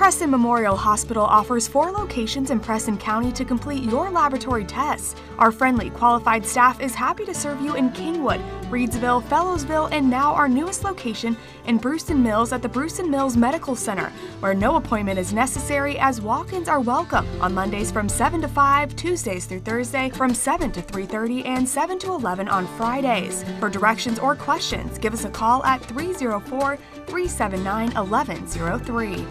Preston Memorial Hospital offers 4 locations in Preston County to complete your laboratory tests. Our friendly, qualified staff is happy to serve you in Kingwood, Reedsville, Fellowsville, and now our newest location in Brewston Mills at the Brewston Mills Medical Center, where no appointment is necessary as walk-ins are welcome on Mondays from 7 to 5, Tuesdays through Thursday from 7 to 3:30, and 7 to 11 on Fridays. For directions or questions, give us a call at 304-379-1103.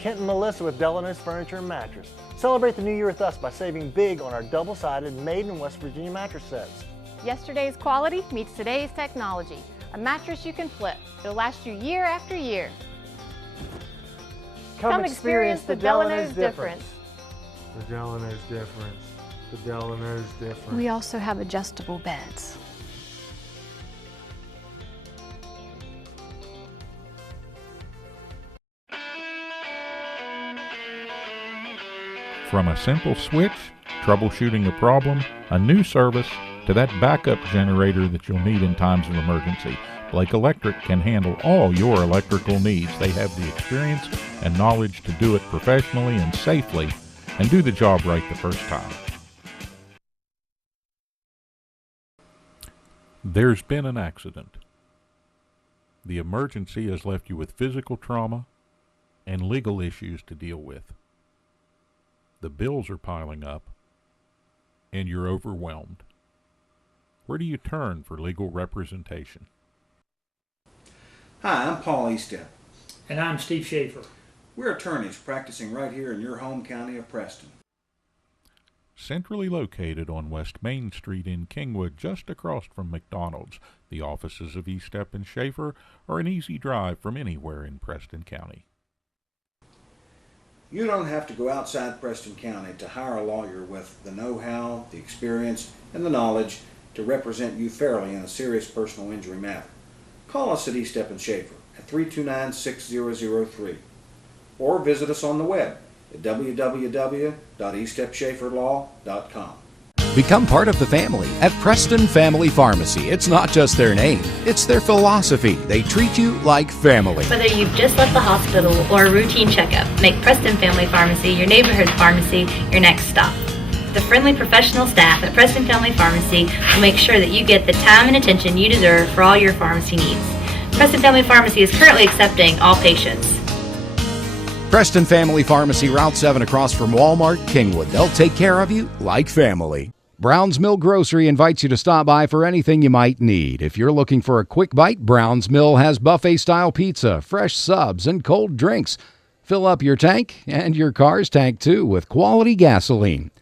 Kent and Melissa with Delano's Furniture and Mattress. Celebrate the new year with us by saving big on our double-sided made in West Virginia mattress sets. Yesterday's quality meets today's technology. A mattress you can flip. It'll last you year after year. Come experience the Delano's difference. The Delano's difference. The Delano's difference. We also have adjustable beds. From a simple switch, troubleshooting a problem, a new service, to that backup generator that you'll need in times of emergency, Blake Electric can handle all your electrical needs. They have the experience and knowledge to do it professionally and safely and do the job right the first time. There's been an accident. The emergency has left you with physical trauma and legal issues to deal with. The bills are piling up, and you're overwhelmed. Where do you turn for legal representation? Hi, I'm Paul Eastep. And I'm Steve Schaefer. We're attorneys practicing right here in your home county of Preston. Centrally located on West Main Street in Kingwood, just across from McDonald's, the offices of Eastep and Schaefer are an easy drive from anywhere in Preston County. You don't have to go outside Preston County to hire a lawyer with the know-how, the experience, and the knowledge to represent you fairly in a serious personal injury matter. Call us at Eastep and Schaefer at 329-6003 or visit us on the web at www.eastepschaeferlaw.com. Become part of the family at Preston Family Pharmacy. It's not just their name, it's their philosophy. They treat you like family. Whether you've just left the hospital or a routine checkup, make Preston Family Pharmacy your neighborhood pharmacy your next stop. The friendly professional staff at Preston Family Pharmacy will make sure that you get the time and attention you deserve for all your pharmacy needs. Preston Family Pharmacy is currently accepting all patients. Preston Family Pharmacy, Route 7 across from Walmart, Kingwood. They'll take care of you like family. Brown's Mill Grocery invites you to stop by for anything you might need. If you're looking for a quick bite, Brown's Mill has buffet-style pizza, fresh subs, and cold drinks. Fill up your tank and your car's tank, too, with quality gasoline.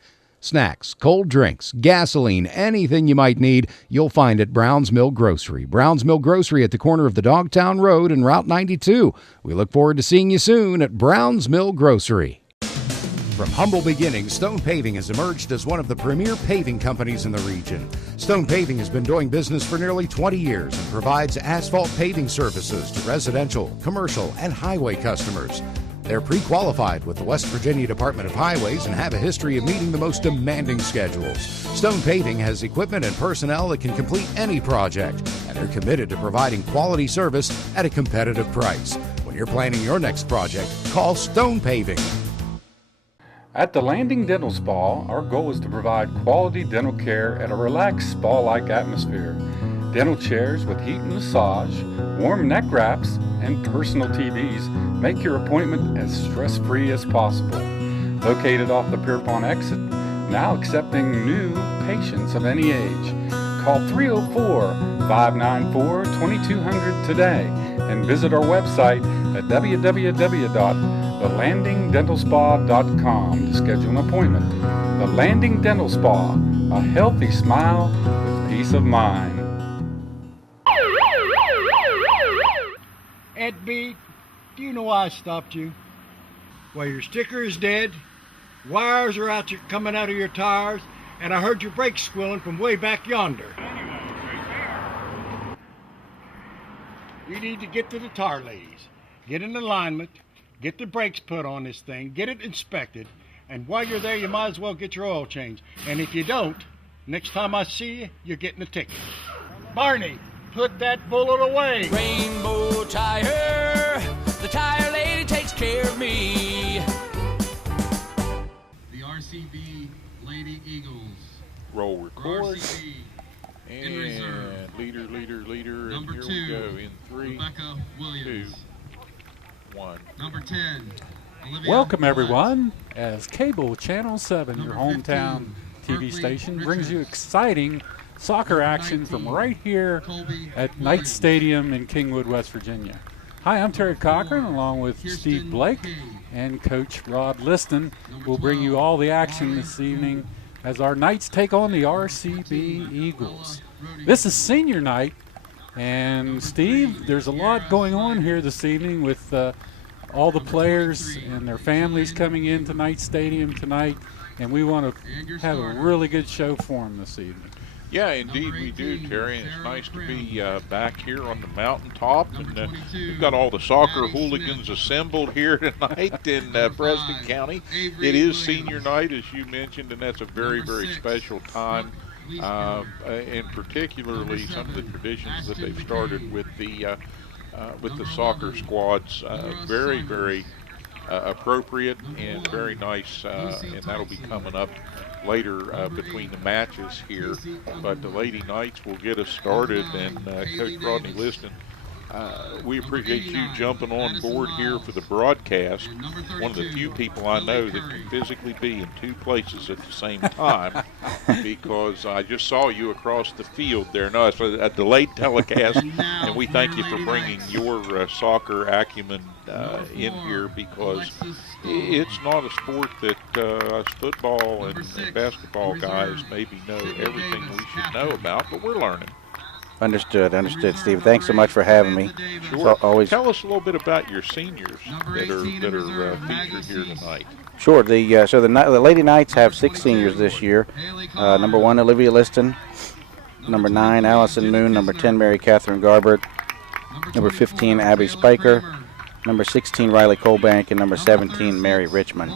Snacks, cold drinks, gasoline, anything you might need, you'll find at Brown's Mill Grocery. Brown's Mill Grocery at the corner of the Dogtown Road and Route 92. We look forward to seeing you soon at Brown's Mill Grocery. From humble beginnings, Stone Paving has emerged as one of the premier paving companies in the region. Stone Paving has been doing business for nearly 20 years and provides asphalt paving services to residential, commercial, and highway customers. They're pre-qualified with the West Virginia Department of Highways and have a history of meeting the most demanding schedules. Stone Paving has equipment and personnel that can complete any project, and they're committed to providing quality service at a competitive price. When you're planning your next project, call Stone Paving. At the Landing Dental Spa, our goal is to provide quality dental care at a relaxed spa-like atmosphere. Dental chairs with heat and massage, warm neck wraps, and personal TVs make your appointment as stress-free as possible. Located off the Pierpont exit, now accepting new patients of any age. Call 304-594-2200 today and visit our website at www.thelandingdentalspa.com to schedule an appointment. The Landing Dental Spa, a healthy smile with peace of mind. Ed B, do you know why I stopped you? Well, your sticker is dead, wires are coming out of your tires, and I heard your brakes squealing from way back yonder. You need to get to the tire ladies, get in alignment, get the brakes put on this thing, get it inspected, and while you're there, you might as well get your oil changed. And if you don't, next time I see you, you're getting a ticket. Barney, put that bullet away. Rainbow Tire, the tire lady takes care board. And leader, and here we go in 3, 2, 1. Number 10. Welcome everyone, as Cable Channel 7, your hometown TV station, brings you exciting soccer action from right here at Knight Stadium in Kingwood, West Virginia. Hi, I'm Terry Cochran, along with Steve Blake and Coach Rod Liston. We'll bring you all the action this evening as our Knights take on the RCB Eagles. This is senior night, and Steve, there's a lot going on here this evening with all the players and their families coming in to Knight Stadium tonight, and we want to have a really good show for them this evening. Yeah, indeed we do, Terry, and it's nice to be back here on the mountaintop, and we've got all the soccer hooligans assembled here tonight in Preston County. It is senior night, as you mentioned, and that's a very, very special time, and particularly some of the traditions that they've started with the soccer squads. Very, very appropriate and very nice, and that'll be coming up later between the matches here. But the Lady Knights will get us started, and Coach Rodney Liston, we appreciate you jumping on board here for the broadcast. One of the few people I know that can physically be in 2 places at the same time, because I just saw you across the field there. No, it's a delayed telecast, and we thank you for bringing your soccer acumen in here, because it's not a sport that us football and basketball guys maybe know everything we should know about, but we're learning. Understood, Steve. Thanks so much for having me. Sure. Tell us a little bit about your seniors that are featured here tonight. Sure. The Lady Knights have 6 seniors this year. Number 1, Olivia Liston. Number 9, Allison Moon. Number 10, Mary Catherine Garbert. Number 15, Abby Spiker. Number 16, Riley Colbank. And number 17, Mary Richmond.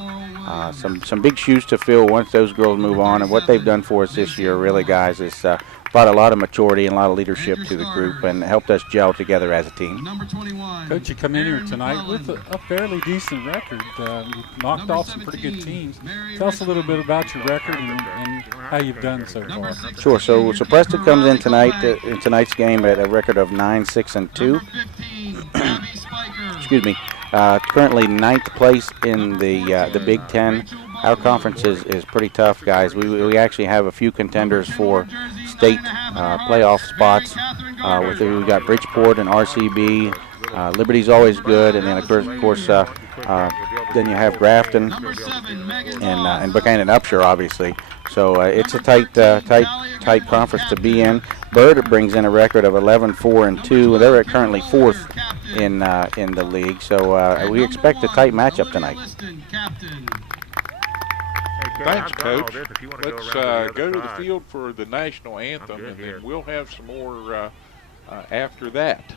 Some big shoes to fill once those girls move on. And what they've done for us this year, really, guys, is brought a lot of maturity and a lot of leadership to the group and helped us gel together as a team. Coach, you come in here tonight with a fairly decent record. You knocked off some pretty good teams. Tell us a little bit about your record and how you've done so far. Sure. So Preston comes in tonight in tonight's game at a record of 9-6-2. Excuse me. Currently 9th place in the Big Ten. Our conference is pretty tough, guys. We actually have a few contenders for state playoff spots. We've got Bridgeport and RCB. Liberty's always good, and then of course then you have Grafton and Buchanan Upshur, obviously. So it's a tight conference to be in. Bird brings in a record of 11-4-2. They're currently 4th in the league. So we expect a tight matchup tonight. Thanks, Coach. Let's go to the field for the national anthem, and then we'll have some more after that.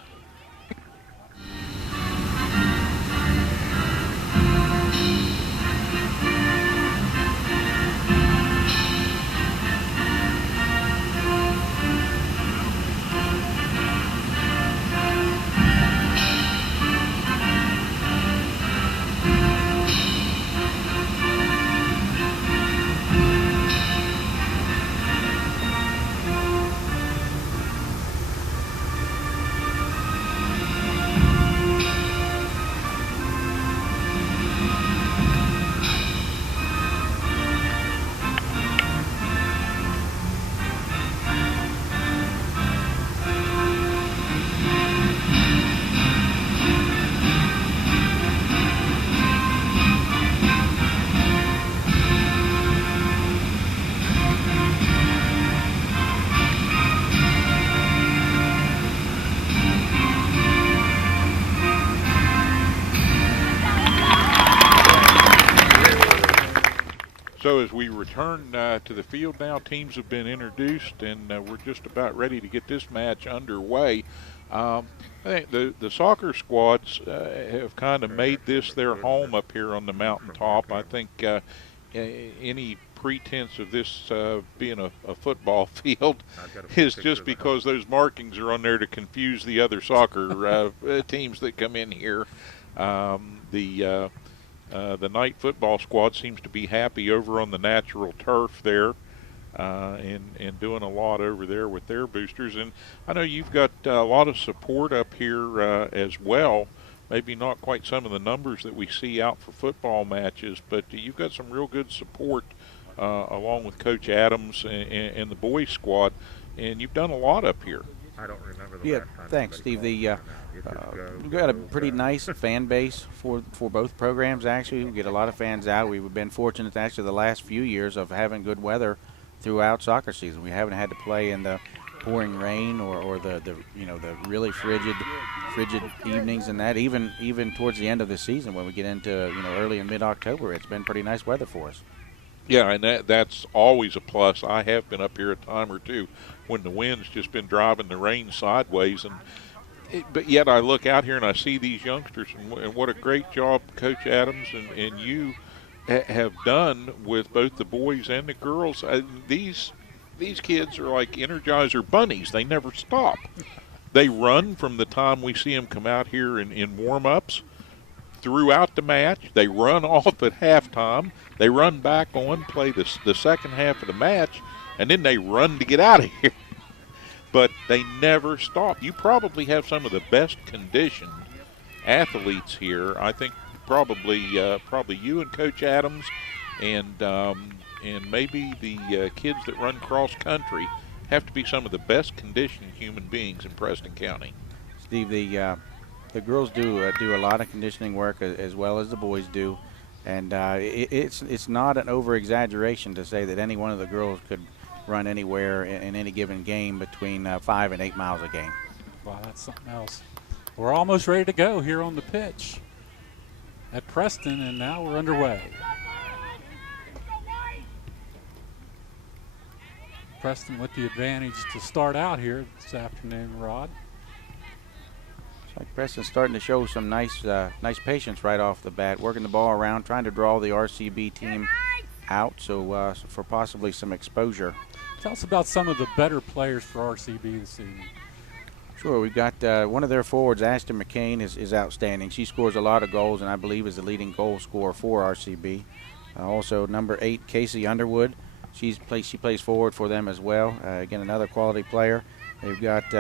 So as we return to the field now, teams have been introduced, and we're just about ready to get this match underway. I think the soccer squads have kind of made this their home up here on the mountaintop. I think any pretense of this being a football field is just because those markings are on there to confuse the other soccer teams that come in here. The night football squad seems to be happy over on the natural turf there. and doing a lot over there with their boosters. And I know you've got a lot of support up here as well. Maybe not quite some of the numbers that we see out for football matches, but you've got some real good support along with Coach Adams and the boys squad, and you've done a lot up here. I don't remember the Yeah, last time. thanks, Steve. We've got a pretty nice fan base for both programs, actually. We get a lot of fans out. We've been fortunate, actually, the last few years of having good weather throughout soccer season. We haven't had to play in the pouring rain or the really frigid evenings, and that even towards the end of the season when we get into early and mid-October, it's been pretty nice weather for us. Yeah, and that's always a plus. I have been up here a time or two when the wind's just been driving the rain sideways, but yet I look out here and I see these youngsters, and what a great job Coach Adams and you have done with both the boys and the girls. These kids are like Energizer bunnies. They never stop. They run from the time we see them come out here in warm-ups throughout the match. They run off at halftime. They run back on, play the second half of the match, and then they run to get out of here. But they never stop. You probably have some of the best conditioned athletes here. I think probably you and Coach Adams, and maybe the kids that run cross country have to be some of the best conditioned human beings in Preston County. Steve, the girls do a lot of conditioning work as well as the boys do, and it's not an over-exaggeration to say that any one of the girls could run anywhere in any given game between 5 and 8 miles a game. Wow, that's something else. We're almost ready to go here on the pitch at Preston, and now we're underway. Preston with the advantage to start out here this afternoon, Rod. It's like Preston's starting to show some nice patience right off the bat, working the ball around, trying to draw the RCB team out, so for possibly some exposure. Tell us about some of the better players for RCB this evening. Sure, we've got one of their forwards, Ashton McCain, is outstanding. She scores a lot of goals, and I believe is the leading goal scorer for RCB. Also, number 8, Casey Underwood. She plays forward for them as well. Again, another quality player. They've got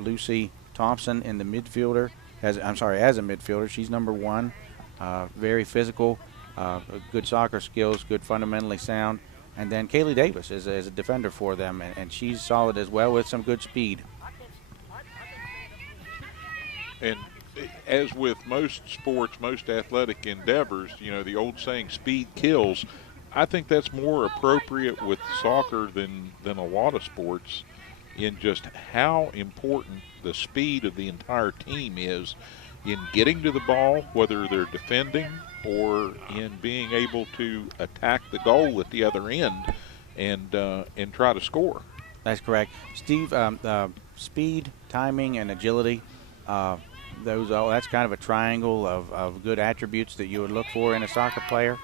Lucy Thompson in the midfielder. As a midfielder, she's number 1. Very physical, good soccer skills, good fundamentally sound. And then Kaylee Davis is a defender for them, and she's solid as well with some good speed. And as with most sports, most athletic endeavors, the old saying, speed kills. I think that's more appropriate with soccer than a lot of sports, in just how important the speed of the entire team is in getting to the ball, whether they're defending or in being able to attack the goal at the other end and try to score. That's correct. Steve, speed, timing, and agility, that's kind of a triangle of good attributes that you would look for in a soccer player.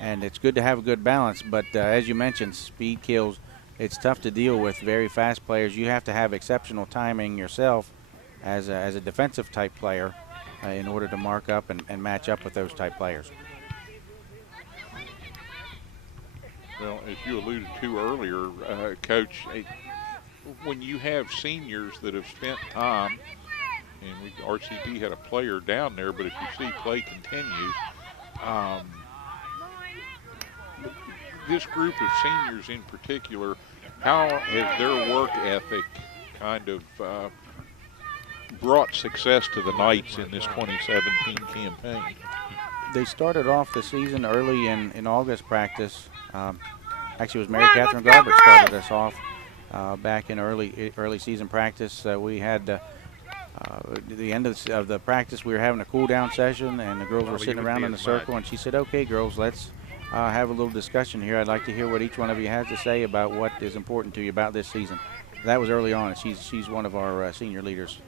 And it's good to have a good balance, but as you mentioned, speed kills. It's tough to deal with very fast players. You have to have exceptional timing yourself as a defensive type player in order to mark up and match up with those type players. Well, as you alluded to earlier, Coach, when you have seniors that have spent time, and RCB had a player down there, but if you see play continues, this group of seniors in particular, how has their work ethic kind of brought success to the Knights in this 2017 campaign? They started off the season early in August practice. Actually, it was Mary Catherine Garber started us off back in early season practice. We had the end of the practice, we were having a cool down session, and the girls were sitting around in a circle, and she said, "Okay, girls, let's have a little discussion here. I'd like to hear what each one of you has to say about what is important to you about this season." That was early on. She's one of our senior leaders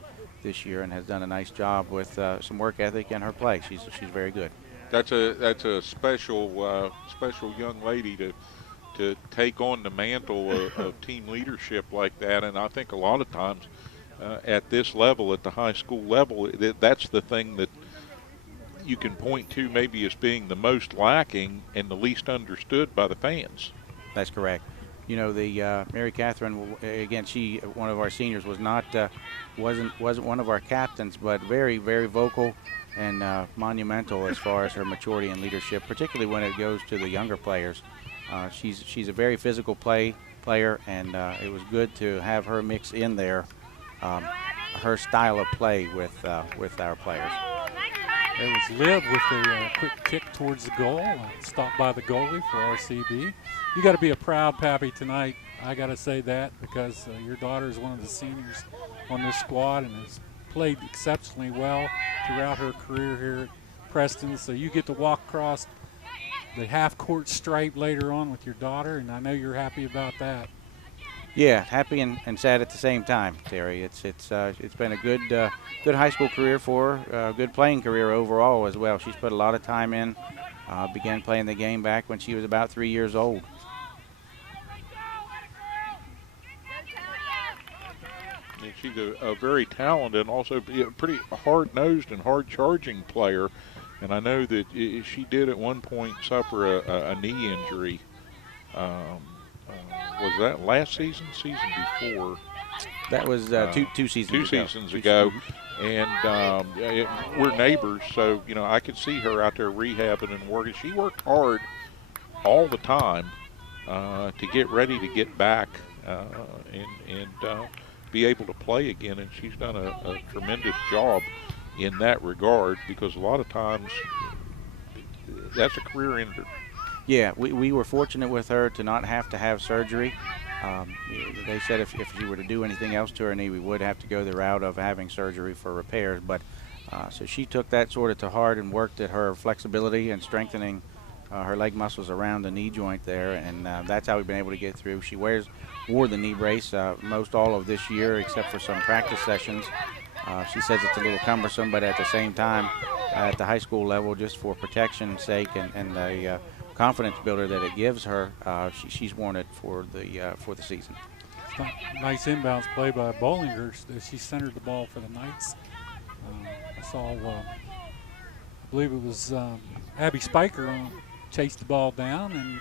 this year and has done a nice job with some work ethic in her play. She's very good. That's a special young lady to take on the mantle of team leadership like that, and I think a lot of times at this level, at the high school level, that's the thing that you can point to maybe as being the most lacking and the least understood by the fans. That's correct. you know, the Mary Catherine, again, she, one of our seniors, was not wasn't one of our captains, but very, very vocal and monumental as far as her maturity and leadership, particularly when it goes to the younger players. She's a very physical player, and it was good to have her mix in there her style of play with our players. There was Liv with a quick kick towards the goal, stopped by the goalie for RCB. You got to be a proud pappy tonight. I got to say that, because your daughter is one of the seniors on this squad and has played exceptionally well throughout her career here at Preston. So you get to walk across the half-court stripe later on with your daughter, and I know you're happy about that. Yeah, happy and sad at the same time, Terry. It's been a good high school career for her, a good playing career overall as well. She's put a lot of time in. Began playing the game back when she was about 3 years old. And she's a very talented and also a pretty hard-nosed and hard-charging player. And I know that she did at one point suffer a knee injury. Was that last season before? That was two seasons ago. And we're neighbors, so, you know, I could see her out there rehabbing and working. She worked hard all the time to get ready to get back and be able to play again, and she's done a tremendous job in that regard, because a lot of times that's a career ender. Yeah, we were fortunate with her to not have to have surgery. They said if she were to do anything else to her knee, we would have to go the route of having surgery for repairs. But so she took that sort of to heart and worked at her flexibility and strengthening her leg muscles around the knee joint there, and that's how we've been able to get through. She wore the knee brace most all of this year, except for some practice sessions. She says it's a little cumbersome, but at the same time, at the high school level, just for protection's sake and the confidence builder that it gives her, she's worn it for the season. Nice inbounds play by Bollinger. She centered the ball for the Knights. I saw, I believe it was Abby Spiker chased the ball down, and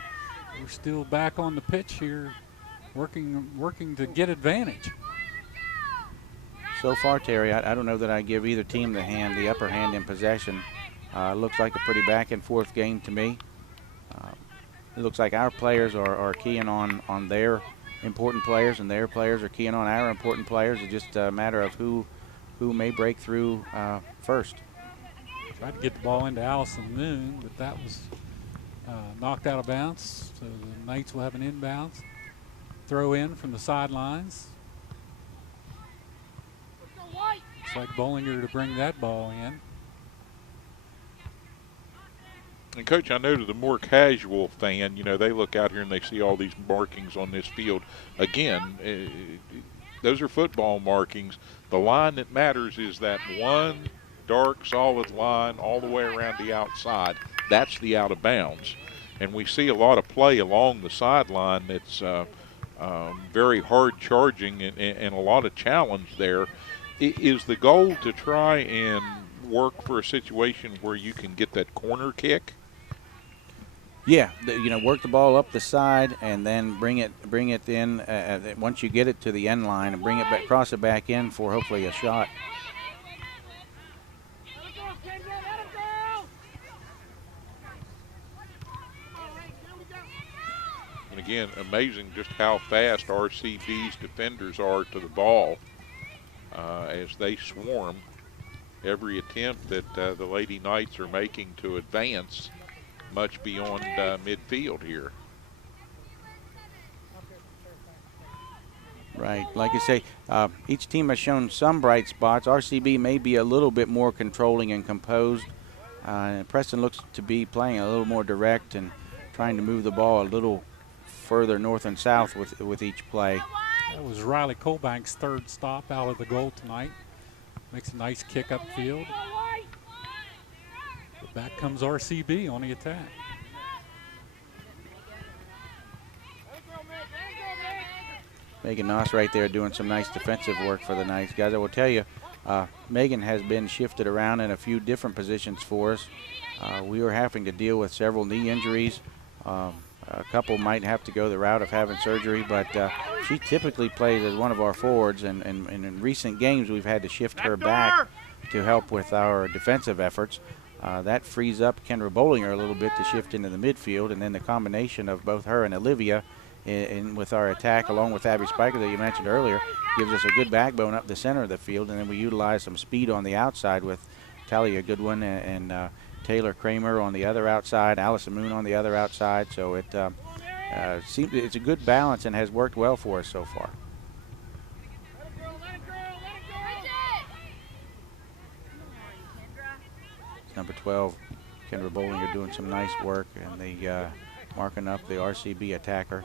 we're still back on the pitch here, working to get advantage. So far, Terry, I don't know that I give either team the upper hand in possession. Looks like a pretty back and forth game to me. It looks like our players are keying on their important players, and their players are keying on our important players. It's just a matter of who may break through first. Tried to get the ball into Allison Moon, but that was knocked out of bounds. So the Knights will have an inbounds. Throw in from the sidelines. Looks like Bollinger to bring that ball in. And, Coach, I know to the more casual fan, you know, they look out here and they see all these markings on this field. Again, those are football markings. The line that matters is that one dark, solid line all the way around the outside. That's the out of bounds. And we see a lot of play along the sideline that's very hard charging and a lot of challenge there. Is the goal to try and work for a situation where you can get that corner kick? Yeah, work the ball up the side and then bring it in once you get it to the end line, and bring it back, cross it back in for hopefully a shot. And again, amazing just how fast RCB's defenders are to the ball as they swarm every attempt that the Lady Knights are making to advance much beyond midfield here. Right, like you say, each team has shown some bright spots. RCB may be a little bit more controlling and composed. Preston looks to be playing a little more direct and trying to move the ball a little further north and south with each play. That was Riley Colbank's third stop out of the goal tonight. Makes a nice kick upfield. But back comes RCB on the attack. Megan Noss right there doing some nice defensive work for the Knights. Guys, I will tell you, Megan has been shifted around in a few different positions for us. We were having to deal with several knee injuries. A couple might have to go the route of having surgery, but she typically plays as one of our forwards, and in recent games we've had to shift her back to help with our defensive efforts. That frees up Kendra Bollinger a little bit to shift into the midfield, and then the combination of both her and Olivia in with our attack, along with Abby Spiker that you mentioned earlier, gives us a good backbone up the center of the field, and then we utilize some speed on the outside with Talia Goodwin and Taylor Kramer on the other outside, Allison Moon on the other outside. So it seems it's a good balance and has worked well for us so far. It's number 12, Kendra Bollinger, doing some nice work, and the marking up the RCB attacker.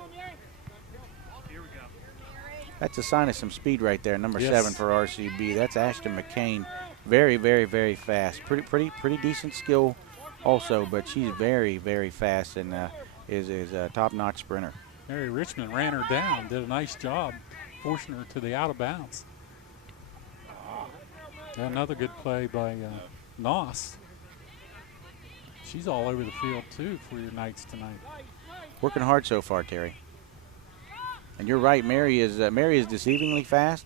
That's a sign of some speed right there, number 7 for RCB. That's Ashton McCain. Very, very, very fast. Pretty decent skill also, but she's very, very fast and is a top-notch sprinter. Mary Richmond ran her down, did a nice job forcing her to the out of bounds. Another good play by Noss. She's all over the field too for your Knights tonight. Working hard so far, Terry. And you're right, Mary is deceivingly fast.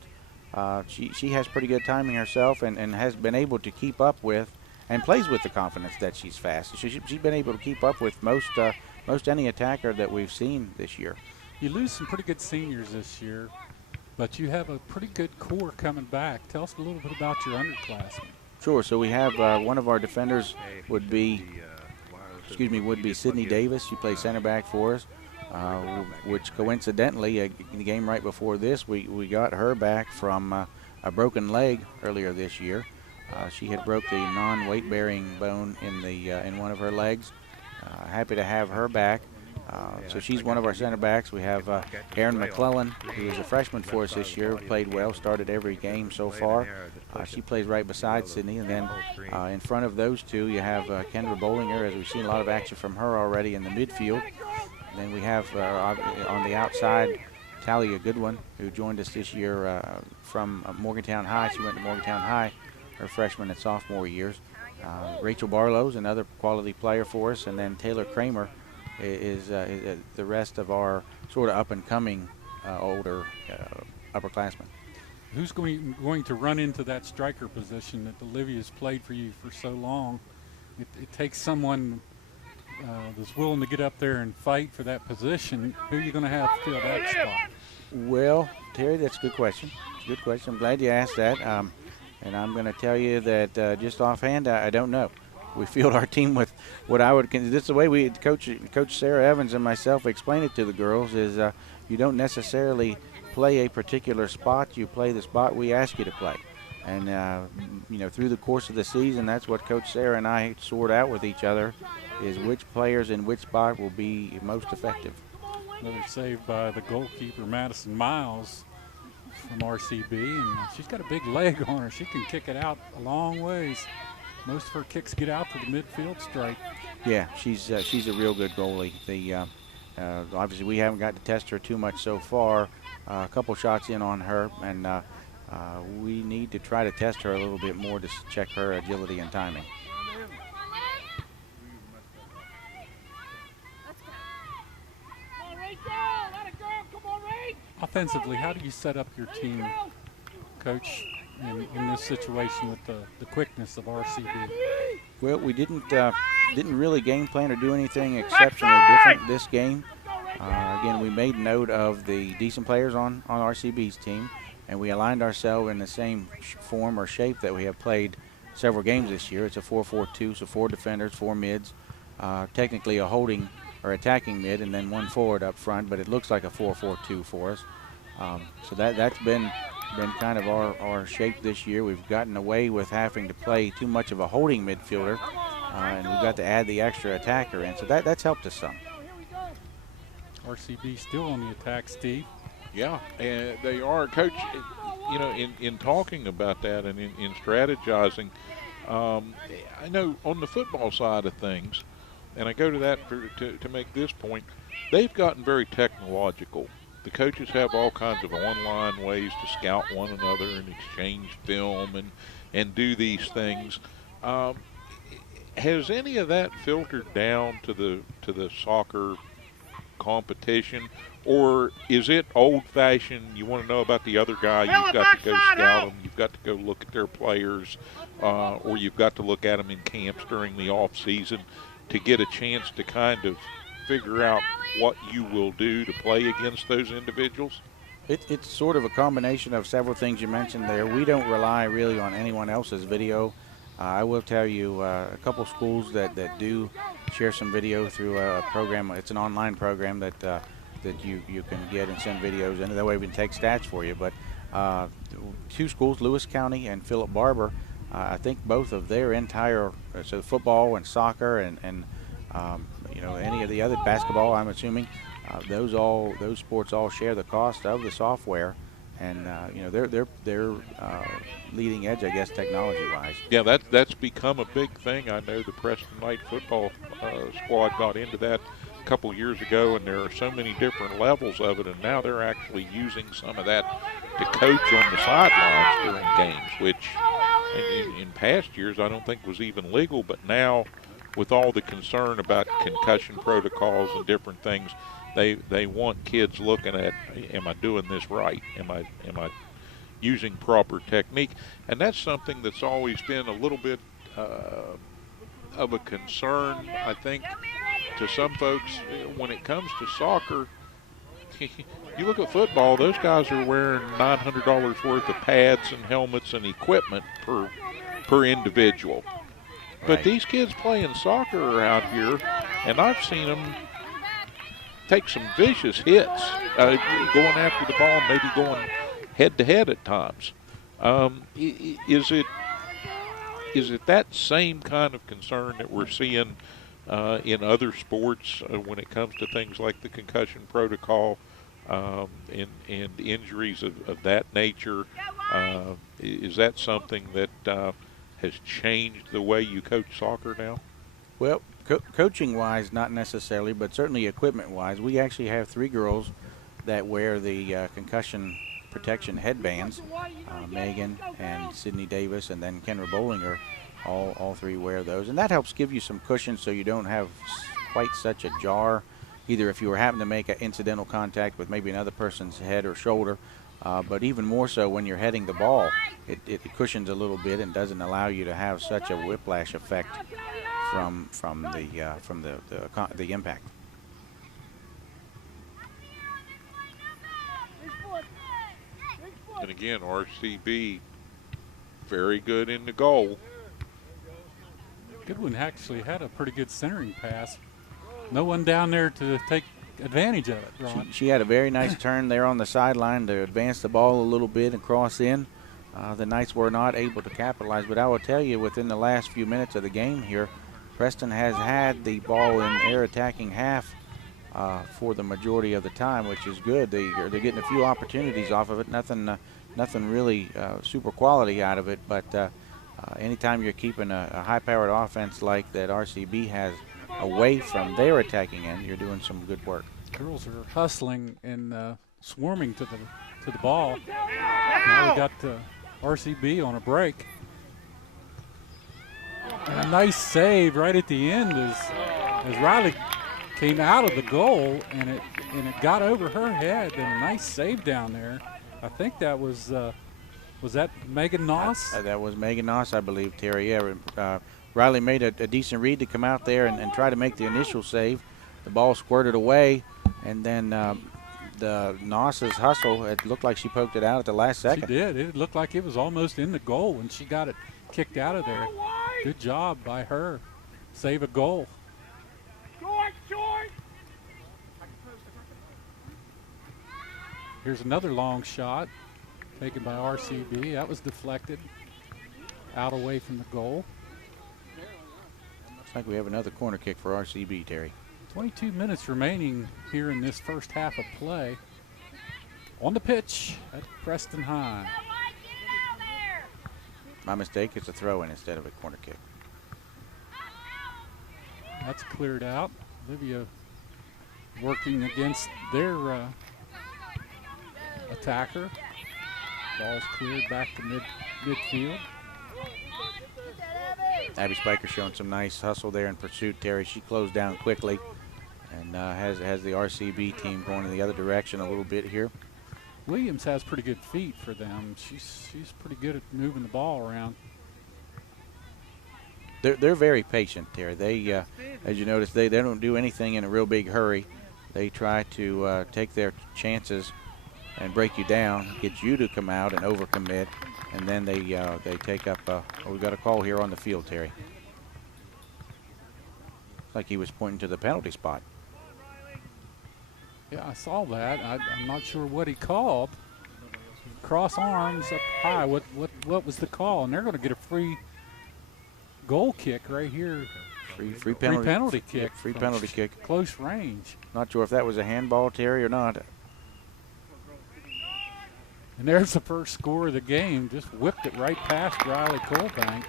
She has pretty good timing herself and has been able to keep up with and plays with the confidence that she's fast. She's been able to keep up with most any attacker that we've seen this year. You lose some pretty good seniors this year, but you have a pretty good core coming back. Tell us a little bit about your underclassmen. Sure. So we have one of our defenders would be Sydney Davis. She plays center back for us. Which coincidentally, in the game right before this, we got her back from a broken leg earlier this year. She had broke the non-weight-bearing bone in one of her legs. Happy to have her back. So she's one of our center backs. We have Erin McClellan, who is a freshman for us this year, played well, started every game so far. She plays right beside Sydney. And then in front of those two, you have Kendra Bollinger, as we've seen a lot of action from her already in the midfield. And then we have on the outside Talia Goodwin, who joined us this year from Morgantown High. She went to Morgantown High her freshman and sophomore years. Rachel Barlow's another quality player for us, and then Taylor Kramer is the rest of our sort of up-and-coming older upperclassmen. Who's going to run into that striker position that Olivia's played for you for so long? It takes someone that's willing to get up there and fight for that position. Who are you going to have to fill that spot? Well, Terry, that's a good question. Good question. I'm glad you asked that. And I'm going to tell you that just offhand, I don't know. We field our team with what I would consider. This is the way Coach Sarah Evans and myself explain it to the girls is you don't necessarily play a particular spot. You play the spot we ask you to play. And, through the course of the season, that's what Coach Sarah and I sort out with each other, is which players in which spot will be most effective. Another save by the goalkeeper, Madison Miles, from RCB, and she's got a big leg on her. She can kick it out a long ways. Most of her kicks get out to the midfield strike. Yeah, she's a real good goalie. Obviously, we haven't got to test her too much so far. A couple shots in on her, and we need to try to test her a little bit more to check her agility and timing. Offensively, how do you set up your team, Coach, in this situation with the quickness of RCB? Well, we didn't really game plan or do anything exceptionally different this game. Again, we made note of the decent players on RCB's team, and we aligned ourselves in the same form or shape that we have played several games this year. It's a 4-4-2, so 4 defenders, 4 mids, technically a holding or attacking mid, and then 1 forward up front, but it looks like a 4-4-2 for us. So that's been kind of our shape this year. We've gotten away with having to play too much of a holding midfielder, and we've got to add the extra attacker in. So that's helped us some. RCB still on the attack, Steve. Yeah, and they are, Coach. In talking about that and in strategizing, I know on the football side of things, and I go to that to make this point, they've gotten very technological. The coaches have all kinds of online ways to scout one another and exchange film and do these things. Has any of that filtered down to the soccer competition, or is it old-fashioned? You want to know about the other guy, you've got to go scout them, you've got to go look at their players, or you've got to look at them in camps during the off-season to get a chance to kind of figure out what you will do to play against those individuals? It's sort of a combination of several things you mentioned there. We don't rely really on anyone else's video. I will tell you a couple schools that do share some video through a program. It's an online program that you can get and send videos in. That way we can take stats for you. But 2 schools, Lewis County and Philip Barber, I think both of their entire, so football and soccer and you know, any of the other, basketball, I'm assuming, those sports all share the cost of the software, and you know, they're leading edge, I guess, technology-wise. Yeah, that's become a big thing. I know the Preston Knight football squad got into that a couple years ago, and there are so many different levels of it, and now they're actually using some of that to coach on the sidelines during games, which in past years I don't think was even legal, but now with all the concern about concussion protocols and different things, they want kids looking at, am I doing this right? Am I using proper technique? And that's something that's always been a little bit of a concern, I think, to some folks when it comes to soccer. You look at football, those guys are wearing $900 worth of pads and helmets and equipment per individual. Right. But these kids playing soccer are out here, and I've seen them take some vicious hits, going after the ball, maybe going head-to-head at times. Is it that same kind of concern that we're seeing in other sports when it comes to things like the concussion protocol and injuries of that nature? Is that something that has changed the way you coach soccer now? Well, coaching-wise, not necessarily, but certainly equipment-wise. We actually have 3 girls that wear the concussion protection headbands. Megan and Sydney Davis and then Kendra Bollinger, all 3 wear those. And that helps give you some cushion so you don't have quite such a jar, either if you were having to make an incidental contact with maybe another person's head or shoulder, but even more so when you're heading the ball, it cushions a little bit and doesn't allow you to have such a whiplash effect from the impact. And again, RCB very good in the goal. Goodwin actually had a pretty good centering pass. No one down there to take advantage of it, Ron. She had a very nice turn there on the sideline to advance the ball a little bit and cross in. The Knights were not able to capitalize, but I will tell you, within the last few minutes of the game here, Preston has had the ball in their attacking half for the majority of the time, which is good. They're getting a few opportunities off of it. Nothing really super quality out of it, but anytime you're keeping a high-powered offense like that RCB has away from their attacking end, you're doing some good work. Girls are hustling and swarming to the ball. Now we got RCB on a break. And a nice save right at the end as Riley came out of the goal, and it got over her head, and a nice save down there. I think that was that Megan Noss? That was Megan Noss, I believe, Terry. Yeah, Riley made a decent read to come out there and try to make the initial save. The ball squirted away, and then the Noss's hustle, it looked like she poked it out at the last second. She did. It looked like it was almost in the goal when she got it kicked out of there. Good job by her. Save a goal. Here's another long shot taken by RCB. That was deflected out away from the goal. Looks like we have another corner kick for RCB, Terry. 22 minutes remaining here in this first half of play. On the pitch at Preston High. My mistake, it's a throw-in instead of a corner kick. That's cleared out. Olivia working against their attacker. Ball's cleared back to midfield. Abby Spiker showing some nice hustle there in pursuit, Terry. She closed down quickly and has the RCB team going in the other direction a little bit here. Williams has pretty good feet for them. She's pretty good at moving the ball around. They're very patient there. They, as you notice, they don't do anything in a real big hurry. They try to take their chances and break you down, get you to come out and overcommit, and then they take up. We've got a call here on the field, Terry. Like he was pointing to the penalty spot. Yeah, I saw that. I'm not sure what he called. Cross arms up high. What was the call? And they're going to get a free goal kick right here. Free penalty kick. Yeah, free penalty kick. Close range. Not sure if that was a handball, Terry, or not. And there's the first score of the game. Just whipped it right past Riley Colbank.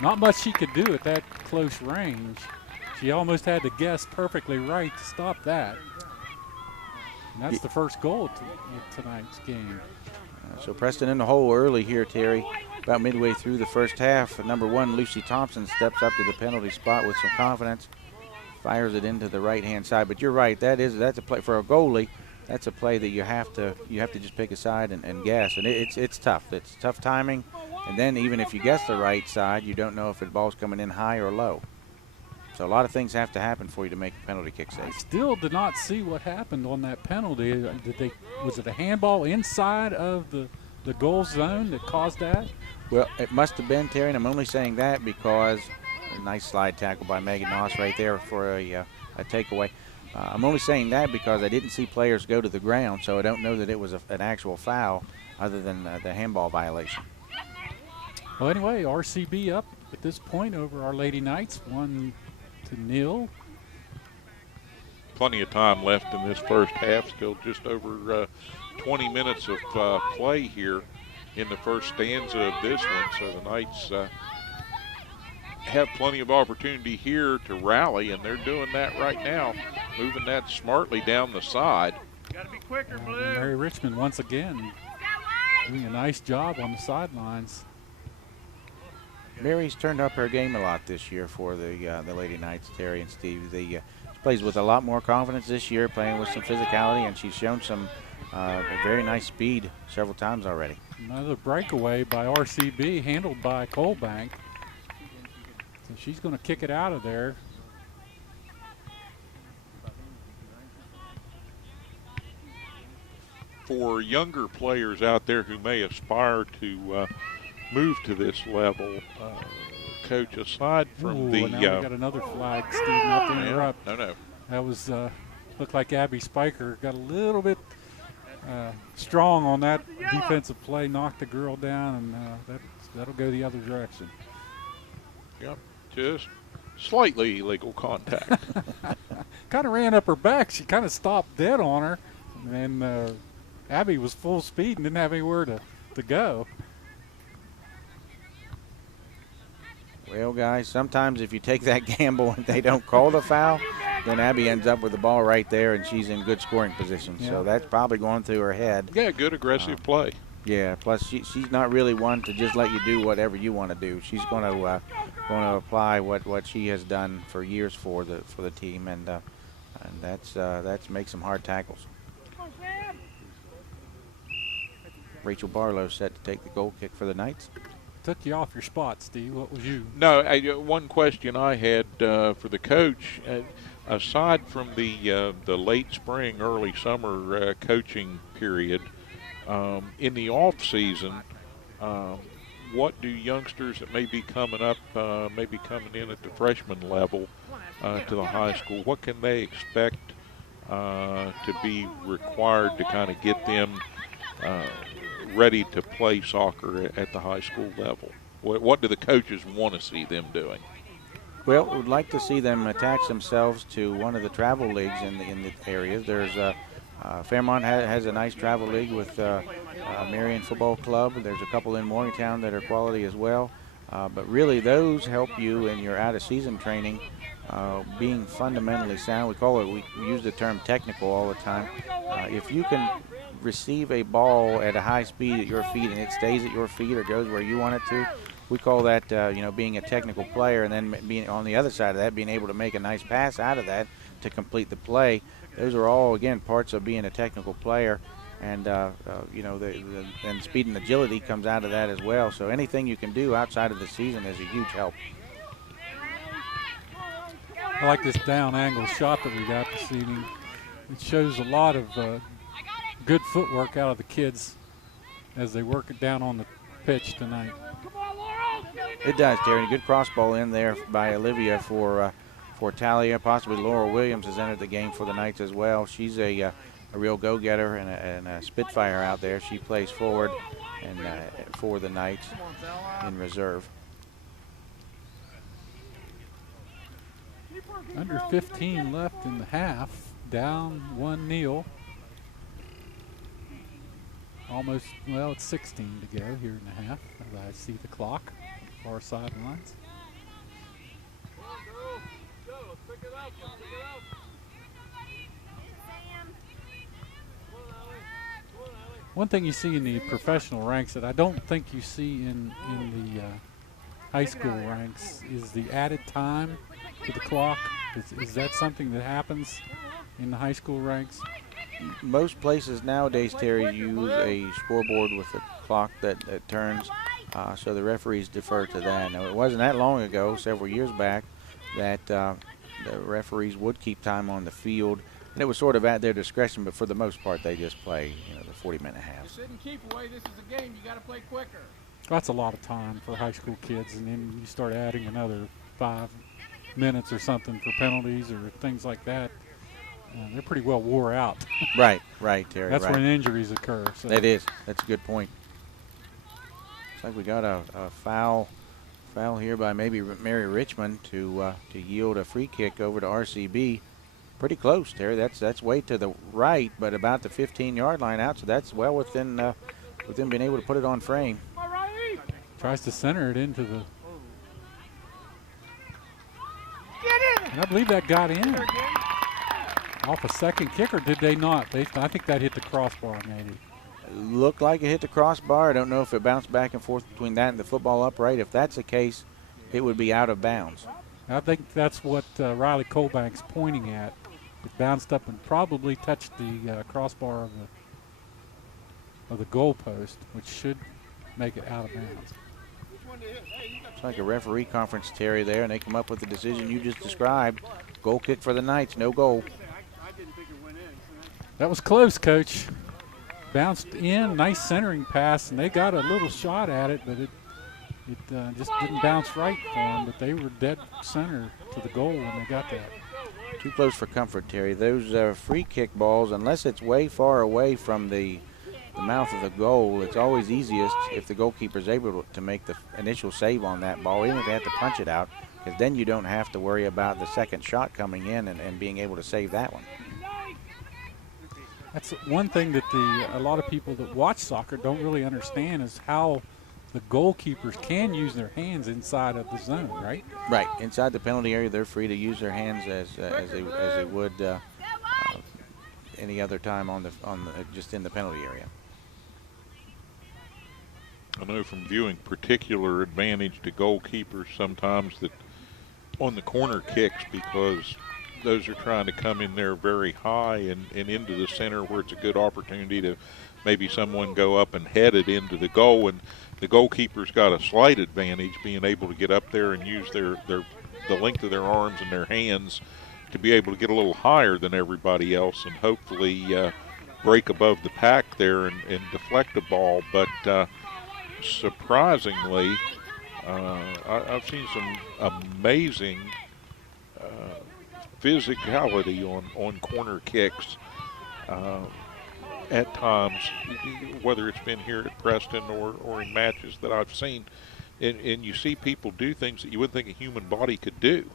Not much she could do at that close range. She almost had to guess perfectly right to stop that. And that's the first goal of tonight's game. So Preston in the hole early here, Terry. About midway through the first half, number 1, Lucy Thompson, steps up to the penalty spot with some confidence, fires it into the right-hand side. But you're right, that's a play for a goalie. That's a play that you have to just pick a side and guess, and it's tough. It's tough timing, and then even if you guess the right side, you don't know if the ball's coming in high or low. So a lot of things have to happen for you to make a penalty kick safe. I still did not see what happened on that penalty. Was it a handball inside of the goal zone that caused that? Well, it must have been, Terry, and I'm only saying that because a nice slide tackle by Megan Noss right there for a takeaway. I'm only saying that because I didn't see players go to the ground, so I don't know that it was an actual foul other than the handball violation. Well, anyway, RCB up at this point over our Lady Knights, 1-0. Plenty of time left in this first half, still just over 20 minutes of play here in the first stanza of this one, so the Knights have plenty of opportunity here to rally, and they're doing that right now, moving that smartly down the side. Gotta be quicker, Blue. Mary Richmond once again doing a nice job on the sidelines. Mary's turned up her game a lot this year for the Lady Knights, Terry and Steve. She plays with a lot more confidence this year, playing with some physicality, and she's shown some very nice speed several times already. Another breakaway by RCB, handled by Colbank. So she's going to kick it out of there. For younger players out there who may aspire to move to this level, Coach, aside from now we got another flag, Steve, not to interrupt. No. That was, looked like Abby Spiker got a little bit strong on that defensive play, knocked the girl down, and that'll go the other direction. Yep, just slightly illegal contact. Kind of ran up her back. She kind of stopped dead on her, and then Abby was full speed and didn't have anywhere to go. Well, guys, sometimes if you take that gamble and they don't call the foul, then Abby ends up with the ball right there, and she's in good scoring position. Yeah. So that's probably going through her head. Yeah, good aggressive play. Yeah, plus she's not really one to just let you do whatever you want to do. She's going to apply what she has done for years for the team, and that's make some hard tackles. Rachel Barlow set to take the goal kick for the Knights. Took you off your spot, Steve. What was you? No, one question I had for the coach, aside from the late spring, early summer coaching period, in the off season, what do youngsters that may be coming up, maybe coming in at the freshman level to the high school, what can they expect to be required to kind of get them ready to play soccer at the high school level? What do the coaches want to see them doing? Well, we'd like to see them attach themselves to one of the travel leagues in the areas. There's Fairmont has a nice travel league with Marion Football Club. There's a couple in Morgantown that are quality as well. But really, those help you in your out-of-season training, being fundamentally sound. We use the term technical all the time. If you can receive a ball at a high speed at your feet and it stays at your feet or goes where you want it to, we call that being a technical player, and then being on the other side of that, being able to make a nice pass out of that to complete the play. Those are all, again, parts of being a technical player. And, and speed and agility comes out of that as well. So anything you can do outside of the season is a huge help. I like this down angle shot that we got this evening. It shows a lot of good footwork out of the kids as they work it down on the pitch tonight. It does, Terry. A good cross ball in there by Olivia for Talia. Possibly Laura Williams has entered the game for the Knights as well. She's a real go-getter and a spitfire out there. She plays forward and for the Knights in reserve. Under 15 left in the half. Down 1-0. Almost, well, it's 16 to go here in the half as I see the clock on the far sidelines. One thing you see in the professional ranks that I don't think you see in the high school ranks is the added time to the clock. Is that something that happens in the high school ranks? Most places nowadays, Terry, use a scoreboard with a clock that turns, so the referees defer to that. Now, it wasn't that long ago, several years back, that the referees would keep time on the field, and it was sort of at their discretion, but for the most part, they just play, the 40-minute half. You shouldn't keep away. This is a game. You got to play quicker. That's a lot of time for high school kids, and then you start adding another 5 minutes or something for penalties or things like that. They're pretty well wore out. Right, Terry. That's right. when injuries occur. So. It is. That's a good point. Looks like we got a foul here by maybe Mary Richmond to yield a free kick over to RCB. Pretty close, Terry. That's way to the right, but about the 15-yard line out. So that's well within being able to put it on frame. Tries to center it into the. And I believe that got in. Off a second kick, or did they not? I think that hit the crossbar, maybe. Looked like it hit the crossbar. I don't know if it bounced back and forth between that and the football upright. If that's the case, it would be out of bounds. I think that's what Riley Colbank's pointing at. It bounced up and probably touched the crossbar of the goal post, which should make it out of bounds. It's like a referee conference, Terry, there, and they come up with the decision you just described. Goal kick for the Knights, no goal. That was close, Coach. Bounced in, nice centering pass, and they got a little shot at it, but it just didn't bounce right for them. But they were dead center to the goal when they got that. Too close for comfort, Terry. Those free kick balls, unless it's way far away from the mouth of the goal, it's always easiest if the goalkeeper is able to make the initial save on that ball, even if they have to punch it out, because then you don't have to worry about the second shot coming in and being able to save that one. That's one thing that a lot of people that watch soccer don't really understand is how the goalkeepers can use their hands inside of the zone, right? Right. Inside the penalty area, they're free to use their hands as they would any other time just in the penalty area. I know from viewing particular advantage to goalkeepers sometimes that on the corner kicks, because those are trying to come in there very high and into the center where it's a good opportunity to maybe someone go up and head it into the goal, and the goalkeeper's got a slight advantage being able to get up there and use the length of their arms and their hands to be able to get a little higher than everybody else and hopefully break above the pack there and deflect the ball. But surprisingly, I've seen some amazing physicality on corner kicks at times, whether it's been here at Preston or in matches that I've seen, and you see people do things that you wouldn't think a human body could do.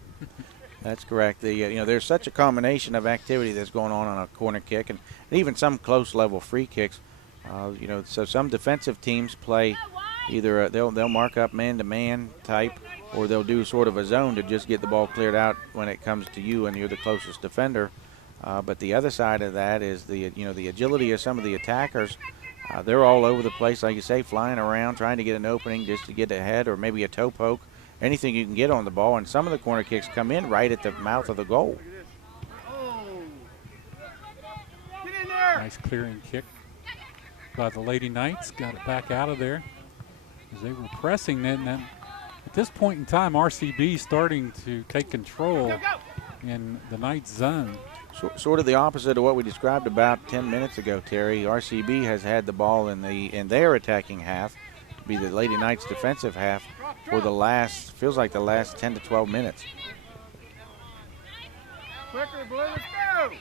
That's correct. There's such a combination of activity that's going on a corner kick, and even some close level free kicks. So some defensive teams play either they'll mark up man-to-man type, or they'll do sort of a zone to just get the ball cleared out when it comes to you and you're the closest defender. But the other side of that is the agility of some of the attackers. They're all over the place, like you say, flying around, trying to get an opening just to get ahead, or maybe a toe poke, anything you can get on the ball. And some of the corner kicks come in right at the mouth of the goal. Nice clearing kick by the Lady Knights. Got it back out of there as they were pressing it. And then at this point in time, RCB starting to take control in the Knights zone. Sort of the opposite of what we described about 10 minutes ago, Terry. RCB has had the ball in their attacking half, be the Lady Knights defensive half, for the last, feels like the last 10 to 12 minutes. Quicker, Blue, let's go!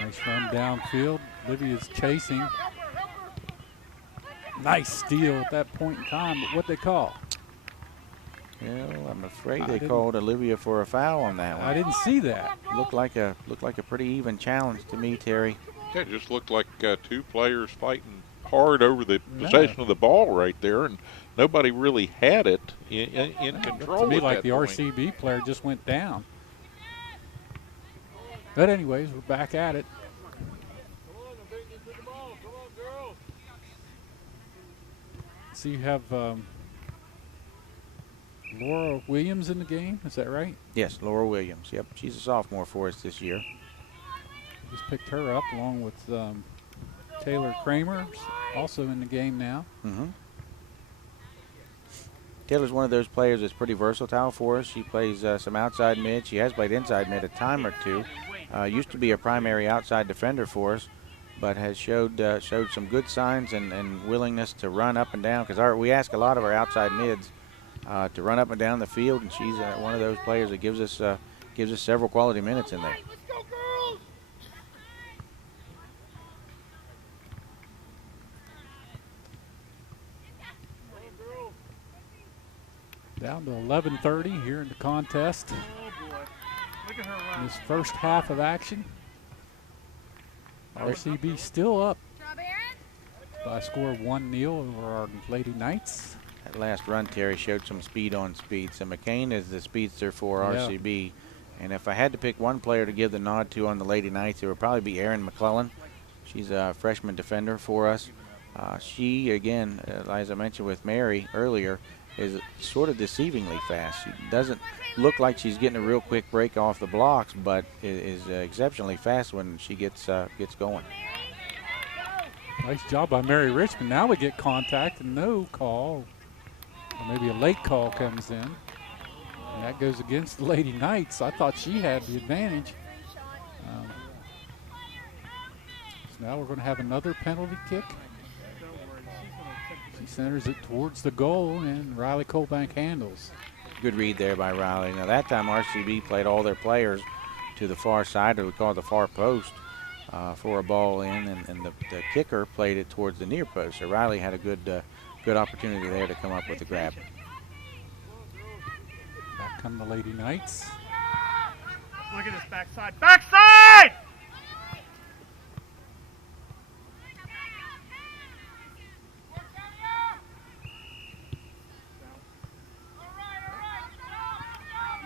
Nice run downfield. Livia's chasing. Nice steal at that point in time, but what'd they call? Well, I'm afraid they called Olivia for a foul on that one. I didn't see that. Looked like a pretty even challenge to me, Terry. It just looked like two players fighting hard over the possession of the ball right there, and nobody really had it in control. To me, like the point. RCB player just went down. But anyways, we're back at it. So you have Laura Williams in the game, is that right? Yes, Laura Williams. Yep, she's a sophomore for us this year. Just picked her up along with Taylor Kramer, also in the game now. Mm-hmm. Taylor's one of those players that's pretty versatile for us. She plays some outside mid. She has played inside mid a time or two. Used to be a primary outside defender for us, but has showed some good signs and willingness to run up and down, because we ask a lot of our outside mids to run up and down the field, and she's one of those players that gives us several quality minutes in there. Down to 11:30 here in the contest. This first half of action. RCB still up by a score of 1-0 over our Lady Knights. That last run, Terry, showed some speed on speed. So McCain is the speedster for RCB. And if I had to pick one player to give the nod to on the Lady Knights, it would probably be Erin McClellan. She's a freshman defender for us. She, again, as I mentioned with Mary earlier, is sort of deceivingly fast. She doesn't look like she's getting a real quick break off the blocks, but is exceptionally fast when she gets going. Nice job by Mary Richmond. Now we get contact and no call, or maybe a late call comes in, and that goes against the Lady Knights. I thought she had the advantage. So now we're going to have another penalty kick. She centers it towards the goal, and Riley Colbank handles. Good read there by Riley. Now that time RCB played all their players to the far side, or we call it the far post, for a ball in, and the kicker played it towards the near post. So Riley had a good opportunity there to come up with the grab. Back come the Lady Knights. Look at this backside. Backside!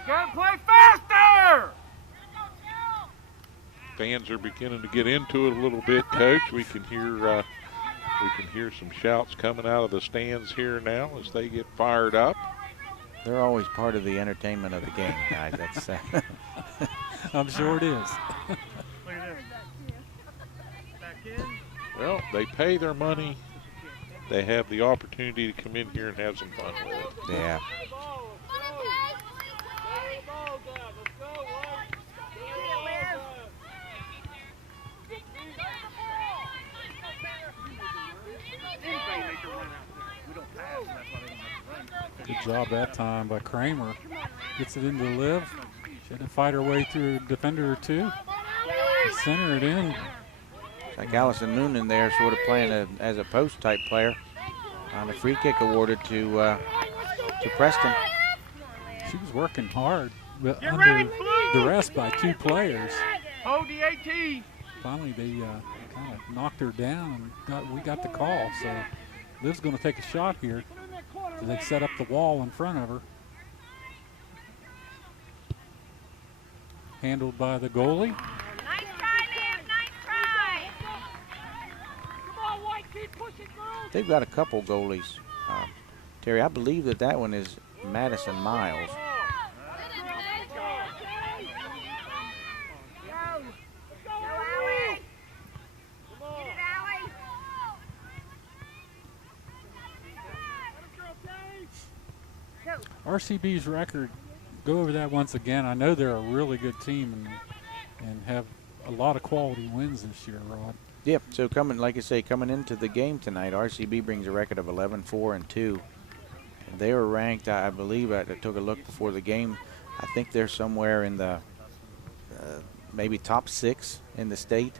Gotta play faster! Fans are beginning to get into it a little bit, Coach. We can hear some shouts coming out of the stands here now as they get fired up. They're always part of the entertainment of the game, guys. That's I'm sure it is. Look at this. Back in. Well, they pay their money. They have the opportunity to come in here and have some fun with it. Yeah. Good job that time by Kramer. Gets it into Liv. She had to fight her way through a defender or two. Center it in. Like Allison Noonan there, sort of playing as a post type player. On a free kick awarded to Preston. She was working hard, but under duress by two players. Hold the AT. Finally, they kind of knocked her down, and we got the call. So Liv's going to take a shot here. So they set up the wall in front of her. Handled by the goalie. Nice try, Liv. Nice try. Come on, White. Keep pushing, girls. They've got a couple goalies. Terry, I believe that one is Madison Miles. RCB's record, go over that once again. I know they're a really good team and have a lot of quality wins this year, Rod. Yep, so like I say, coming into the game tonight, RCB brings a record of 11-4-2. They were ranked, I believe, I took a look before the game, I think they're somewhere in the maybe top 6 in the state.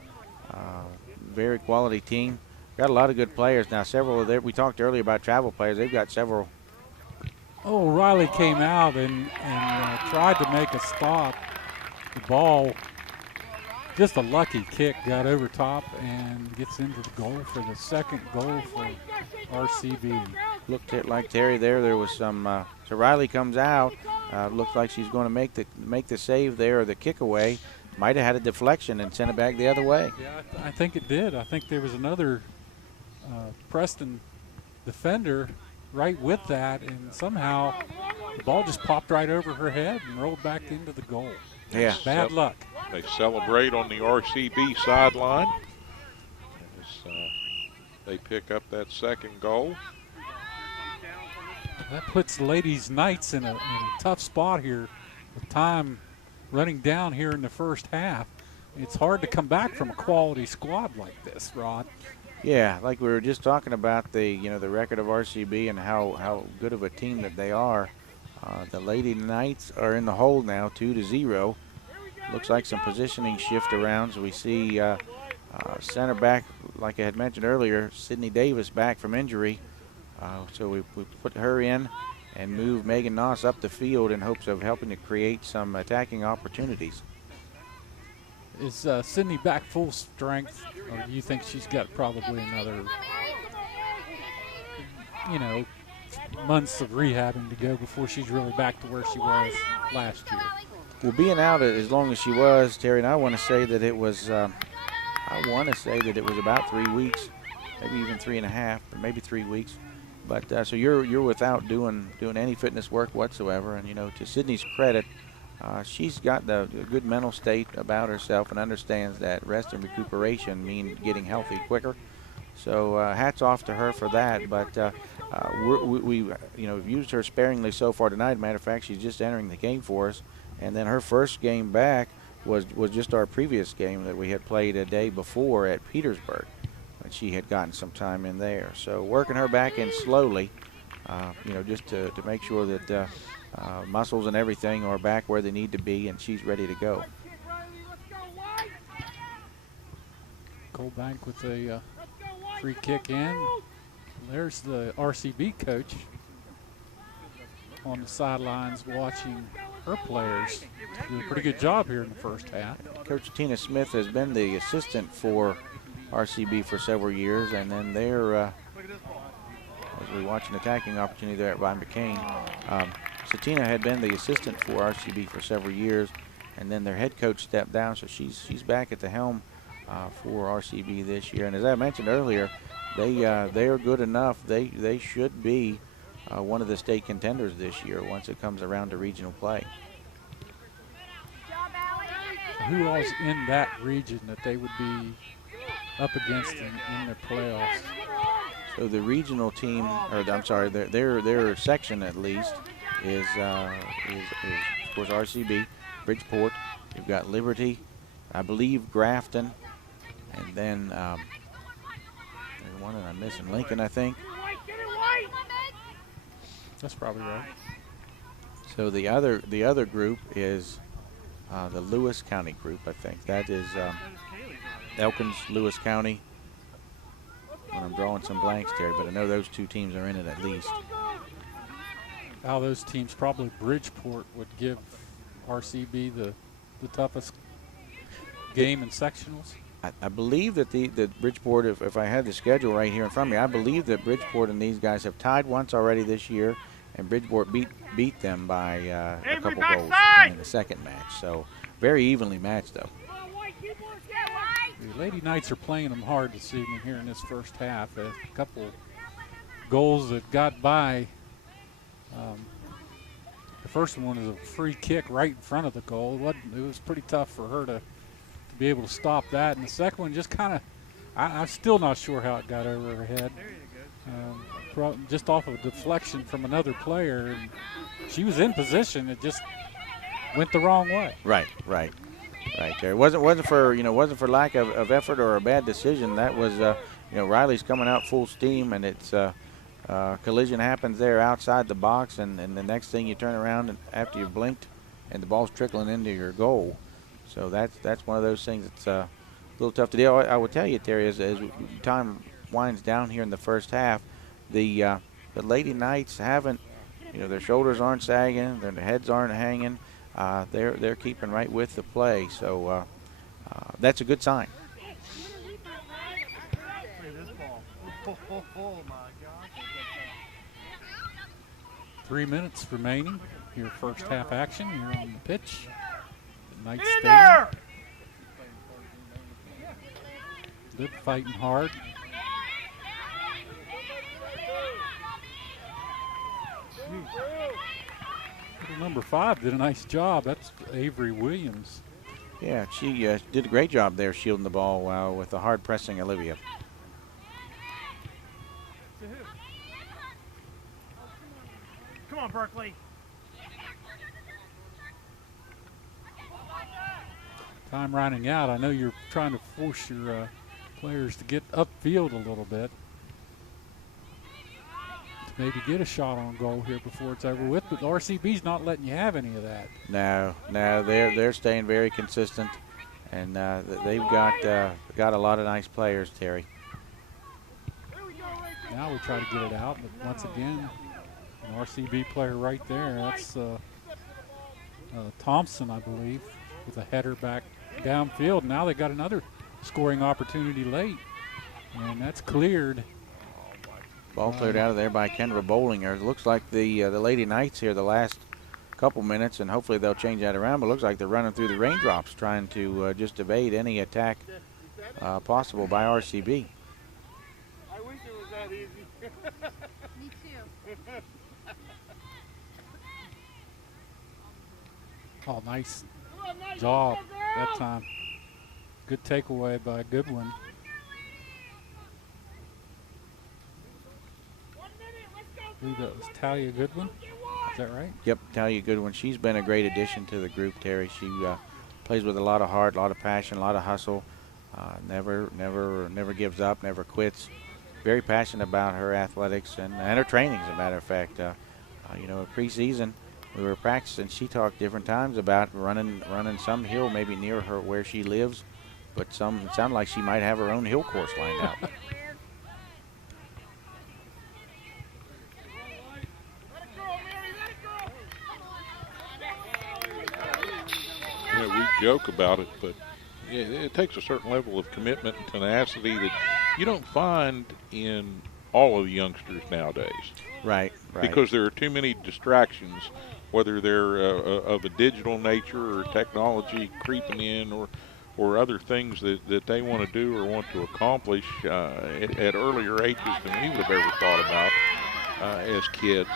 Very quality team. Got a lot of good players now. Several of we talked earlier about travel players. They've got several. Oh, Riley came out and tried to make a stop. The ball, just a lucky kick, got over top and gets into the goal for the second goal for RCB. Looked like Terry there was some. So Riley comes out. Looks like she's going to make the save there, or the kick away. Might have had a deflection and sent it back the other way. Yeah, I think it did. I think there was another Preston defender right with that, and somehow the ball just popped right over her head and rolled back into the goal. Yeah. Bad luck. They celebrate on the RCB sideline as they pick up that second goal. That puts the Ladies Knights in a tough spot here with time running down here in the first half. It's hard to come back from a quality squad like this, Rod. Yeah, like we were just talking about the record of RCB and how good of a team that they are. The Lady Knights are in the hole now, 2-0. Looks like some positioning shift around. So we see center back, like I had mentioned earlier, Sydney Davis back from injury. So we put her in and move Megan Noss up the field in hopes of helping to create some attacking opportunities. Is Sydney back full strength, or do you think she's got probably another, months of rehabbing to go before she's really back to where she was last year? Well, being out as long as she was, Terry, and I want to say that it was, about 3 weeks, maybe even 3.5, or maybe 3 weeks. But so you're without doing any fitness work whatsoever, and to Sydney's credit, she's got the good mental state about herself and understands that rest and recuperation mean getting healthy quicker. So hats off to her for that. But we've used her sparingly so far tonight. Matter of fact, she's just entering the game for us, and then her first game back was just our previous game that we had played a day before at Petersburg. And she had gotten some time in there. So working her back in slowly, just to make sure that muscles and everything are back where they need to be, and she's ready to go. Goldbank with a free kick in. There's the RCB coach on the sidelines watching her players do a pretty good job here in the first half. Coach Tina Smith has been the assistant for RCB for several years, and then they're, as we watch an attacking opportunity there at Ryan McCain. So Tina had been the assistant for RCB for several years, and then their head coach stepped down, so she's back at the helm for RCB this year. And as I mentioned earlier, they are good enough. They should be one of the state contenders this year once it comes around to regional play. Who all's in that region that they would be up against in their playoffs? So the regional team, or I'm sorry, their section at least is of course RCB, Bridgeport. You've got Liberty, I believe Grafton, and then there's one that I'm missing, Lincoln, I think. That's probably right. So the other group is the Lewis County group, I think. That is Elkins, Lewis County. And I'm drawing some blanks, Terry, but I know those two teams are in it at least. How those teams, probably Bridgeport would give RCB the toughest game in sectionals. I believe that the Bridgeport, if I had the schedule right here in front of me, I believe that Bridgeport and these guys have tied once already this year, and Bridgeport beat them by a couple goals in the second match. So very evenly matched, though. The Lady Knights are playing them hard this evening here in this first half. A couple goals that got by. The first one was a free kick right in front of the goal. It was pretty tough for her to be able to stop that. And the second one just kind of, I'm still not sure how it got over her head. just off of a deflection from another player. And she was in position. It just went the wrong way. Right there. It wasn't for lack of effort or a bad decision. That was Riley's coming out full steam, and it's collision happens there outside the box, and the next thing you turn around and after you've blinked, and the ball's trickling into your goal. So that's one of those things that's a little tough to deal. I will tell you, Terry, as time winds down here in the first half, the Lady Knights haven't, their shoulders aren't sagging, their heads aren't hanging. They're keeping right with the play, so that's a good sign. Oh my gosh. 3 minutes remaining here, first half action here on the pitch. Knights Stadium. Good fighting hard. Number 5 did a nice job. That's Avery Williams. Yeah, she did a great job there shielding the ball with the hard pressing Olivia. Come on, Berkeley. Time running out. I know you're trying to force your players to get upfield a little bit. Maybe get a shot on goal here before it's over with, but the RCB's not letting you have any of that. No, they're staying very consistent, and they've got a lot of nice players, Terry. Now we try to get it out, but once again, an RCB player right there. That's Thompson, I believe, with a header back downfield. Now they got another scoring opportunity late, and that's cleared. Ball cleared out of there by Kendra Bollinger. It looks like the Lady Knights here the last couple minutes, and hopefully they'll change that around, but it looks like they're running through the raindrops trying to just evade any attack possible by RCB. I wish it was that easy. Me too. Oh, nice job that time. Good takeaway by Goodwin. I believe that was Talia Goodwin. Is that right? Yep, Talia Goodwin. She's been a great addition to the group, Terry. She plays with a lot of heart, a lot of passion, a lot of hustle. Never gives up, never quits. Very passionate about her athletics and her training, as a matter of fact. Preseason, we were practicing. She talked different times about running some hill maybe near her where she lives, but it sounded like she might have her own hill course lined out. We joke about it, but it takes a certain level of commitment and tenacity that you don't find in all of the youngsters nowadays. Right. Because there are too many distractions, whether they're of a digital nature or technology creeping in or other things that they want to do or want to accomplish at earlier ages than we would have ever thought about as kids.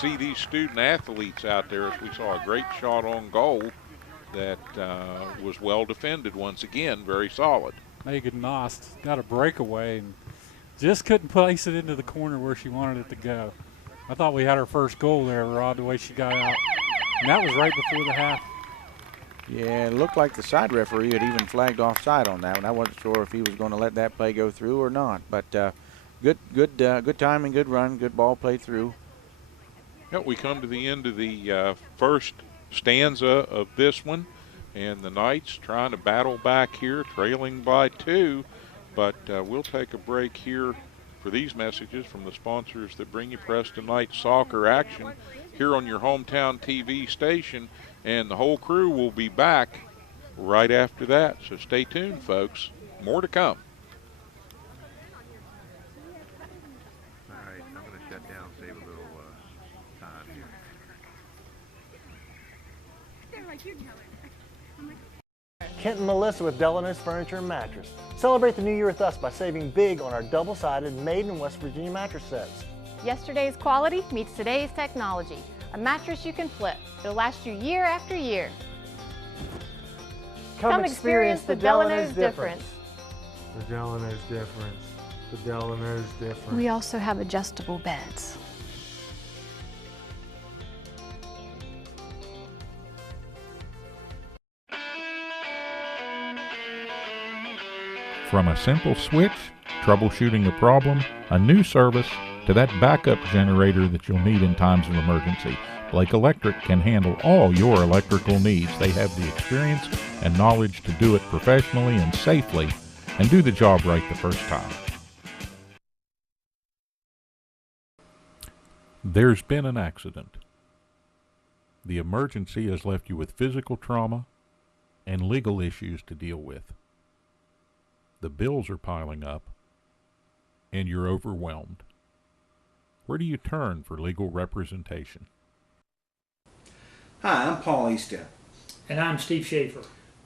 See these student athletes out there, as we saw a great shot on goal that was well defended once again, very solid. Megan Nost got a breakaway and just couldn't place it into the corner where she wanted it to go. I thought we had our first goal there, Rod, the way she got out. And that was right before the half. Yeah, it looked like the side referee had even flagged offside on that one. I wasn't sure if he was going to let that play go through or not. But good timing, good run, good ball played through. Yep, we come to the end of the first stanza of this one, and the Knights trying to battle back here, trailing by 2. But we'll take a break here for these messages from the sponsors that bring you Preston Knights soccer action here on your hometown TV station, and the whole crew will be back right after that. So stay tuned, folks. More to come. Kent and Melissa with Delano's Furniture and Mattress. Celebrate the new year with us by saving big on our double-sided made in West Virginia mattress sets. Yesterday's quality meets today's technology. A mattress you can flip. It'll last you year after year. Come experience the Delano's difference. The Delanor's different. The Delanor's different. We also have adjustable beds. From a simple switch, troubleshooting a problem, a new service, to that backup generator that you'll need in times of emergency, Blake Electric can handle all your electrical needs. They have the experience and knowledge to do it professionally and safely and do the job right the first time. There's been an accident. The emergency has left you with physical trauma and legal issues to deal with. The bills are piling up, and you're overwhelmed. Where do you turn for legal representation? Hi, I'm Paul Eastep. And I'm Steve Schaefer.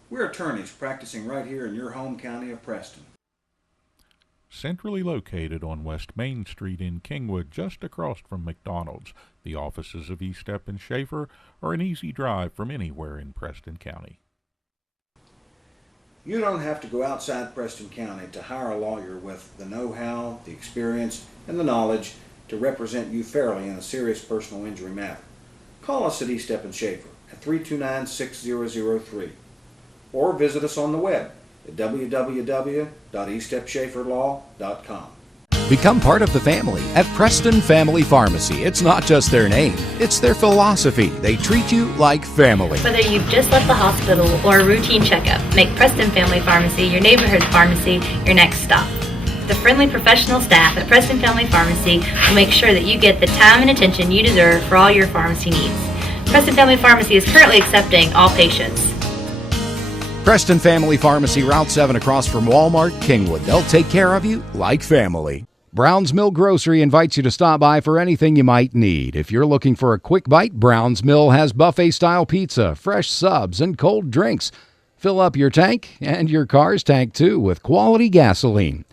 We're attorneys practicing right here in your home county of Preston. Centrally located on West Main Street in Kingwood, just across from McDonald's, the offices of Eastep and Schaefer are an easy drive from anywhere in Preston County. You don't have to go outside Preston County to hire a lawyer with the know-how, the experience, and the knowledge to represent you fairly in a serious personal injury matter. Call us at Eastep and Schaefer at 329-6003 or visit us on the web at www.eastepschaeferlaw.com. Become part of the family at Preston Family Pharmacy. It's not just their name, it's their philosophy. They treat you like family. Whether you've just left the hospital or a routine checkup, make Preston Family Pharmacy your neighborhood pharmacy your next stop. The friendly professional staff at Preston Family Pharmacy will make sure that you get the time and attention you deserve for all your pharmacy needs. Preston Family Pharmacy is currently accepting all patients. Preston Family Pharmacy, Route 7 across from Walmart, Kingwood. They'll take care of you like family. Brown's Mill Grocery invites you to stop by for anything you might need. If you're looking for a quick bite, Brown's Mill has buffet-style pizza, fresh subs, and cold drinks. Fill up your tank and your car's tank, too, with quality gasoline.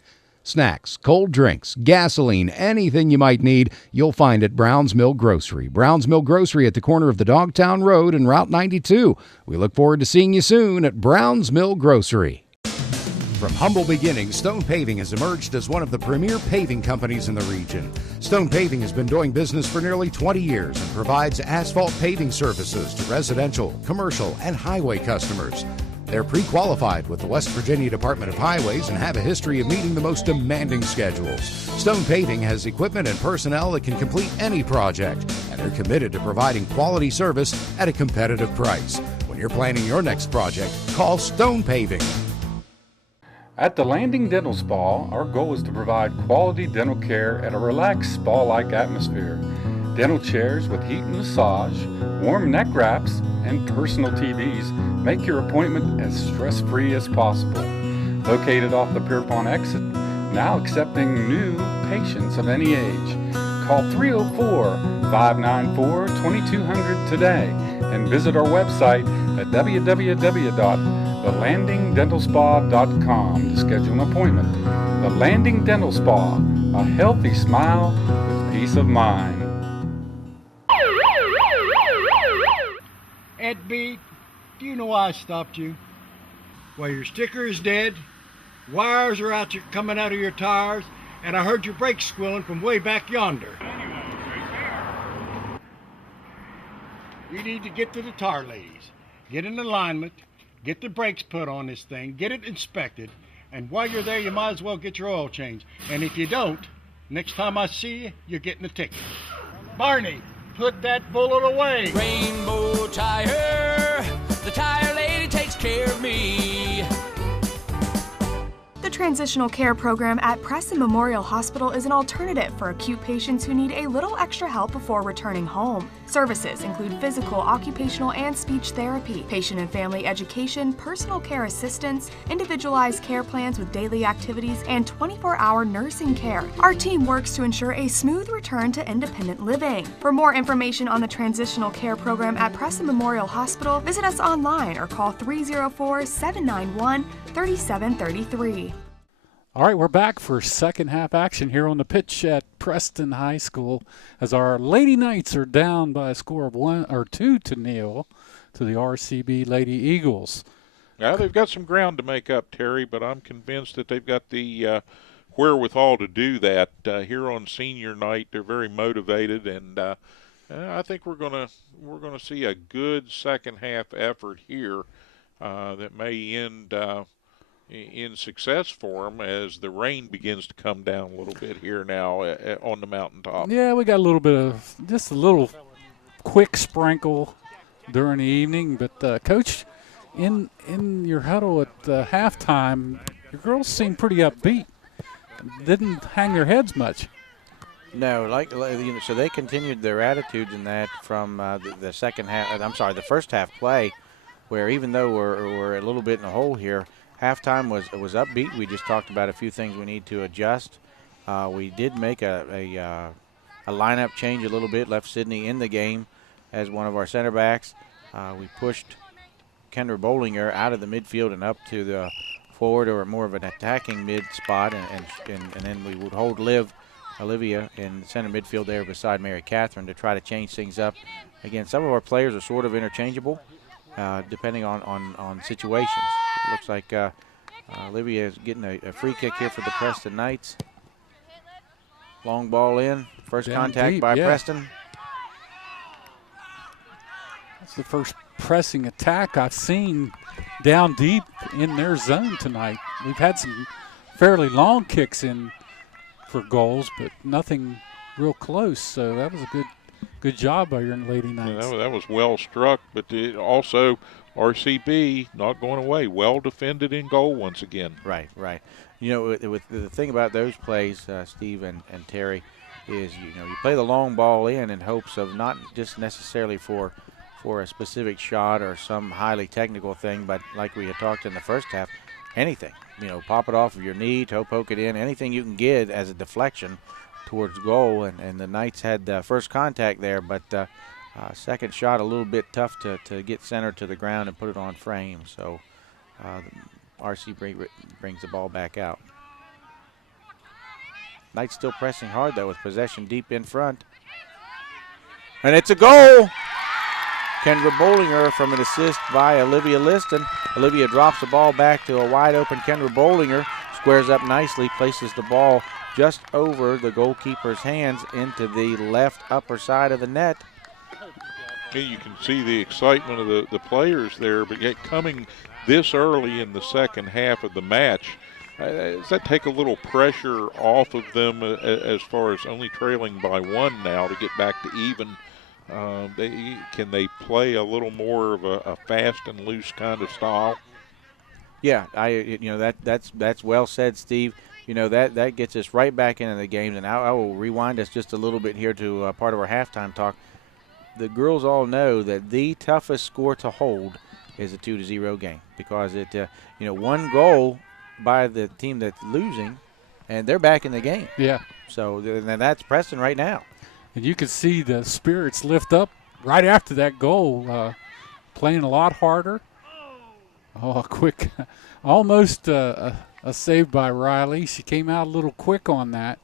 Snacks, cold drinks, gasoline, anything you might need, you'll find at Brown's Mill Grocery. Brown's Mill Grocery at the corner of the Dogtown Road and Route 92. We look forward to seeing you soon at Brown's Mill Grocery. From humble beginnings, Stone Paving has emerged as one of the premier paving companies in the region. Stone Paving has been doing business for nearly 20 years and provides asphalt paving services to residential, commercial, and highway customers. They're pre-qualified with the West Virginia Department of Highways and have a history of meeting the most demanding schedules. Stone Paving has equipment and personnel that can complete any project, and they're committed to providing quality service at a competitive price. When you're planning your next project, call Stone Paving. At the Landing Dental Spa, our goal is to provide quality dental care at a relaxed spa-like atmosphere. Dental chairs with heat and massage, warm neck wraps, and personal TVs make your appointment as stress-free as possible. Located off the Pierpont exit, now accepting new patients of any age. Call 304-594-2200 today and visit our website at www.thelandingdentalspa.com to schedule an appointment. The Landing Dental Spa, a healthy smile with peace of mind. Ed B, do you know why I stopped you? Well, your sticker is dead, wires are coming out of your tires, and I heard your brakes squealing from way back yonder. You need to get to the tire ladies, get in alignment, get the brakes put on this thing, get it inspected, and while you're there, you might as well get your oil changed. And if you don't, next time I see you, you're getting a ticket. Barney, put that bullet away. Rainbow Tire, the tire lady takes care of me. The Transitional Care Program at Preston Memorial Hospital is an alternative for acute patients who need a little extra help before returning home. Services include physical, occupational, and speech therapy, patient and family education, personal care assistance, individualized care plans with daily activities, and 24-hour nursing care. Our team works to ensure a smooth return to independent living. For more information on the Transitional Care Program at Preston Memorial Hospital, visit us online or call 304-791-3733. All right, we're back for second half action here on the pitch at Preston High School as our Lady Knights are down by a score of 1 or 2 to nil to the RCB Lady Eagles. Yeah, they've got some ground to make up, Terry, but I'm convinced that they've got the wherewithal to do that. Here on senior night, they're very motivated, and I think we're gonna see a good second half effort here that may end in success for them as the rain begins to come down a little bit here now on the mountaintop. Yeah, we got a little bit of just a little quick sprinkle during the evening, but Coach, in your huddle at halftime, your girls seemed pretty upbeat. Didn't hang their heads much. No, so they continued their attitudes in that from the second half. I'm sorry, the first half play, where even though we're a little bit in a hole here, halftime was upbeat. We just talked about a few things we need to adjust. We did make a lineup change a little bit, left Sydney in the game as one of our center backs. We pushed Kendra Bollinger out of the midfield and up to the forward or more of an attacking mid spot, and then we would hold Olivia in the center midfield there beside Mary Catherine to try to change things up. Again, some of our players are sort of interchangeable depending on situations. It looks like Olivia is getting a free kick here for the Preston Knights. Long ball in. First Down contact deep, by yeah. Preston. That's the first pressing attack I've seen down deep in their zone tonight. We've had some fairly long kicks in for goals, but nothing real close. So that was a good job by your Lady Knights. Yeah, that was well struck, but also RCB not going away. Well defended in goal once again. Right. You know, with the thing about those plays, Steve and Terry, is you play the long ball in hopes of not just necessarily for a specific shot or some highly technical thing, but like we had talked in the first half, anything. Pop it off of your knee, toe poke it in, anything you can get as a deflection towards goal. And the Knights had first contact there, but second shot a little bit tough to get centered to the ground and put it on frame. So RC brings the ball back out. Knights still pressing hard, though, with possession deep in front. And it's a goal! Kendra Bollinger from an assist by Olivia Liston. Olivia drops the ball back to a wide-open Kendra Bollinger. Squares up nicely, places the ball just over the goalkeeper's hands into the left upper side of the net. You can see the excitement of the players there, but yet coming this early in the second half of the match, does that take a little pressure off of them as far as only trailing by one now to get back to even? Can they play a little more of a fast and loose kind of style? Yeah, that's well said, Steve. That gets us right back into the game, and I will rewind us just a little bit here to part of our halftime talk. The girls all know that the toughest score to hold is a 2-0 game because one goal by the team that's losing, and they're back in the game. Yeah. So then that's Preston right now. And you can see the spirits lift up right after that goal, playing a lot harder. Oh, a quick, almost a save by Riley. She came out a little quick on that,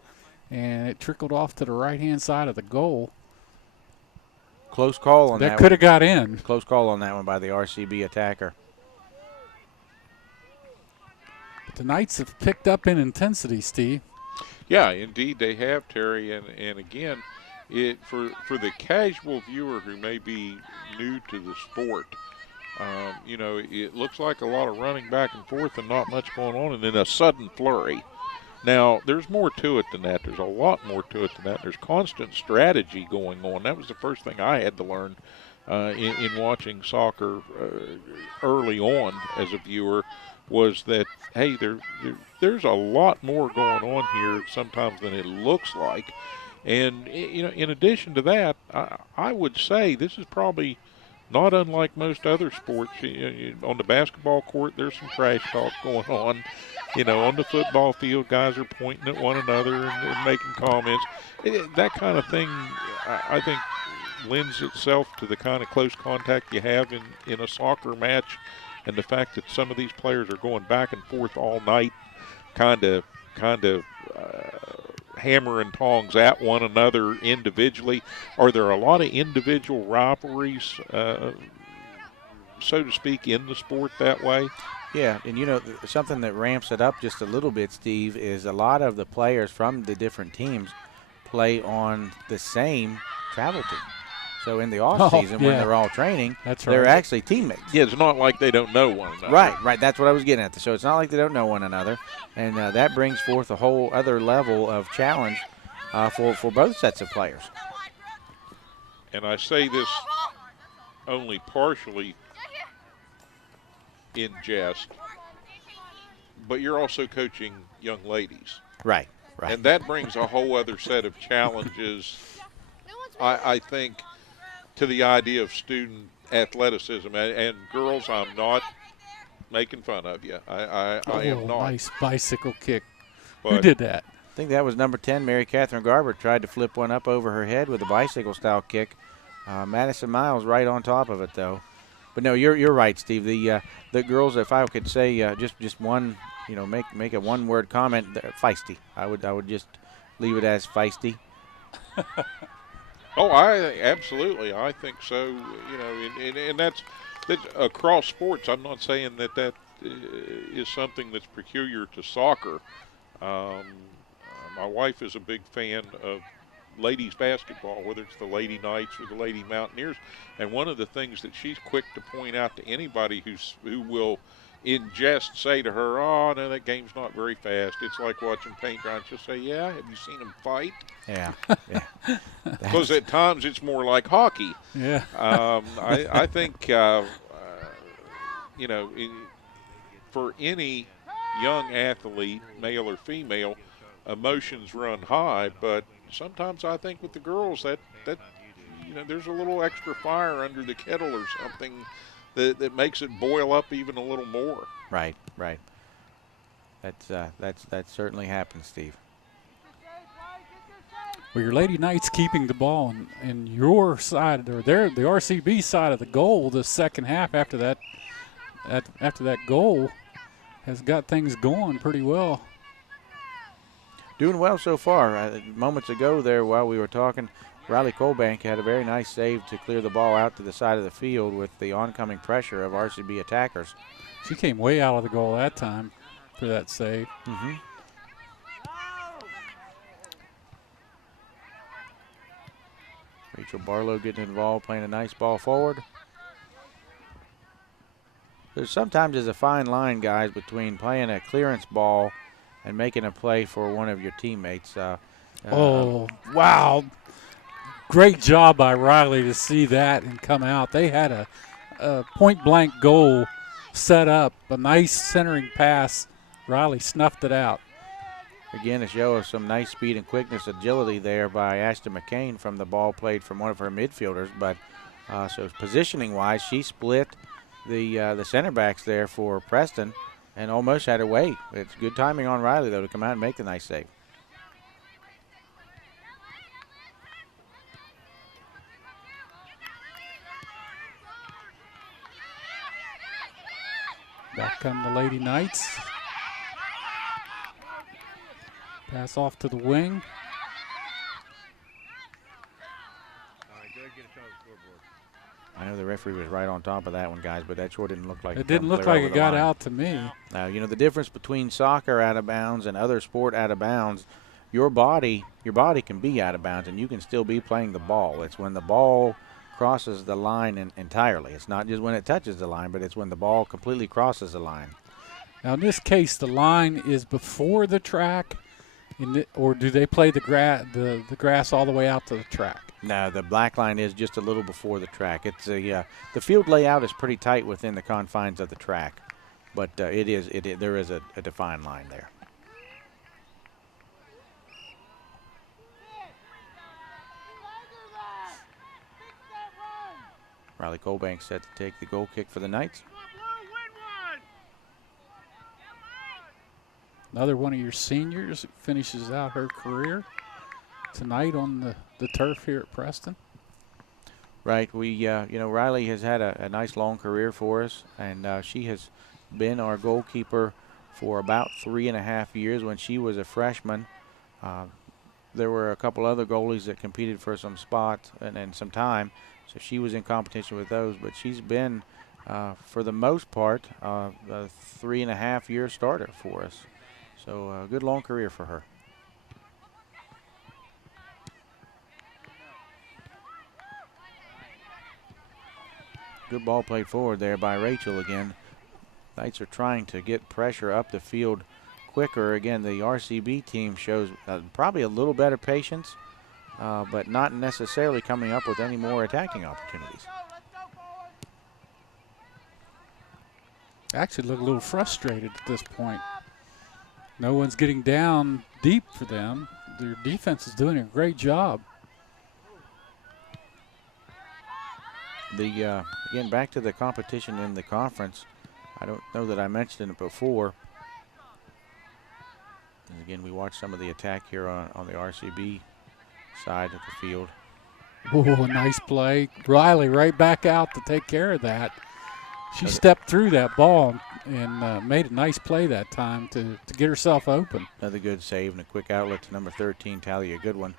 and it trickled off to the right-hand side of the goal. Close call on that. That could have got in. Close call on that one by the RCB attacker. But the Knights have picked up in intensity, Steve. Yeah, indeed they have, Terry. And again, for the casual viewer who may be new to the sport, it looks like a lot of running back and forth and not much going on, and then a sudden flurry. Now, there's more to it than that. There's a lot more to it than that. There's constant strategy going on. That was the first thing I had to learn in watching soccer early on as a viewer, was that, hey, there's a lot more going on here sometimes than it looks like. And, in addition to that, I would say this is probably not unlike most other sports. On the basketball court, there's some trash talk going on. On the football field, guys are pointing at one another and making comments. That kind of thing, I think, lends itself to the kind of close contact you have in a soccer match, and the fact that some of these players are going back and forth all night, kind of hammer and tongs at one another individually. Are there a lot of individual rivalries so to speak, in the sport that way. Yeah, and you know, something that ramps it up just a little bit, Steve, is a lot of the players from the different teams play on the same travel team. So in the off season, when they're all training, they're actually teammates. Yeah, it's not like they don't know one another. Right. That's what I was getting at. So it's not like they don't know one another, and that brings forth a whole other level of challenge for both sets of players. And I say this only partially in jest, but you're also coaching young ladies. Right. And that brings a whole other set of challenges, I think, to the idea of student athleticism. And girls, I'm not making fun of you. I am not. Nice bicycle kick. But who did that? I think that was number 10, Mary Catherine Garber, tried to flip one up over her head with a bicycle-style kick. Madison Miles right on top of it, though. But no, you're right, Steve. The girls, if I could say just one, make a one-word comment, feisty. I would just leave it as feisty. Oh, absolutely. I think so. And that's across sports. I'm not saying that is something that's peculiar to soccer. My wife is a big fan of ladies basketball, whether it's the Lady Knights or the Lady Mountaineers. And one of the things that she's quick to point out to anybody who will in jest say to her, "Oh, no, that game's not very fast. It's like watching paint dry." And she'll say, "Yeah, have you seen them fight?" Yeah. Because at times it's more like hockey. Yeah. I think, for any young athlete, male or female, emotions run high, but sometimes I think with the girls that there's a little extra fire under the kettle or something that makes it boil up even a little more. Right. That certainly happens, Steve. Well, your Lady Knights keeping the ball in your side, or the RCB side of the goal, the second half after that goal has got things going pretty well. Doing well so far. Moments ago there, while we were talking, Riley Colbank had a very nice save to clear the ball out to the side of the field with the oncoming pressure of RCB attackers. She came way out of the goal that time for that save. Mm-hmm. Rachel Barlow getting involved, playing a nice ball forward. Sometimes there's a fine line, guys, between playing a clearance ball and making a play for one of your teammates. Wow. Great job by Riley to see that and come out. They had a point-blank goal set up, a nice centering pass. Riley snuffed it out. Again, a show of some nice speed and quickness, agility there by Ashton McCain from the ball played from one of her midfielders. But so positioning-wise, she split the center backs there for Preston and almost had her way. It's good timing on Riley, though, to come out and make the nice save. Back come the Lady Knights. Pass off to the wing. I know the referee was right on top of that one, guys, but that sure didn't look like it didn't look like it got out to me. Now, the difference between soccer out of bounds and other sport out of bounds, your body can be out of bounds and you can still be playing the ball. It's when the ball crosses the line entirely. It's not just when it touches the line, but it's when the ball completely crosses the line. Now, in this case, the line is before the track, or do they play the grass all the way out to the track? No, the black line is just a little before the track. It's the field layout is pretty tight within the confines of the track, but there is a defined line there. Riley Colbank set to take the goal kick for the Knights. Another one of your seniors finishes out her career tonight on the turf here at Preston. Right. We, Riley has had a nice long career for us, and she has been our goalkeeper for about 3.5 years. When she was a freshman, there were a couple other goalies that competed for some spots and some time, so she was in competition with those. But she's been for the most part, a 3.5-year starter for us. So a good long career for her. Good ball played forward there by Rachel again. Knights are trying to get pressure up the field quicker. Again, the RCB team shows probably a little better patience, but not necessarily coming up with any more attacking opportunities. Actually look a little frustrated at this point. No one's getting down deep for them. Their defense is doing a great job. Again, back to the competition in the conference. I don't know that I mentioned it before. And again, we watched some of the attack here on the RCB side of the field. Oh, nice play. Riley right back out to take care of that. She stepped through that ball and made a nice play that time to get herself open. Another good save and a quick outlet to number 13, Talia Goodwin,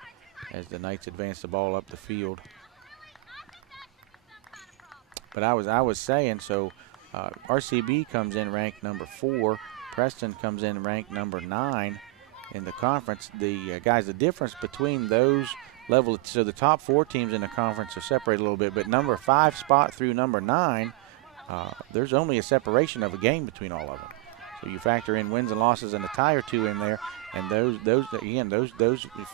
as the Knights advance the ball up the field. But I was saying, so RCB comes in ranked number 4. Preston comes in ranked number 9 in the conference. The guys, the difference between those level, so the top 4 teams in the conference are separated a little bit, but number 5 spot through number 9, there's only a separation of a game between all of them. So you factor in wins and losses and a tie or two in there, and those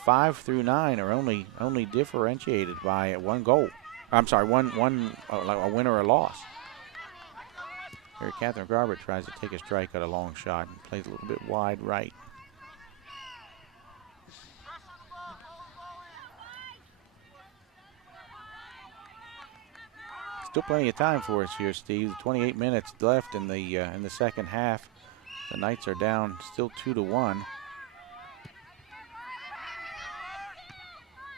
5 through 9 are only differentiated by one goal. I'm sorry, one like a win or a loss. Here, Catherine Garber tries to take a strike at a long shot and plays a little bit wide right. Still plenty of time for us here, Steve. 28 minutes left in the second half. The Knights are down still 2-1.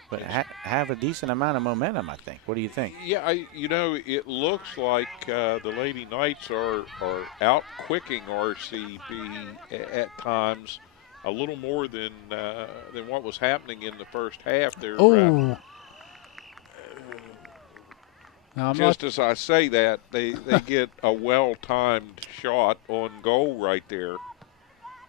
But have a decent amount of momentum, I think. What do you think? Yeah, it looks like the Lady Knights are out-quicking RCB at times a little more than what was happening in the first half. They're just as I say that, they get a well-timed shot on goal right there.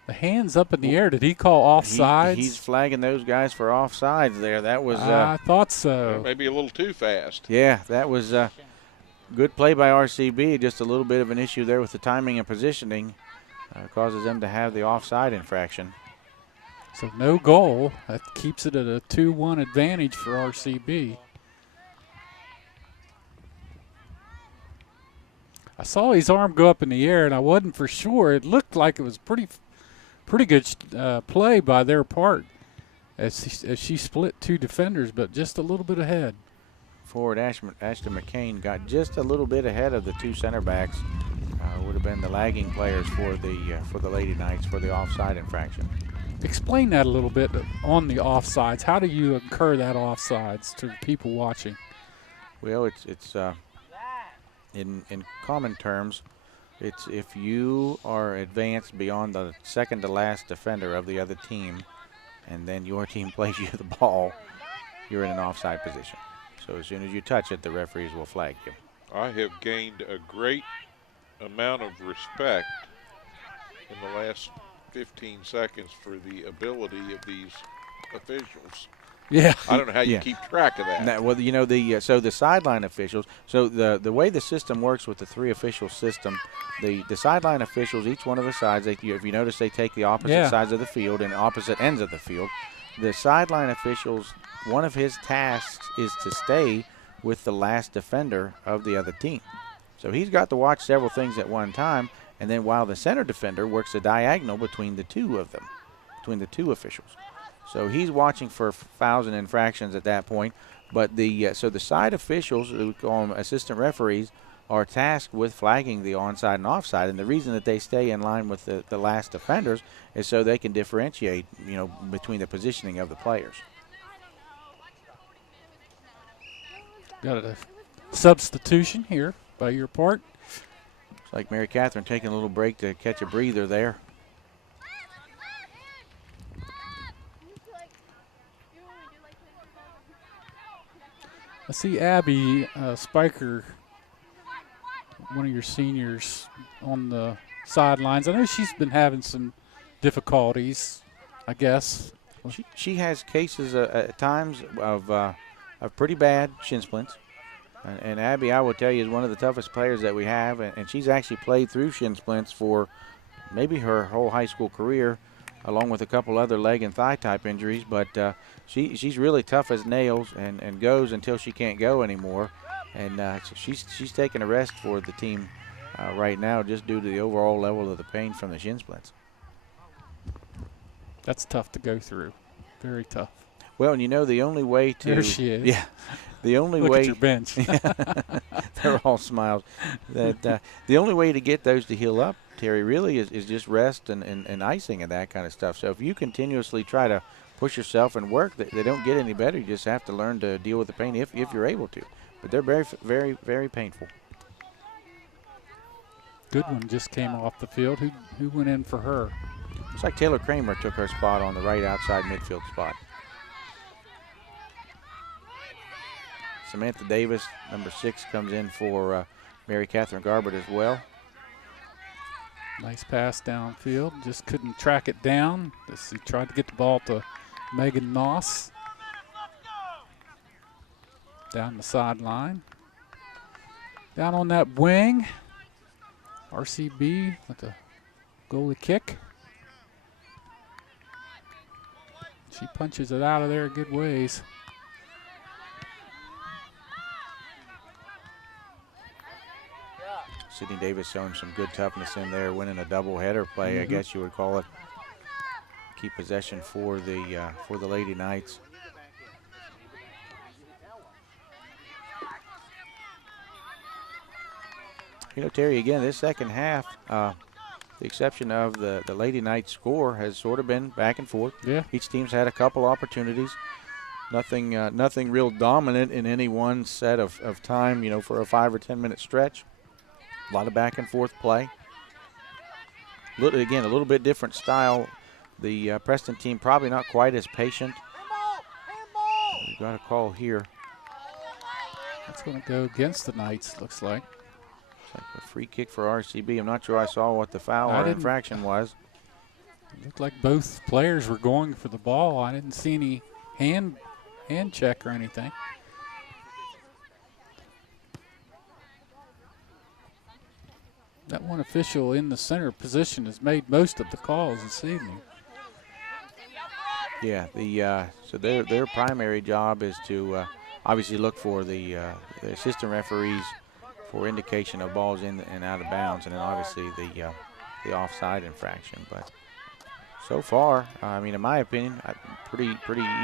The hands up in the air. Did he call offsides? He's flagging those guys for offsides there. That was. I thought so. Maybe a little too fast. Yeah, that was good play by RCB. Just a little bit of an issue there with the timing and positioning. Causes them to have the offside infraction. So no goal. That keeps it at a 2-1 advantage for RCB. I saw his arm go up in the air, and I wasn't for sure. It looked like it was pretty good play by their part as she split 2 defenders, but just a little bit ahead. Forward Ashton McCain got just a little bit ahead of the 2 center backs. Would have been the lagging players for the Lady Knights for the offside infraction. Explain that a little bit on the offsides. How do you incur that offsides to people watching? Well, it's in common terms, it's if you are advanced beyond the second to last defender of the other team, and then your team plays you the ball, you're in an offside position. So as soon as you touch it, the referees will flag you. I have gained a great amount of respect in the last 15 seconds for the ability of these officials. Yeah, I don't know how you keep track of that. Well, so the sideline officials. So the way the system works with the 3 official system, the sideline officials, each one of the sides, if you notice, they take the opposite sides of the field and opposite ends of the field. The sideline officials, one of his tasks is to stay with the last defender of the other team. So he's got to watch several things at one time, and then while the center defender works a diagonal between the 2 of them, between the 2 officials. So he's watching for fouls and infractions at that point. But so the side officials, we call them assistant referees, are tasked with flagging the onside and offside. And the reason that they stay in line with the last defenders is so they can differentiate, between the positioning of the players. Got a substitution here by your part. Looks like Mary Catherine taking a little break to catch a breather there. I see Abby Spiker one of your seniors on the sidelines. I know she's been having some difficulties, I guess. She has cases at times of pretty bad shin splints. And Abby, I will tell you, is one of the toughest players that we have, and she's actually played through shin splints for maybe her whole high school career, along with a couple other leg and thigh type injuries. But she's really tough as nails and goes until she can't go anymore. And so she's taking a rest for the team right now, just due to the overall level of the pain from the shin splints. That's tough to go through. Very tough. Well, and you know, the only way to— There she is. Yeah. The only Look way— at your bench. They're all smiles. That the only way to get those to heal up, Terry, really is just rest and icing and that kind of stuff. So if you continuously try to push yourself and work, they don't get any better. You just have to learn to deal with the pain if you're able to. But they're very, very, very painful. Good one just came off the field. Who went in for her? Looks like Taylor Kramer took her spot on the right outside midfield spot. Samantha Davis, number 6, comes in for Mary Catherine Garbett as well. Nice pass downfield. Just couldn't track it down. He tried to get the ball to Megan Noss. Down the sideline. Down on that wing. RCB with the goalie kick. She punches it out of there good ways. Sydney Davis showing some good toughness in there, winning a doubleheader play, I guess you would call it. Keep possession for the Lady Knights. You know, Terry, again, this second half, the exception of the Lady Knights score, has sort of been back and forth. Yeah. Each team's had a couple opportunities. Nothing real dominant in any one set of time, you know, for a 5 or 10 minute stretch. A lot of back and forth play. Again, a little bit different style. The Preston team probably not quite as patient. We've got a call here. That's going to go against the Knights, looks like. Looks like a free kick for RCB. I'm not sure I saw what the foul or infraction was. It looked like both players were going for the ball. I didn't see any hand check or anything. That one official in the center position has made most of the calls this evening. Yeah, so their primary job is to obviously look for the assistant referees for indication of balls in and out of bounds, and then obviously the offside infraction. But so far, I mean, in my opinion, pretty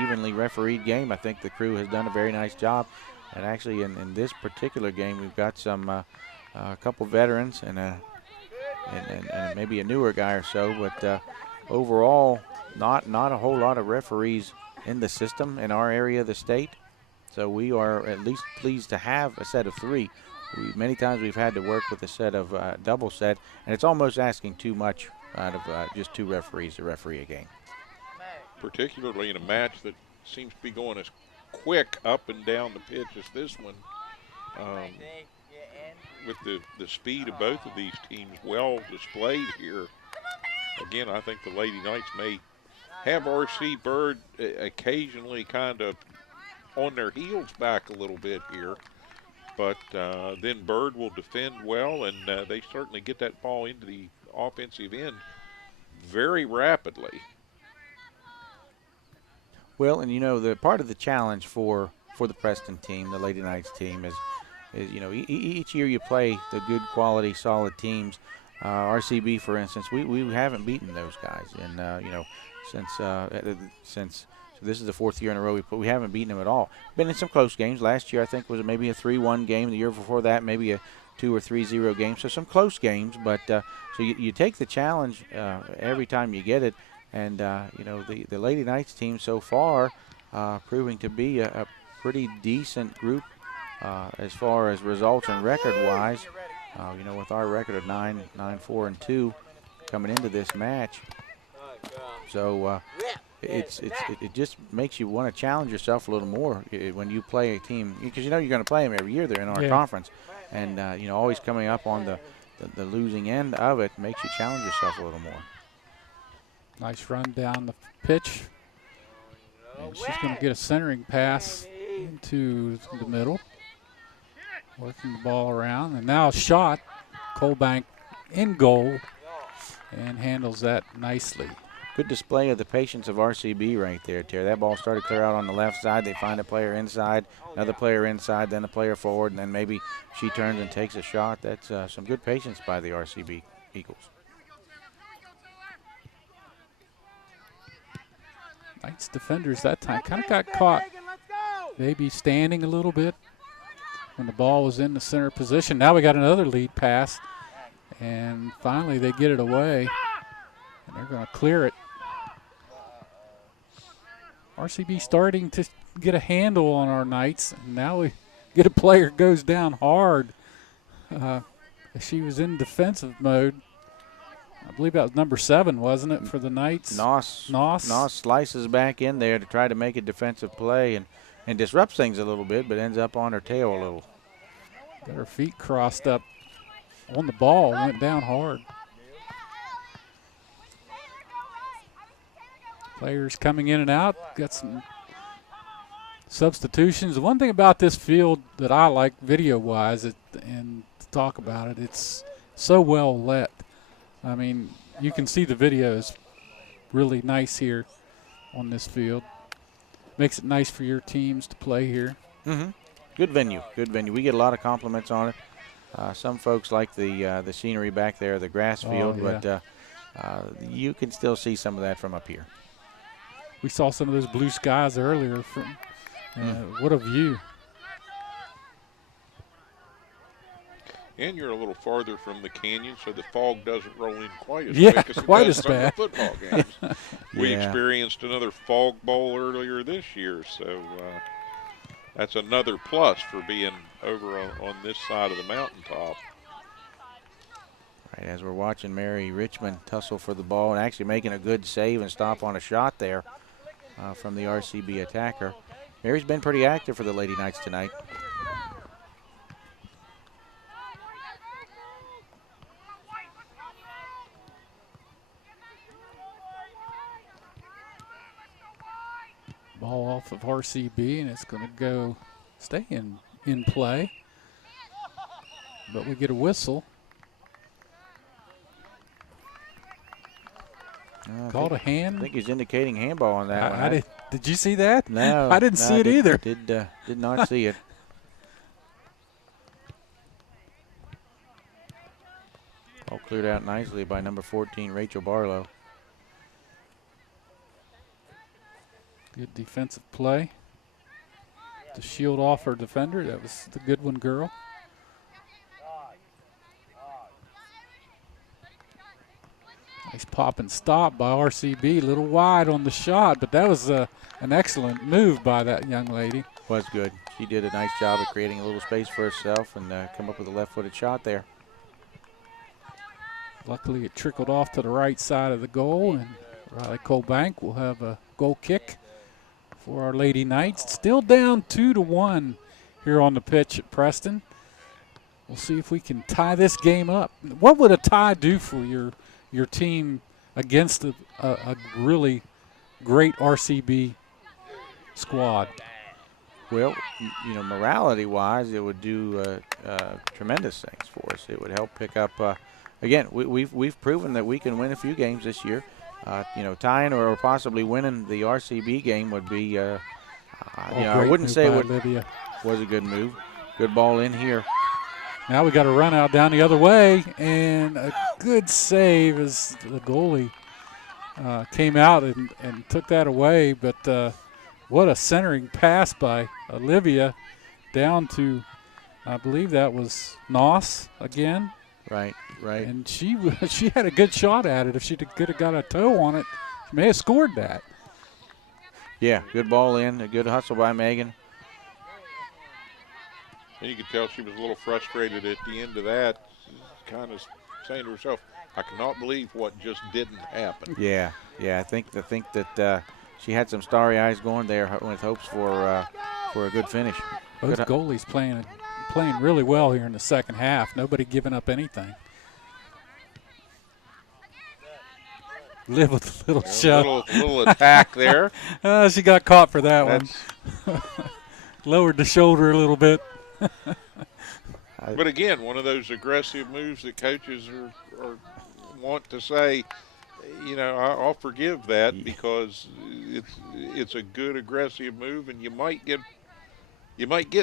evenly refereed game. I think the crew has done a very nice job, and actually in this particular game, we've got some a couple veterans and maybe a newer guy or so, but overall, not a whole lot of referees in the system in our area of the state. So we are at least pleased to have a set of 3. Many times we've had to work with a set of double set, and it's almost asking too much out of just 2 referees to referee a game. Particularly in a match that seems to be going as quick up and down the pitch as this one. With the speed of both of these teams well displayed here. Again, I think the Lady Knights may have RC Bird occasionally kind of on their heels back a little bit here. But then Bird will defend well, and they certainly get that ball into the offensive end very rapidly. Well, and you know, the part of the challenge for the Preston team, the Lady Knights team, is you know, each year you play the good quality solid teams. RCB, for instance, we haven't beaten those guys, and you know, since so this is the 4th year in a row we haven't beaten them at all. Been in some close games. Last year I think was maybe a 3-1 game. The year before that maybe a 2 or 3-0 game. So some close games, but so you take the challenge every time you get it, and you know, the Lady Knights team so far proving to be a pretty decent group. As far as results and record-wise, you know, with our record of 9-4-2 coming into this match, so it just makes you want to challenge yourself a little more when you play a team, because you know you're going to play them every year. They're in our conference, and always coming up on the losing end of it makes you challenge yourself a little more. Nice run down the pitch. And she's going to get a centering pass into the middle. Working the ball around. And now a shot. Colbank in goal and handles that nicely. Good display of the patience of RCB right there, Terry. That ball started clear out on the left side. They find a player inside, another player inside, then a player forward, and then maybe she turns and takes a shot. That's some good patience by the RCB Eagles. Knights defenders that time kind of got caught maybe standing a little bit when the ball was in the center position. Now we got another lead pass, and finally they get it away, and they're going to clear it. RCB starting to get a handle on our Knights, and now we get a player goes down hard. She was in defensive mode. I believe that was number 7, wasn't it, for the Knights? Noss slices back in there to try to make a defensive play and disrupts things a little bit, but ends up on her tail a little. Got her feet crossed up on the ball, went down hard. Players coming in and out, got some substitutions. The one thing about this field that I like video-wise and to talk about it, it's so well lit. I mean, you can see the videos really nice here on this field. Makes it nice for your teams to play here. Mm-hmm. Good venue, good venue. We get a lot of compliments on it. Some folks like the scenery back there, the grass field, but you can still see some of that from up here. We saw some of those blue skies earlier. What a view. And you're a little farther from the canyon, so the fog doesn't roll in quite as quick as it quite does as from bad. the football games. We experienced another fog bowl earlier this year, so that's another plus for being over on this side of the mountaintop. Right, as we're watching Mary Richmond tussle for the ball and actually making a good save and stop on a shot there from the RCB attacker. Mary's been pretty active for the Lady Knights tonight. Ball off of RCB, and it's going to stay in play. But we get a whistle. Called a hand. I think he's indicating handball on that one. Did you see that? No. I didn't see it either. Did not see it. All cleared out nicely by number 14, Rachel Barlow. Good defensive play to shield off her defender. That was the Goodwin girl. Nice pop and stop by RCB. A little wide on the shot, but that was an excellent move by that young lady. Was good. She did a nice job of creating a little space for herself and come up with a left-footed shot there. Luckily, it trickled off to the right side of the goal, and Riley Colbank will have a goal kick for our Lady Knights. Still down 2-1 here on the pitch at Preston. We'll see if we can tie this game up. What would a tie do for your team against a really great RCB squad? Well, morality-wise, it would do tremendous things for us. It would help pick up. Again, we've proven that we can win a few games this year. Tying or possibly winning the RCB game would be. I wouldn't say it was a good move. Good ball in here. Now we got a run out down the other way, and a good save as the goalie came out and took that away. But what a centering pass by Olivia down to, I believe that was Noss again. Right. And she had a good shot at it. If she could have got a toe on it, she may have scored that. Yeah, good ball in, a good hustle by Megan. And you could tell she was a little frustrated at the end of that, kind of saying to herself, I cannot believe what just didn't happen. Yeah, I think that she had some starry eyes going there with hopes for a good finish. Both goalies playing playing really well here in the second half. Nobody giving up anything. Live with a little shove. Little attack there. She got caught for that one. Lowered the shoulder a little bit. But again, one of those aggressive moves that coaches are want to say, you know, I'll forgive that because it's a good aggressive move, and you might get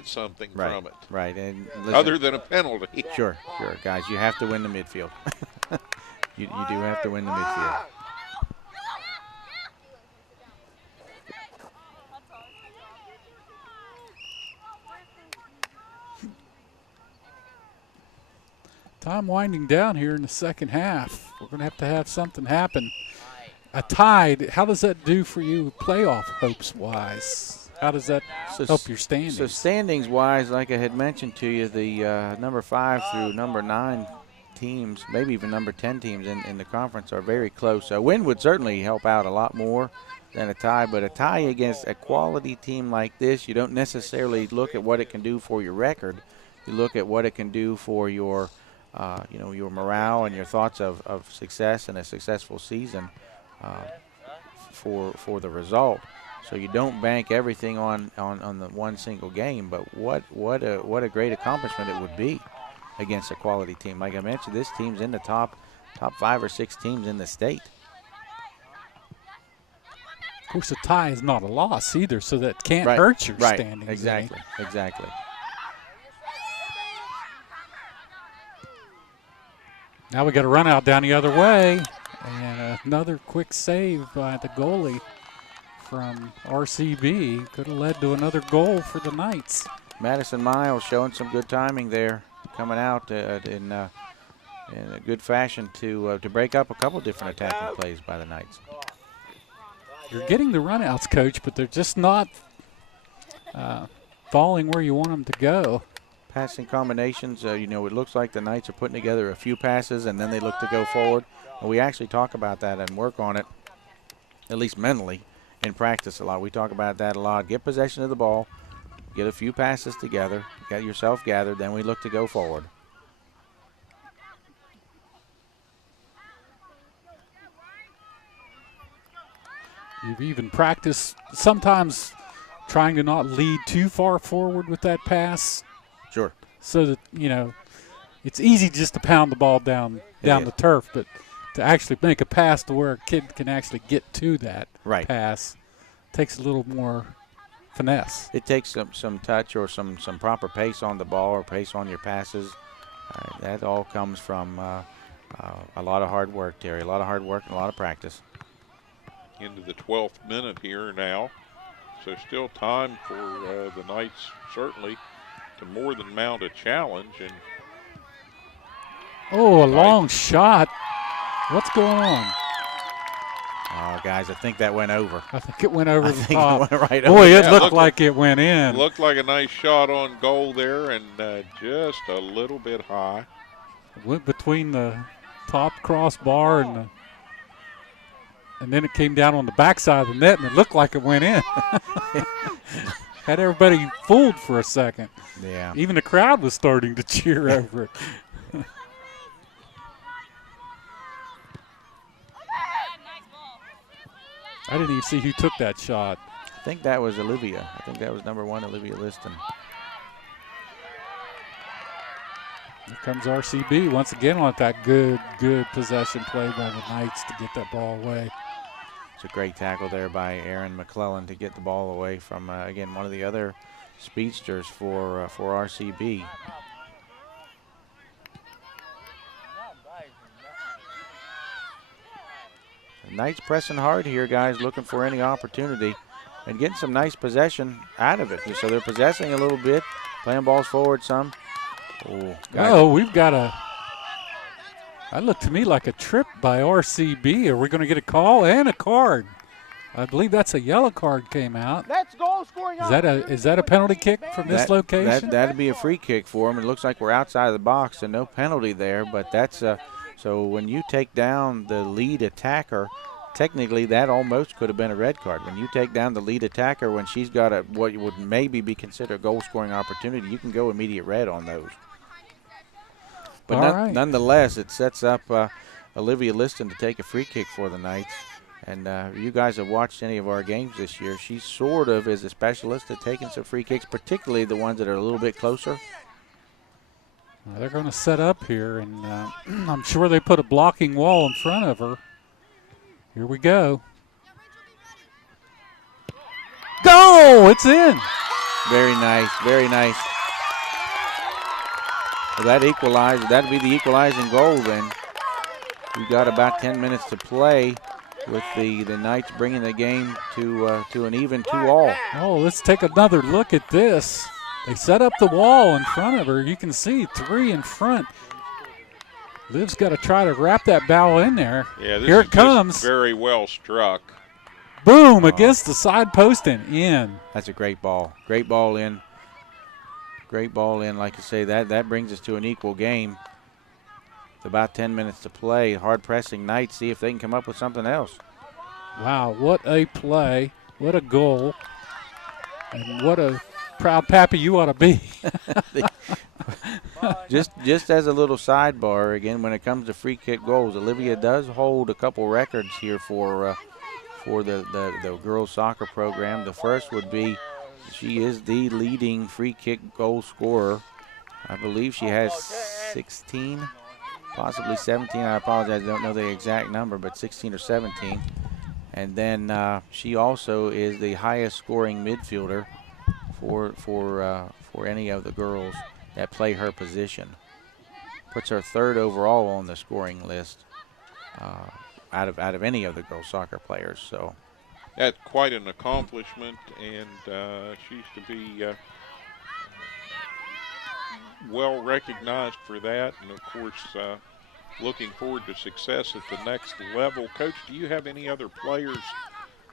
something from it. Right, and listen, other than a penalty. Sure, guys, you have to win the midfield. you do have to win the midfield. Time winding down here in the second half. We're going to have something happen. A tie, how does that do for you playoff hopes-wise? How does that help your standings? So standings-wise, like I had mentioned to you, the number 5 through number 9 teams, maybe even number 10 teams in the conference are very close. A win would certainly help out a lot more than a tie, but a tie against a quality team like this, you don't necessarily look at what it can do for your record. You look at what it can do for your your morale and your thoughts of success and a successful season for the result. So you don't bank everything on the one single game, but what a great accomplishment it would be against a quality team. Like I mentioned, this team's in the top 5 or 6 teams in the state. Of course, a tie is not a loss either, so that can't hurt your standings. Exactly. Now we got a run out down the other way, and another quick save by the goalie from RCB could have led to another goal for the Knights. Madison Miles showing some good timing there, coming out in a good fashion to break up a couple different attacking plays by the Knights. You're getting the runouts, Coach, but they're just not falling where you want them to go. Passing combinations, it looks like the Knights are putting together a few passes and then they look to go forward. And we actually talk about that and work on it, at least mentally, in practice a lot. We talk about that a lot. Get possession of the ball, get a few passes together, get yourself gathered, then we look to go forward. You've even practiced sometimes trying to not lead too far forward with that pass. Sure. So that, it's easy just to pound the ball down the turf, but to actually make a pass to where a kid can actually get to that pass takes a little more finesse. It takes some touch or some proper pace on the ball or pace on your passes. That all comes from a lot of hard work, Terry, a lot of hard work and a lot of practice. Into the 12th minute here now, so still time for the Knights certainly to more than mount a challenge. And a long shot. What's going on? Oh, guys, I think that went over. I think it went over the top. It went right Boy, over. it looked like it went in. Looked like a nice shot on goal there, and just a little bit high. It went between the top crossbar and then it came down on the backside of the net, and it looked like it went in. Had everybody fooled for a second. Yeah. Even the crowd was starting to cheer over it. I didn't even see who took that shot. I think that was Olivia. I think that was number 1, Olivia Liston. Here comes RCB once again on that good possession play by the Knights to get that ball away. It's a great tackle there by Aaron McClellan to get the ball away from, again, one of the other speedsters for RCB. The Knights pressing hard here, guys, looking for any opportunity and getting some nice possession out of it. So they're possessing a little bit, playing balls forward some. We've got that looked to me like a trip by RCB. Are we going to get a call and a card? I believe that's a yellow card came out. That's goal scoring. Is that a penalty kick from this location? That'd be a free kick for them. It looks like we're outside of the box, so no penalty there. But that's so when you take down the lead attacker technically that almost could have been a red card. When you take down the lead attacker when she's got what would maybe be considered a goal-scoring opportunity, you can go immediate red on those. But nonetheless, it sets up Olivia Liston to take a free kick for the Knights. And you guys have watched any of our games this year. She sort of is a specialist at taking some free kicks, particularly the ones that are a little bit closer. Well, they're going to set up here, and I'm sure they put a blocking wall in front of her. Here we go. Go! It's in. Very nice, very nice. Well, that equalized. That'd be the equalizing goal then. We've got about 10 minutes to play with the Knights bringing the game to an even 2-all. Oh, let's take another look at this. They set up the wall in front of her. You can see 3 in front. Liv's got to try to wrap that ball in there. Yeah, this Here is it comes. Just very well struck. Boom, against the side post and in. That's a great ball. Great ball in. Great ball in. Like I say, that brings us to an equal game. With about 10 minutes to play. Hard pressing Knights. See if they can come up with something else. Wow, what a play. What a goal. And what a proud pappy you ought to be. Just as a little sidebar, again, when it comes to free kick goals, Olivia does hold a couple records here for the girls soccer program. The first would be she is the leading free kick goal scorer. I believe she has 16, possibly 17. I apologize, I don't know the exact number, but 16 or 17. And then she also is the highest scoring midfielder for any of the girls that play her position. Puts her 3rd overall on the scoring list out of any of the girls soccer players. So that's quite an accomplishment, and she's to be well recognized for that. And of course, looking forward to success at the next level. Coach, do you have any other players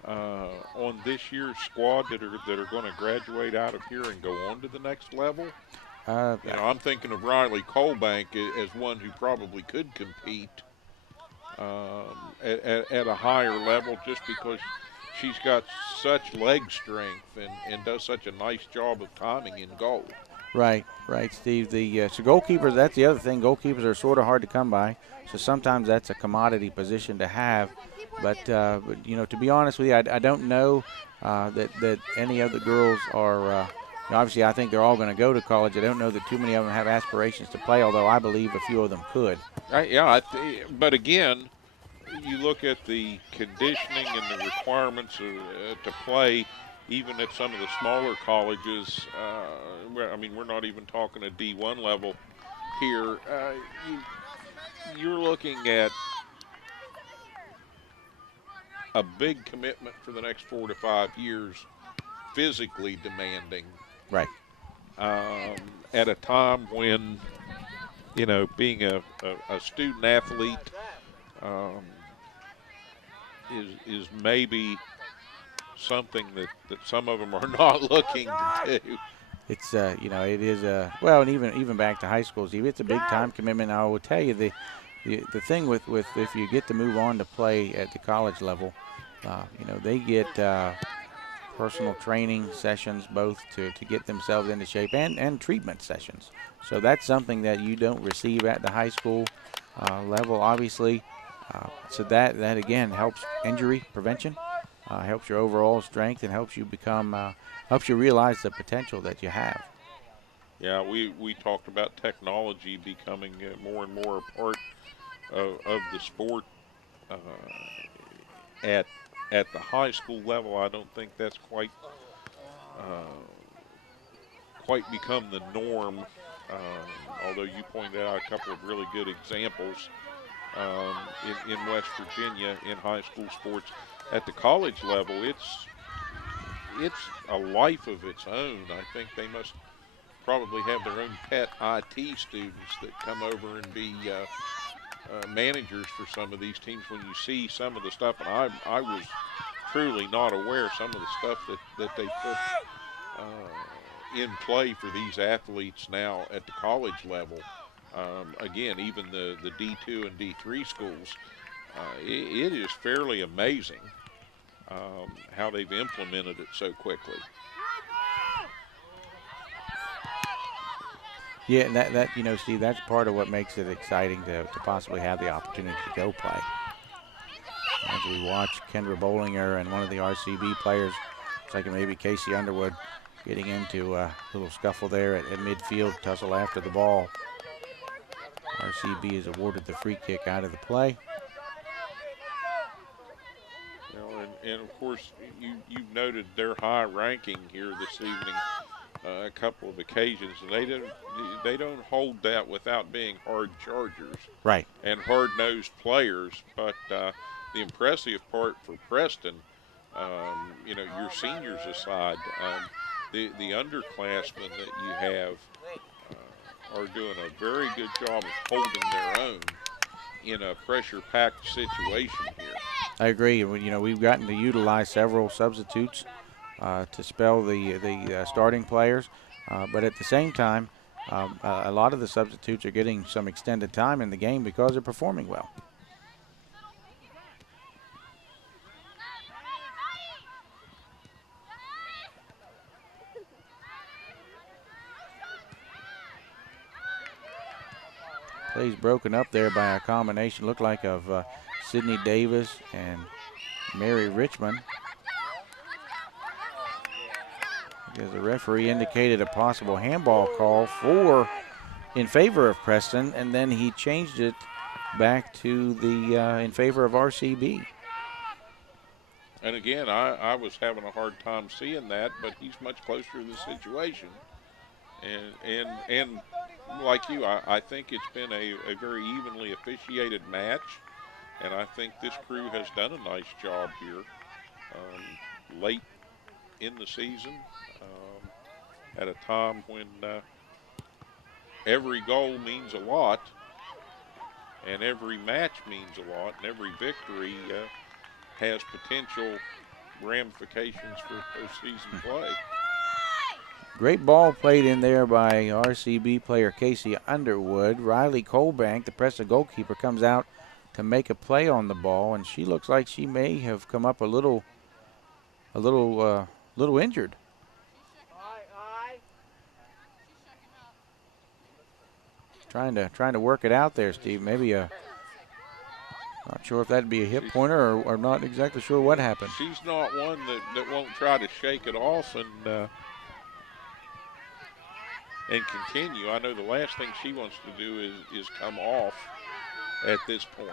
on this year's squad that are going to graduate out of here and go on to the next level? I'm thinking of Riley Colbank as one who probably could compete at a higher level, just because she's got such leg strength and does such a nice job of timing in goal. Right, Steve. So goalkeepers, that's the other thing. Goalkeepers are sort of hard to come by, so sometimes that's a commodity position to have. But you know, to be honest with you, I don't know that any of the girls are. Obviously, I think they're all going to go to college. I don't know that too many of them have aspirations to play, although I believe a few of them could. But again, you look at the conditioning and the requirements to play, even at some of the smaller colleges. I mean, we're not even talking a D1 level here. You're looking at a big commitment for the next 4 to 5 years, physically demanding. Right. At a time when, you know, being a student athlete is maybe something that some of them are not looking to do. It's you know, it is well, and even back to high school, Steve, it's a big time commitment. I will tell you the thing with if you get to move on to play at the college level, you know, they get personal training sessions both to get themselves into shape and treatment sessions. So that's something that you don't receive at the high school level, obviously. So that again helps injury prevention, helps your overall strength, and helps you helps you realize the potential that you have. Yeah, we talked about technology becoming more and more a part of the sport at the high school level. I don't think that's quite become the norm, although you pointed out a couple of really good examples in West Virginia in high school sports. At the college level, it's a life of its own. I think they must probably have their own pet IT students that come over and be managers for some of these teams. When you see some of the stuff, and I was truly not aware of some of the stuff that they put in play for these athletes now at the college level. Again, even the D2 and D3 schools, it is fairly amazing how they've implemented it so quickly. Yeah, and that you know, Steve, that's part of what makes it exciting to possibly have the opportunity to go play. As we watch Kendra Bollinger and one of the RCB players, looks like maybe Casey Underwood, getting into a little scuffle there at midfield, tussle after the ball. RCB is awarded the free kick out of the play. You know, and of course, you've noted their high ranking here this evening. A couple of occasions, and they don't hold that without being hard chargers, right, and hard-nosed players. But the impressive part for Preston, you know, your seniors aside, the underclassmen that you have are doing a very good job of holding their own in a pressure-packed situation here. I agree. You know, we've gotten to utilize several substitutes to spell the starting players, but at the same time, a lot of the substitutes are getting some extended time in the game because they're performing well. Plays broken up there by a combination, looked like of Sydney Davis and Mary Richmond. Because the referee indicated a possible handball call in favor of Preston, and then he changed it back to the in favor of RCB. And again, I was having a hard time seeing that, but he's much closer to the situation. And like you, I think it's been a very evenly officiated match, and I think this crew has done a nice job here late in the season. At a time when every goal means a lot, and every match means a lot, and every victory has potential ramifications for postseason play. Great ball played in there by RCB player Casey Underwood. Riley Colbank, the Preston goalkeeper, comes out to make a play on the ball, and she looks like she may have come up a little injured. Trying to work it out there, Steve. Maybe not sure if that'd be a hip pointer or not exactly sure what happened. She's not one that won't try to shake it off and continue. I know the last thing she wants to do is come off at this point.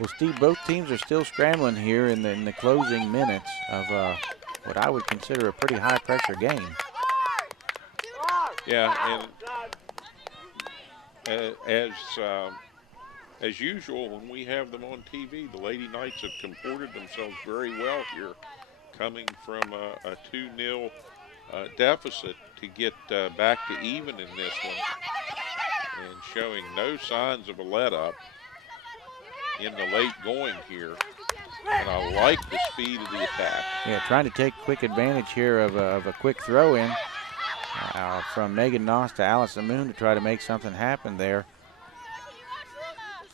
Well, Steve, both teams are still scrambling here in the closing minutes of what I would consider a pretty high-pressure game. Yeah, and as usual, when we have them on TV, the Lady Knights have comported themselves very well here, coming from a 2-0 deficit to get back to even in this one, and showing no signs of a let-up in the late going here. And I like the speed of the attack. Yeah, trying to take quick advantage here of a quick throw-in from Megan Noss to Allison Moon to try to make something happen there.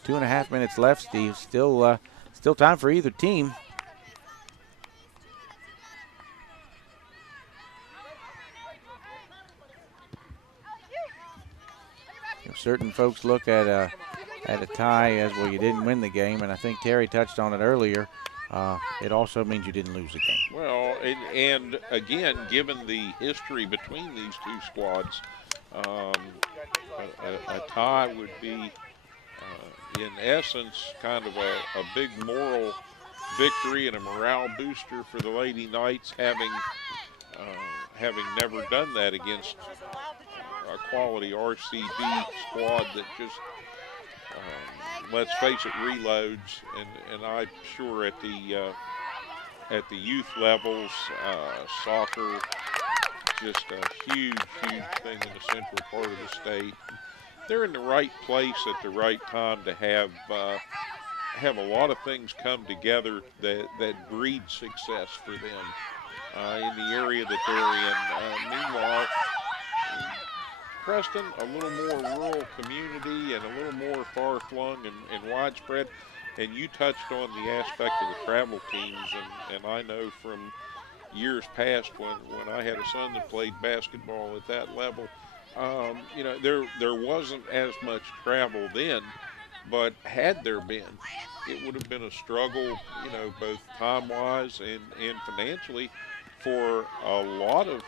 2.5 minutes left, Steve. Still time for either team. Certain folks look at a tie as, well, you didn't win the game, and I think Terry touched on it earlier. It also means you didn't lose the game. Well, and again, given the history between these two squads, a tie would be, in essence, kind of a big moral victory and a morale booster for the Lady Knights, having never done that against a quality RCB squad that just, let's face it, reloads. And I'm sure at the youth levels, soccer, just a huge thing in the central part of the state. They're in the right place at the right time to have a lot of things come together that breed success for them. in the area that they're in. Meanwhile, Preston, a little more rural community and a little more far-flung and widespread. And you touched on the aspect of the travel teams, and I know from years past when I had a son that played basketball at that level, you know, there wasn't as much travel then, but had there been, it would have been a struggle, you know, both time-wise and financially for a lot of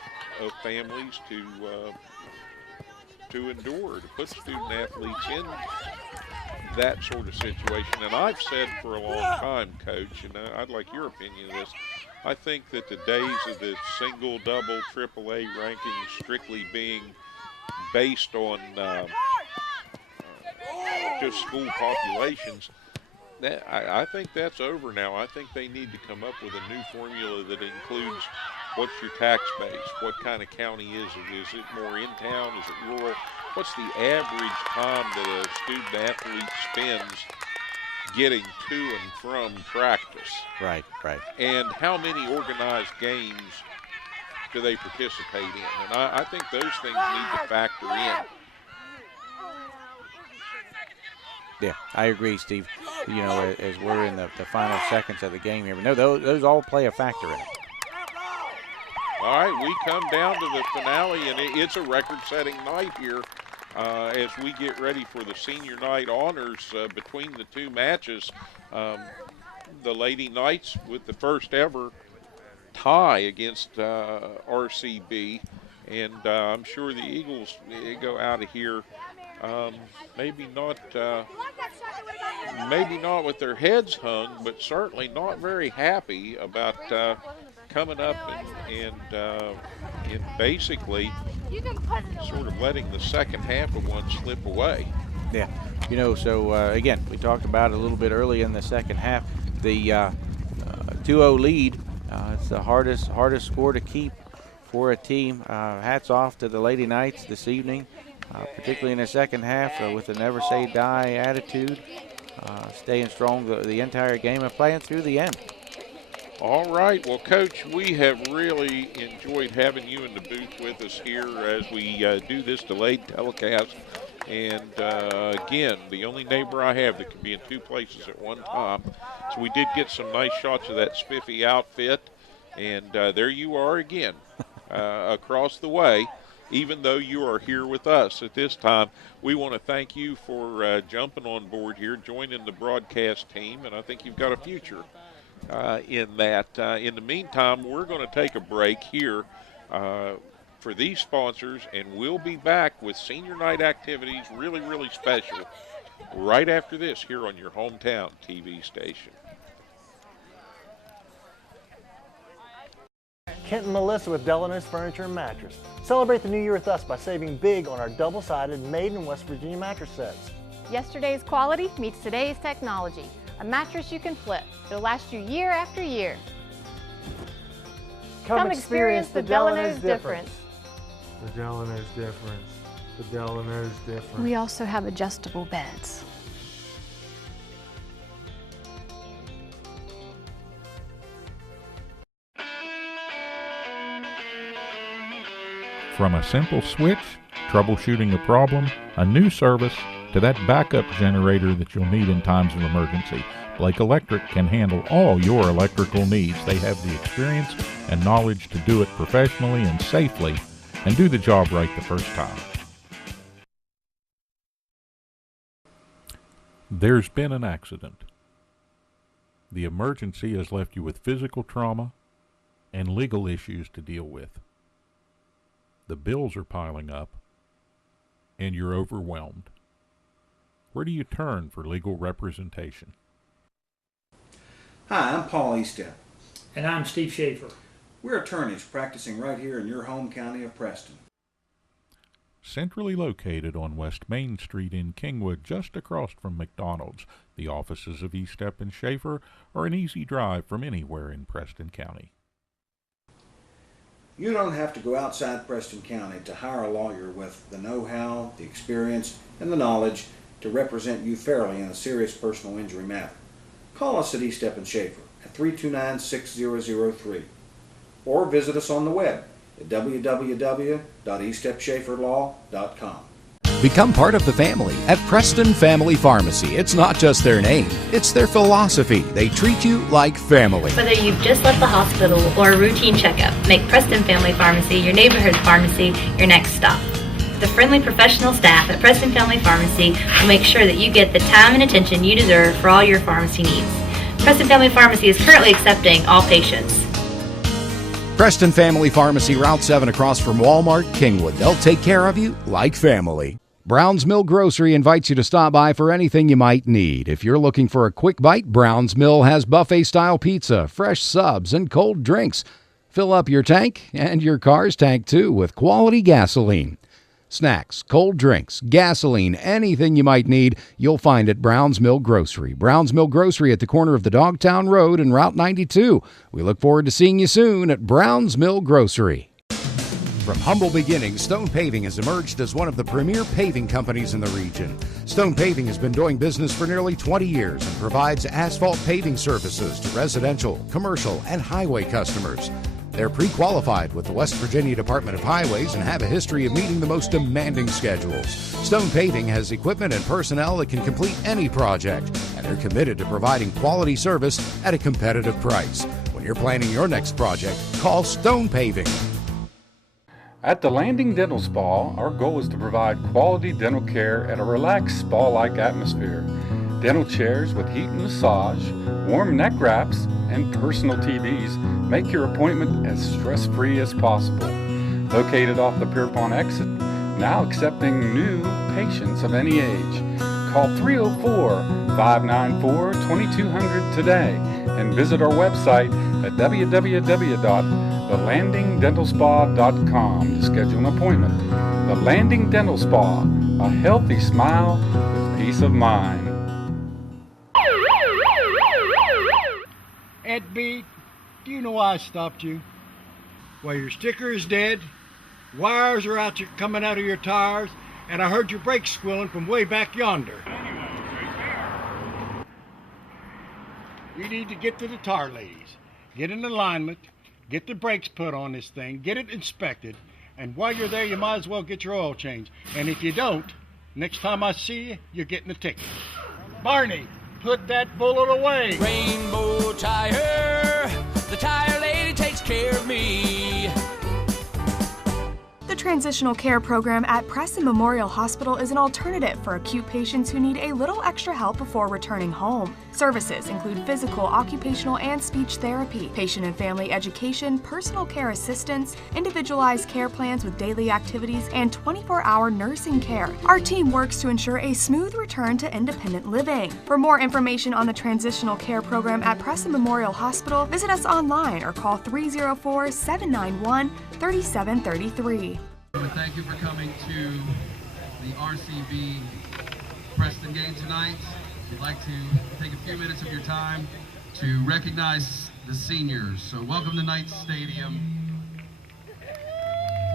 families to endure, to put student athletes in that sort of situation. And I've said for a long time, Coach, and I'd like your opinion of this, I think that the days of the single, double, AAA rankings strictly being based on just school populations, I think that's over now. I think they need to come up with a new formula that includes what's your tax base, what kind of county is it? Is it more in town? Is it rural? What's the average time that a student athlete spends getting to and from practice? Right. And how many organized games do they participate in? And I think those things need to factor in. Yeah, I agree, Steve. You know, as we're in the final seconds of the game here. But no, those all play a factor in it. All right, we come down to the finale, and it's a record-setting night here as we get ready for the senior night honors between the two matches. The Lady Knights with the first ever tie against RCB, and I'm sure the Eagles go out of here maybe not with their heads hung, but certainly not very happy about coming up and basically sort of letting the second half of one slip away. Yeah, you know, so again, we talked about it a little bit early in the second half. The 2-0 lead, it's the hardest score to keep for a team. Hats off to the Lady Knights this evening, particularly in the second half with a never say die attitude, staying strong the entire game and playing through the end. All right. Well, Coach, we have really enjoyed having you in the booth with us here as we do this delayed telecast. And, again, the only neighbor I have that can be in two places at one time. So we did get some nice shots of that spiffy outfit. And there you are again across the way. Even though you are here with us at this time, we want to thank you for jumping on board here, joining the broadcast team. And I think you've got a future in that. In the meantime, we're going to take a break here for these sponsors, and we'll be back with senior night activities, really, really special, right after this here on your hometown TV station. Kent and Melissa with Delano's Furniture and Mattress. Celebrate the new year with us by saving big on our double-sided made in West Virginia mattress sets. Yesterday's quality meets today's technology. A mattress you can flip. It'll last you year after year. Come experience the Delano's difference. The Delano's difference. The Delano's difference. We also have adjustable beds. From a simple switch, troubleshooting a problem, a new service, to that backup generator that you'll need in times of emergency, Blake Electric can handle all your electrical needs. They have the experience and knowledge to do it professionally and safely and do the job right the first time. There's been an accident. The emergency has left you with physical trauma and legal issues to deal with. The bills are piling up and you're overwhelmed. Where do you turn for legal representation? Hi, I'm Paul Eastep. And I'm Steve Schaefer. We're attorneys practicing right here in your home county of Preston. Centrally located on West Main Street in Kingwood, just across from McDonald's, the offices of Eastep and Schaefer are an easy drive from anywhere in Preston County. You don't have to go outside Preston County to hire a lawyer with the know-how, the experience, and the knowledge to represent you fairly in a serious personal injury matter. Call us at Eastep and Schaefer at 329-6003. or visit us on the web at www.estepschaeferlaw.com. Become part of the family at Preston Family Pharmacy. It's not just their name, it's their philosophy. They treat you like family. Whether you've just left the hospital or a routine checkup, make Preston Family Pharmacy your neighborhood pharmacy your next stop. The friendly professional staff at Preston Family Pharmacy will make sure that you get the time and attention you deserve for all your pharmacy needs. Preston Family Pharmacy is currently accepting all patients. Preston Family Pharmacy, Route 7 across from Walmart, Kingwood. They'll take care of you like family. Brown's Mill Grocery invites you to stop by for anything you might need. If you're looking for a quick bite, Brown's Mill has buffet-style pizza, fresh subs, and cold drinks. Fill up your tank and your car's tank, too, with quality gasoline. Snacks, cold drinks, gasoline, anything you might need, you'll find at Brown's Mill Grocery. Brown's Mill Grocery at the corner of the Dogtown Road and Route 92. We look forward to seeing you soon at Brown's Mill Grocery. From humble beginnings, Stone Paving has emerged as one of the premier paving companies in the region. Stone Paving has been doing business for nearly 20 years and provides asphalt paving services to residential, commercial, and highway customers. They're pre-qualified with the West Virginia Department of Highways and have a history of meeting the most demanding schedules. Stone Paving has equipment and personnel that can complete any project, and they're committed to providing quality service at a competitive price. When you're planning your next project, call Stone Paving. At the Landing Dental Spa, our goal is to provide quality dental care at a relaxed spa-like atmosphere. Dental chairs with heat and massage, warm neck wraps, and personal TVs make your appointment as stress-free as possible. Located off the Pierpont exit, now accepting new patients of any age. Call 304-594-2200 today and visit our website at www.thelandingdentalspa.com to schedule an appointment. The Landing Dental Spa, a healthy smile with peace of mind. Ed B, do you know why I stopped you? Well, your sticker is dead, wires are coming out of your tires, and I heard your brakes squealing from way back yonder. You need to get to the tire ladies, get in alignment, get the brakes put on this thing, get it inspected, and while you're there, you might as well get your oil changed. And if you don't, next time I see you, you're getting a ticket. Barney, put that bullet away. Rainbow Tire, the tire lady takes care of me. The Transitional Care Program at Preston Memorial Hospital is an alternative for acute patients who need a little extra help before returning home. Services include physical, occupational, and speech therapy, patient and family education, personal care assistance, individualized care plans with daily activities, and 24-hour nursing care. Our team works to ensure a smooth return to independent living. For more information on the Transitional Care Program at Preston Memorial Hospital, visit us online or call 304-791-3733. Thank you for coming to the RCB Preston game tonight. We'd like to take a few minutes of your time to recognize the seniors. So welcome to Knights Stadium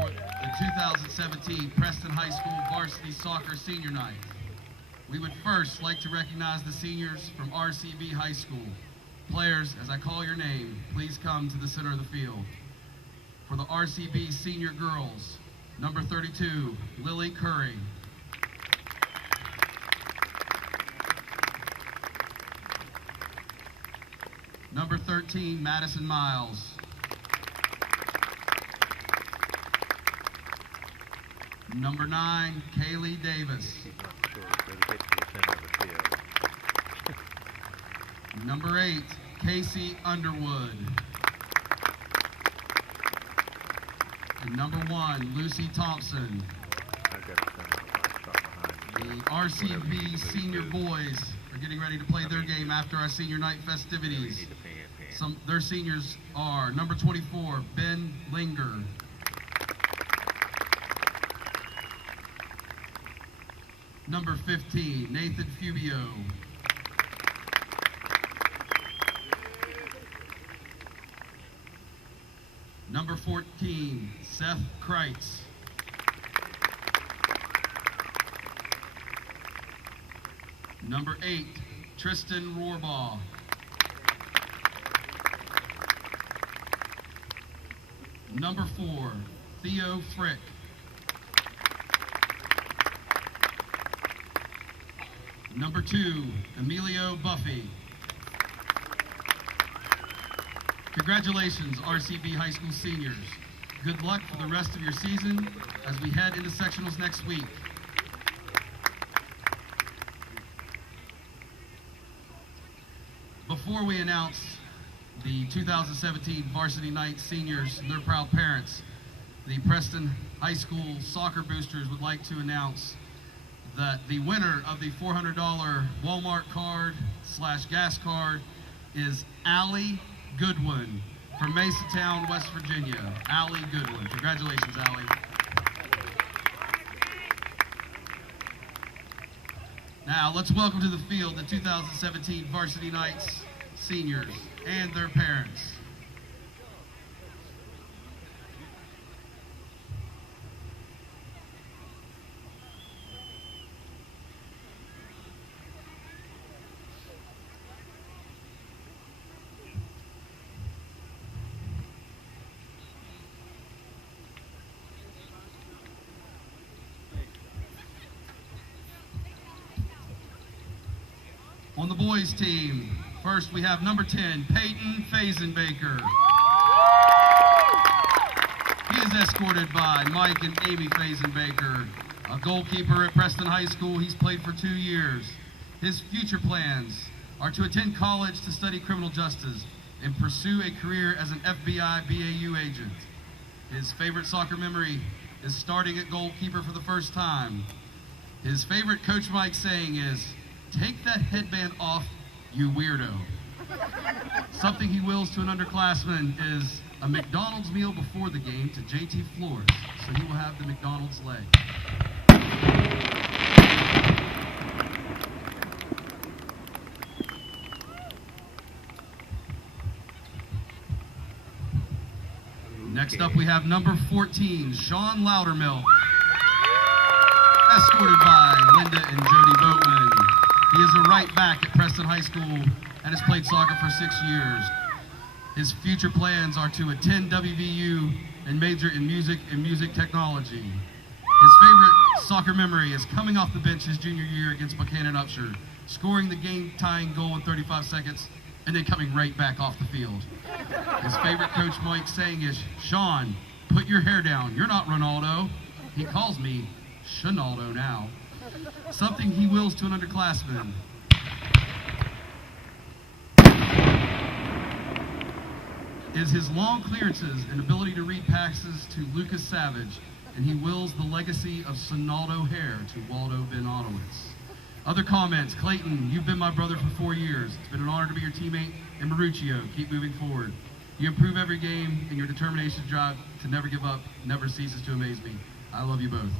for the 2017 Preston High School Varsity Soccer Senior Night. We would first like to recognize the seniors from RCB High School. Players, as I call your name, please come to the center of the field. For the RCB Senior Girls, number 32, Lily Curry. Number 13, Madison Miles. Number 9, Kaylee Davis. Number 8, Casey Underwood. And number 1, Lucy Thompson. The RCB senior boys are getting ready to play their game after our senior night festivities. Their seniors are number 24, Ben Linger. Number 15, Nathan Fubio. Number 14, Seth Kreitz. Number 8, Tristan Rohrbaugh. Number 4, Theo Frick. Number 2, Emilio Buffy. Congratulations, RCB High School seniors. Good luck for the rest of your season as we head into sectionals next week. Before we announce the 2017 Varsity Night seniors and their proud parents, the Preston High School soccer boosters would like to announce that the winner of the $400 Walmart card / gas card is Allie Goodwin from Masontown, West Virginia. Allie Goodwin. Congratulations, Allie. Now, let's welcome to the field the 2017 Varsity Knights seniors and their parents. On the boys team, first we have number 10, Peyton Fazenbaker. He is escorted by Mike and Amy Fazenbaker, a goalkeeper at Preston High School. He's played for 2 years. His future plans are to attend college to study criminal justice and pursue a career as an FBI BAU agent. His favorite soccer memory is starting at goalkeeper for the first time. His favorite Coach Mike saying is, "Take that headband off, you weirdo." Something he wills to an underclassman is a McDonald's meal before the game to JT Flores, so he will have the McDonald's leg. Next up we have number 14, Sean Loudermilk, escorted by Linda and Jody Boatman. He is a right back at Preston High School and has played soccer for 6 years. His future plans are to attend WVU and major in music and music technology. His favorite soccer memory is coming off the bench his junior year against Buchanan Upshur, scoring the game-tying goal in 35 seconds, and then coming right back off the field. His favorite Coach Mike saying is, "Sean, put your hair down. You're not Ronaldo." He calls me Shinaldo now. Something he wills to an underclassman is his long clearances and ability to read passes to Lucas Savage, and he wills the legacy of Sonaldo hair to Waldo Ben Otowitz. Other comments: Clayton, you've been my brother for 4 years. It's been an honor to be your teammate. And Maruccio, keep moving forward. You improve every game, and your determination to drive to never give up never ceases to amaze me. I love you both.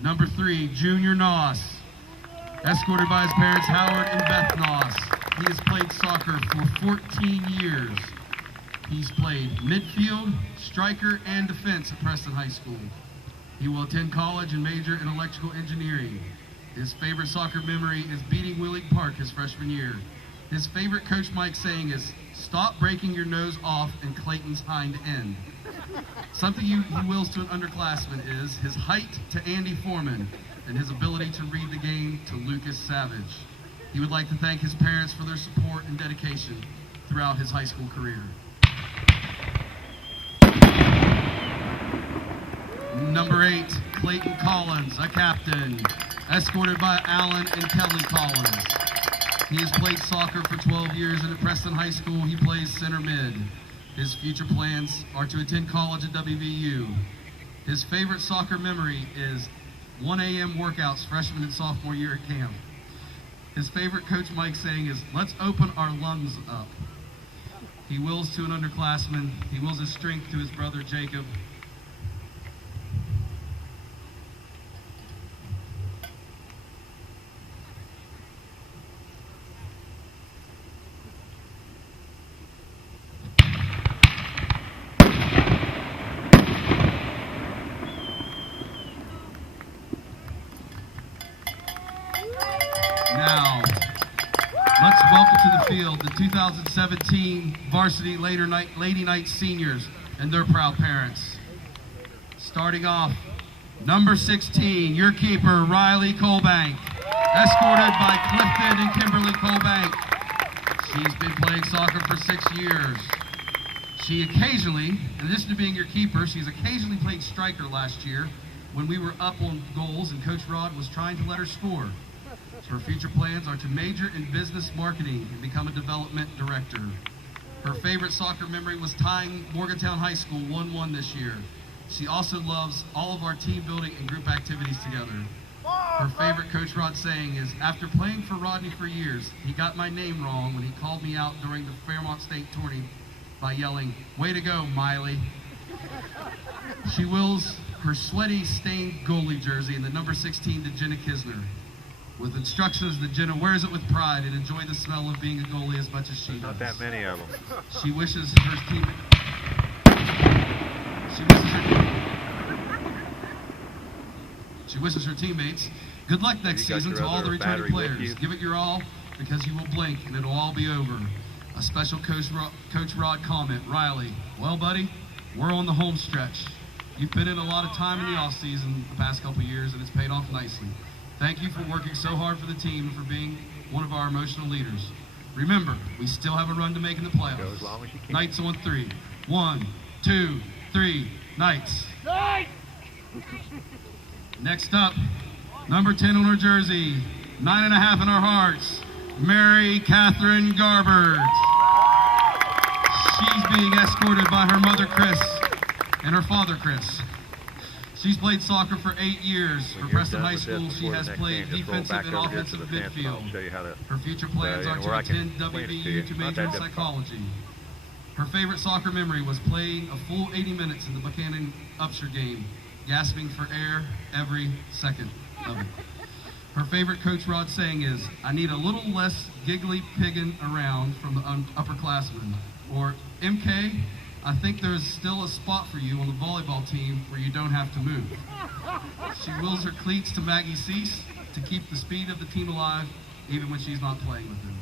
Number 3, Junior Noss, escorted by his parents Howard and Beth Noss. He has played soccer for 14 years. He's played midfield, striker, and defense at Preston High School. He will attend college and major in electrical engineering. His favorite soccer memory is beating Willig Park his freshman year. His favorite Coach Mike saying is, "Stop breaking your nose off in Clayton's hind end." Something he wills to an underclassman is his height to Andy Foreman and his ability to read the game to Lucas Savage. He would like to thank his parents for their support and dedication throughout his high school career. Number 8, Clayton Collins, a captain, escorted by Alan and Kelly Collins. He has played soccer for 12 years, and at Preston High School he plays center mid. His future plans are to attend college at WVU. His favorite soccer memory is 1 a.m. workouts freshman and sophomore year at camp. His favorite Coach Mike saying is, "Let's open our lungs up." He wills to an underclassman. He wills his strength to his brother Jacob. Now, let's welcome to the field the 2017 Varsity Lady Knights seniors. and their proud parents. Starting off, number 16, your keeper, Riley Colbank, escorted by Clifton and Kimberly Colbank. She's been playing soccer for 6 years. She occasionally, in addition to being your keeper, she's occasionally played striker last year when we were up on goals and Coach Rod was trying to let her score. Her future plans are to major in business marketing and become a development director. Her favorite soccer memory was tying Morgantown High School 1-1 this year. She also loves all of our team building and group activities together. Her favorite Coach Rod saying is, after playing for Rodney for years, he got my name wrong when he called me out during the Fairmont State tourney by yelling, "Way to go, Miley." She wills her sweaty, stained goalie jersey in the number 16 to Jenna Kisner, with instructions that Jenna wears it with pride and enjoy the smell of being a goalie as much as she does. Not that many of them. She wishes her teammates good luck next season. To all the returning players, give it your all, because you will blink and it'll all be over. A special Coach Rod comment, Riley, well buddy, we're on the home stretch. You've put in a lot of time in the off season the past couple of years and it's paid off nicely. Thank you for working so hard for the team and for being one of our emotional leaders. Remember, we still have a run to make in the playoffs. Go as long as you can. Knights on 3. 1, 2, 3, Knights. Next up, number 10 on her jersey, 9.5 in our hearts, Mary Catherine Garbert. She's being escorted by her mother, Chris, and her father, Chris. She's played soccer for 8 years. For Preston High School, she has played defensive and offensive midfield. Her future plans are to attend WVU to major in psychology. Her favorite soccer memory was playing a full 80 minutes in the Buchanan Upshur game, gasping for air every second of it. Her favorite Coach Rod saying is, I need a little less giggly pigging around from the upperclassmen. Or, MK, I think there's still a spot for you on the volleyball team where you don't have to move. She wills her cleats to Maggie Cease to keep the speed of the team alive, even when she's not playing with them.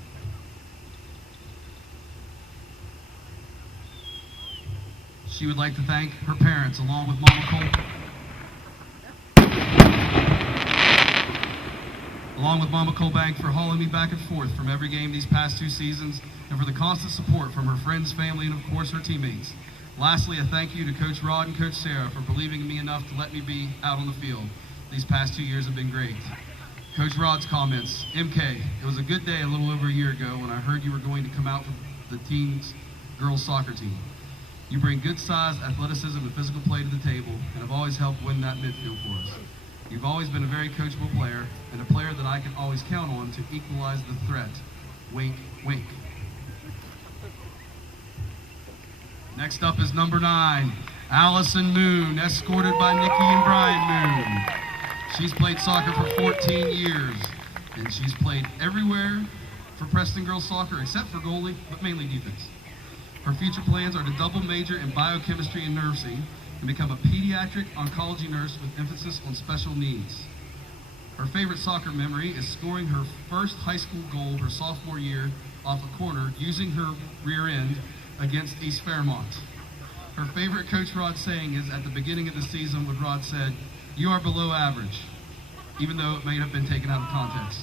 She would like to thank her parents, along with Mama Colbank, for hauling me back and forth from every game these past 2 seasons, and for the constant support from her friends, family, and of course her teammates. Lastly, a thank you to Coach Rod and Coach Sarah for believing in me enough to let me be out on the field. These past 2 years have been great. Coach Rod's comments, MK, it was a good day a little over a year ago when I heard you were going to come out for the team's girls soccer team. You bring good size, athleticism, and physical play to the table, and have always helped win that midfield for us. You've always been a very coachable player, and a player that I can always count on to equalize the threat. Wink, wink. Next up is number 9, Allison Moon, escorted by Nikki and Brian Moon. She's played soccer for 14 years, and she's played everywhere for Preston girls soccer except for goalie, but mainly defense. Her future plans are to double major in biochemistry and nursing and become a pediatric oncology nurse with emphasis on special needs. Her favorite soccer memory is scoring her first high school goal her sophomore year off a corner using her rear end against East Fairmont. Her favorite Coach Rod saying is, at the beginning of the season when Rod said, "You are below average," even though it may have been taken out of context.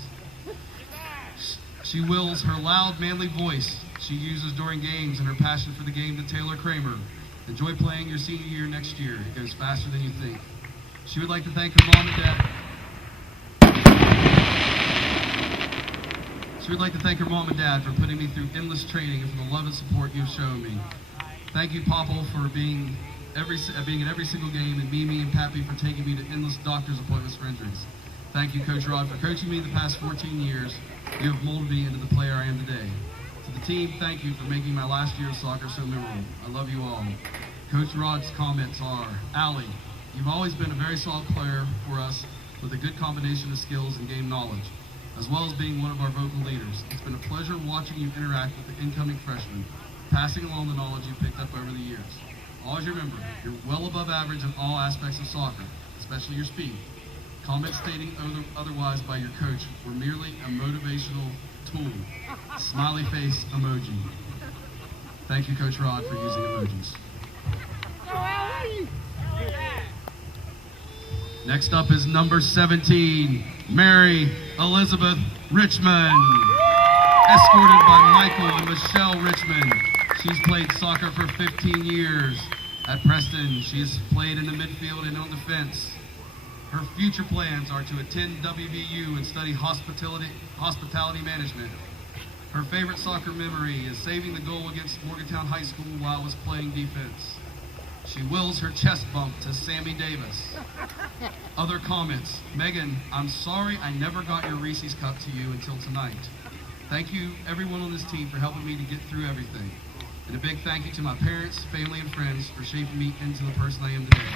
She wills her loud, manly voice she uses during games and her passion for the game to Taylor Kramer. Enjoy playing your senior year next year. It goes faster than you think. She would like to thank her mom and dad. She would like to thank her mom and dad for putting me through endless training and for the love and support you've shown me. Thank you, Popple, for being at every single game, and Mimi and Pappy for taking me to endless doctor's appointments for injuries. Thank you, Coach Rod, for coaching me the past 14 years. You have molded me into the player I am today. To the team, thank you for making my last year of soccer so memorable. I love you all. Coach Rod's comments are, Allie, you've always been a very solid player for us with a good combination of skills and game knowledge, as well as being one of our vocal leaders. It's been a pleasure watching you interact with the incoming freshmen, passing along the knowledge you've picked up over the years. Always remember, you're well above average in all aspects of soccer, especially your speed. Comments stating otherwise by your coach were merely a motivational tool. Smiley face emoji. Thank you, Coach Rod, for using emojis. Next up is number 17, Mary Elizabeth Richmond, escorted by Michael and Michelle Richmond. She's played soccer for 15 years at Preston. She has played in the midfield and on defense. Her future plans are to attend WVU and study hospitality management. Her favorite soccer memory is saving the goal against Morgantown High School while I was playing defense. She wills her chest bump to Sammy Davis. Other comments. Megan, I'm sorry I never got your Reese's cup to you until tonight. Thank you, everyone on this team, for helping me to get through everything. And a big thank you to my parents, family, and friends for shaping me into the person I am today.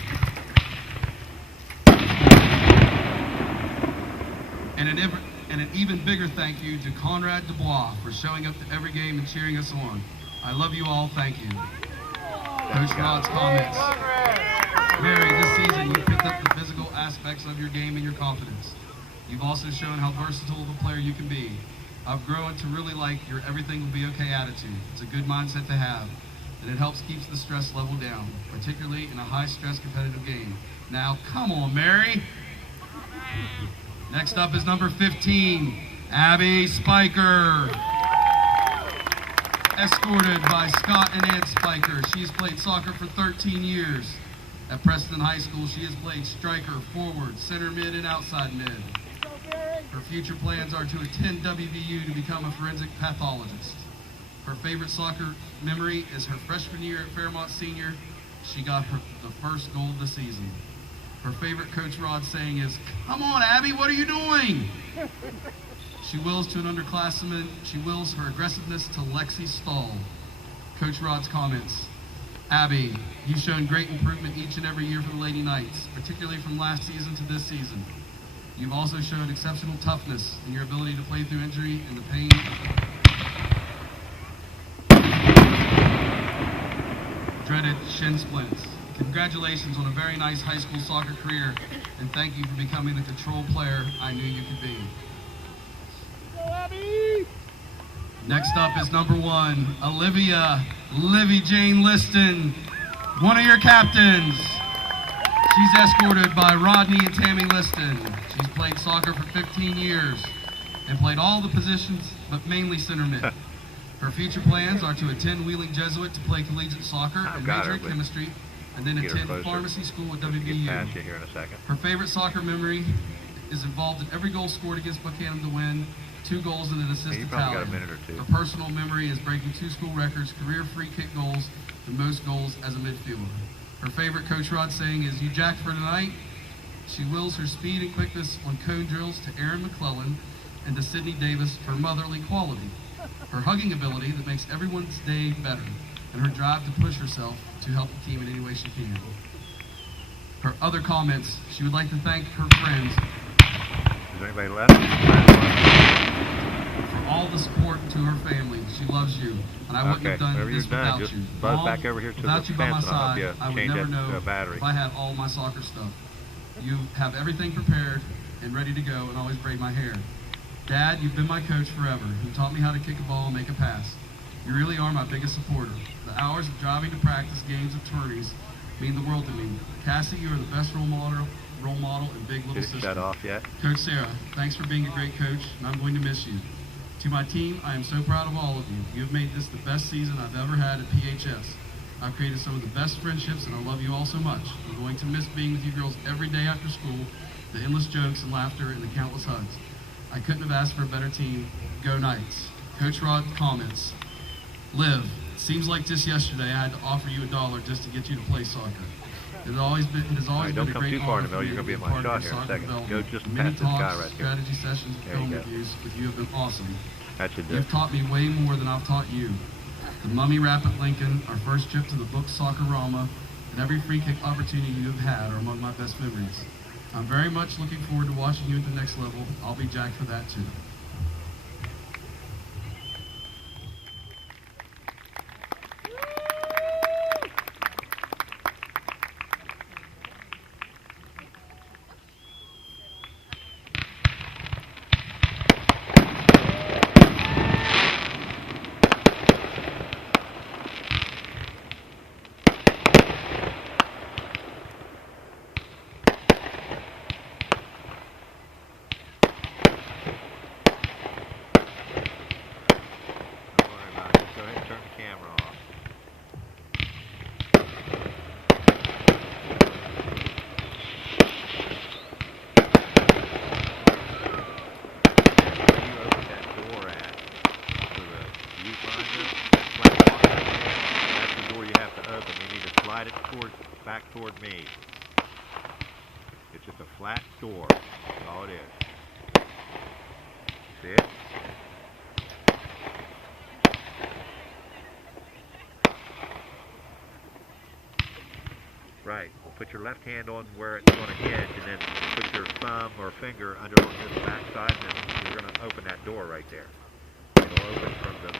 And an even bigger thank you to Conrad Dubois for showing up to every game and cheering us on. I love you all. Thank you. Coach Rod's comments. Mary, this season you picked up the physical aspects of your game and your confidence. You've also shown how versatile of a player you can be. I've grown to really like your everything will be okay attitude. It's a good mindset to have, and it helps keep the stress level down, particularly in a high-stress competitive game. Now, come on, Mary. Next up is number 15, Abby Spiker, escorted by Scott and Ed Spiker. She's played soccer for 13 years. At Preston High School, she has played striker, forward, center mid, and outside mid. Her future plans are to attend WVU to become a forensic pathologist. Her favorite soccer memory is her freshman year at Fairmont Senior. She got the first goal of the season. Her favorite Coach Rod saying is, "Come on, Abby, what are you doing?" She wills to an underclassman. She wills her aggressiveness to Lexi Stahl. Coach Rod's comments. Abby, you've shown great improvement each and every year for the Lady Knights, particularly from last season to this season. You've also shown exceptional toughness in your ability to play through injury and the pain. Dreaded shin splints. Congratulations on a very nice high school soccer career, and thank you for becoming the control player I knew you could be. Next up is number 1, Olivia Livy Jane Liston, one of your captains. She's escorted by Rodney and Tammy Liston. She's played soccer for 15 years and played all the positions, but mainly center mid. Her future plans are to attend Wheeling Jesuit to play collegiate soccer and major in chemistry, and then attend pharmacy school at WVU. Her favorite soccer memory is involved in every goal scored against Buchanan to win, 2 goals and an assist to tally. Her personal memory is breaking 2 school records, career free kick goals, and most goals as a midfielder. Her favorite Coach Rod saying is, "You jacked for tonight." She wills her speed and quickness on cone drills to Aaron McClellan and to Sydney Davis for motherly quality. Her hugging ability that makes everyone's day better, and her drive to push herself to help the team in any way she can. Her other comments, she would like to thank her friends. Is there anybody left? For all the support to her family. She loves you, and I wouldn't have done this without you. Buzz Mom, back over here to without the you by my fence, and I'll side, help you I would change never that know battery. if I had all my soccer stuff. You have everything prepared and ready to go, and always braid my hair. Dad, you've been my coach forever. You taught me how to kick a ball and make a pass. You really are my biggest supporter. The hours of driving to practice games of tourneys mean the world to me. Cassie, you are the best role model and big little sister. Shut off yet? Coach Sarah, thanks for being a great coach, and I'm going to miss you. To my team, I am so proud of all of you. You have made this the best season I've ever had at PHS. I've created some of the best friendships, and I love you all so much. I'm going to miss being with you girls every day after school, the endless jokes and laughter, and the countless hugs. I couldn't have asked for a better team. Go Knights. Coach Rod comments. Liv, it seems like just yesterday I had to offer you $1 just to get you to play soccer. It has always been a great honor. Don't come too far in the middle. You're going to be in my shot here in a second. Go just past this guy right here. Strategy sessions and film reviews with you have been awesome. That should do it. You've taught me way more than I've taught you. The Mummy Rap at Lincoln, our first trip to the book Soccer-Rama, and every free kick opportunity you have had are among my best memories. I'm very much looking forward to watching you at the next level. I'll be jacked for that too. toward me. It's just a flat door. That's all it is. See it? Right. Well, put your left hand on where it's going to hinge, and then put your thumb or finger under on this back side, and then you're going to open that door right there. It'll open from the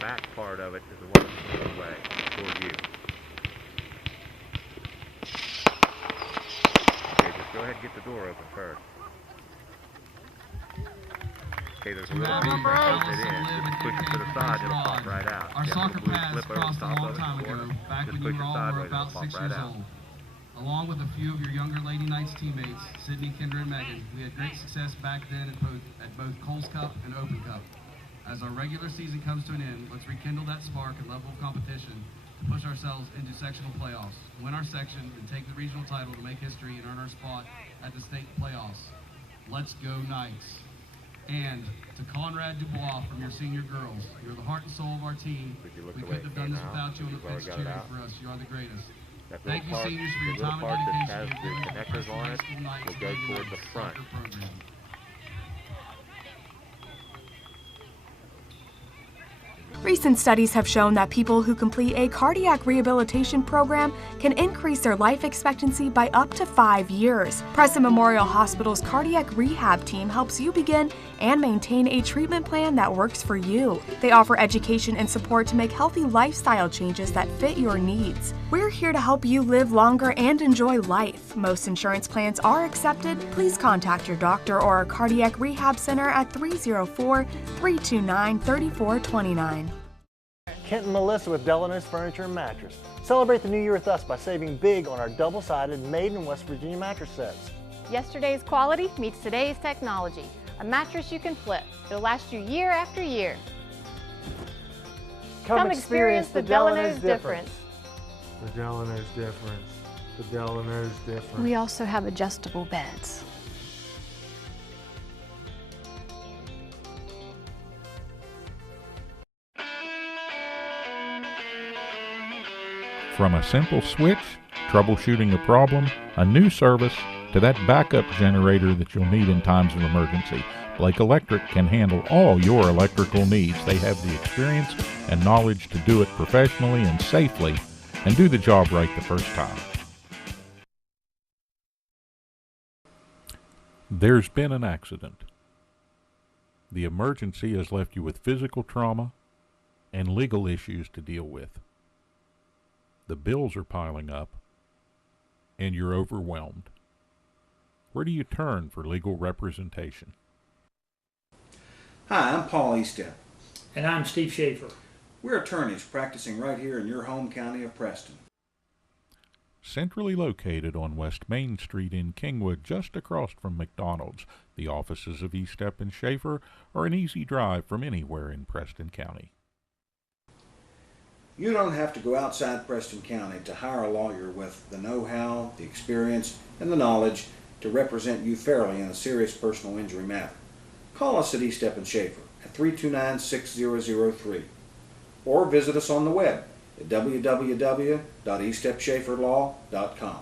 back part of it is the one that's moving away toward you. Okay, just go ahead and get the door open first. Okay, there's a little piece that holds it in. Just push it to the side, it'll pop right out. Our soccer paths crossed a long time ago, back when you were all about 6 years old. Along with a few of your younger Lady Knights teammates, Sydney, Kendra, and Megan, we had great success back then at both Coles Cup and Open Cup. As our regular season comes to an end, let's rekindle that spark and level of competition to push ourselves into sectional playoffs, win our section, and take the regional title to make history and earn our spot at the state playoffs. Let's go Knights. And to Conrad Dubois from your senior girls, you're the heart and soul of our team. We couldn't have done this without you on the pitch cheering for us. You are the greatest. Thank you, seniors, for your time and dedication. The connectors on it will go toward the front. Recent studies have shown that people who complete a cardiac rehabilitation program can increase their life expectancy by up to 5 years. Preston Memorial Hospital's cardiac rehab team helps you begin and maintain a treatment plan that works for you. They offer education and support to make healthy lifestyle changes that fit your needs. We're here to help you live longer and enjoy life. Most insurance plans are accepted. Please contact your doctor or our cardiac rehab center at 304-329-3429. Kent and Melissa with Delano's Furniture and Mattress. Celebrate the new year with us by saving big on our double-sided made in West Virginia mattress sets. Yesterday's quality meets today's technology. A mattress you can flip. It'll last you year after year. Come experience the Delano's difference. The Delano's difference. The Delano's difference. We also have adjustable beds. From a simple switch, troubleshooting a problem, a new service, to that backup generator that you'll need in times of emergency, Blake Electric can handle all your electrical needs. They have the experience and knowledge to do it professionally and safely and do the job right the first time. There's been an accident. The emergency has left you with physical trauma and legal issues to deal with. The bills are piling up, and you're overwhelmed. Where do you turn for legal representation? Hi, I'm Paul Estep. And I'm Steve Schaefer. We're attorneys practicing right here in your home county of Preston. Centrally located on West Main Street in Kingwood, just across from McDonald's, the offices of Estep and Schaefer are an easy drive from anywhere in Preston County. You don't have to go outside Preston County to hire a lawyer with the know-how, the experience, and the knowledge to represent you fairly in a serious personal injury matter. Call us at Estep and Schaefer at 329-6003 or visit us on the web at www.estepschaeferlaw.com.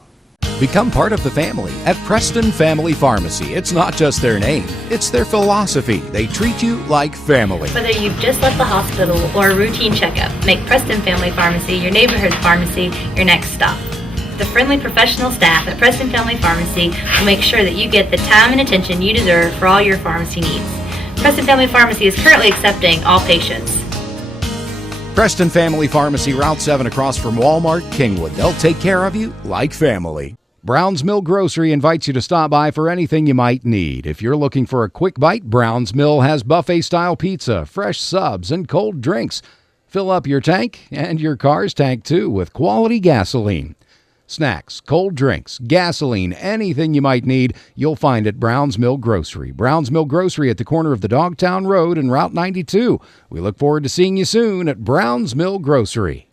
Become part of the family at Preston Family Pharmacy. It's not just their name, it's their philosophy. They treat you like family. Whether you've just left the hospital or a routine checkup, make Preston Family Pharmacy your neighborhood pharmacy your next stop. The friendly professional staff at Preston Family Pharmacy will make sure that you get the time and attention you deserve for all your pharmacy needs. Preston Family Pharmacy is currently accepting all patients. Preston Family Pharmacy, Route 7 across from Walmart, Kingwood. They'll take care of you like family. Brown's Mill Grocery invites you to stop by for anything you might need. If you're looking for a quick bite, Brown's Mill has buffet-style pizza, fresh subs, and cold drinks. Fill up your tank and your car's tank, too, with quality gasoline. Snacks, cold drinks, gasoline, anything you might need, you'll find at Brown's Mill Grocery. Brown's Mill Grocery at the corner of the Dogtown Road and Route 92. We look forward to seeing you soon at Brown's Mill Grocery.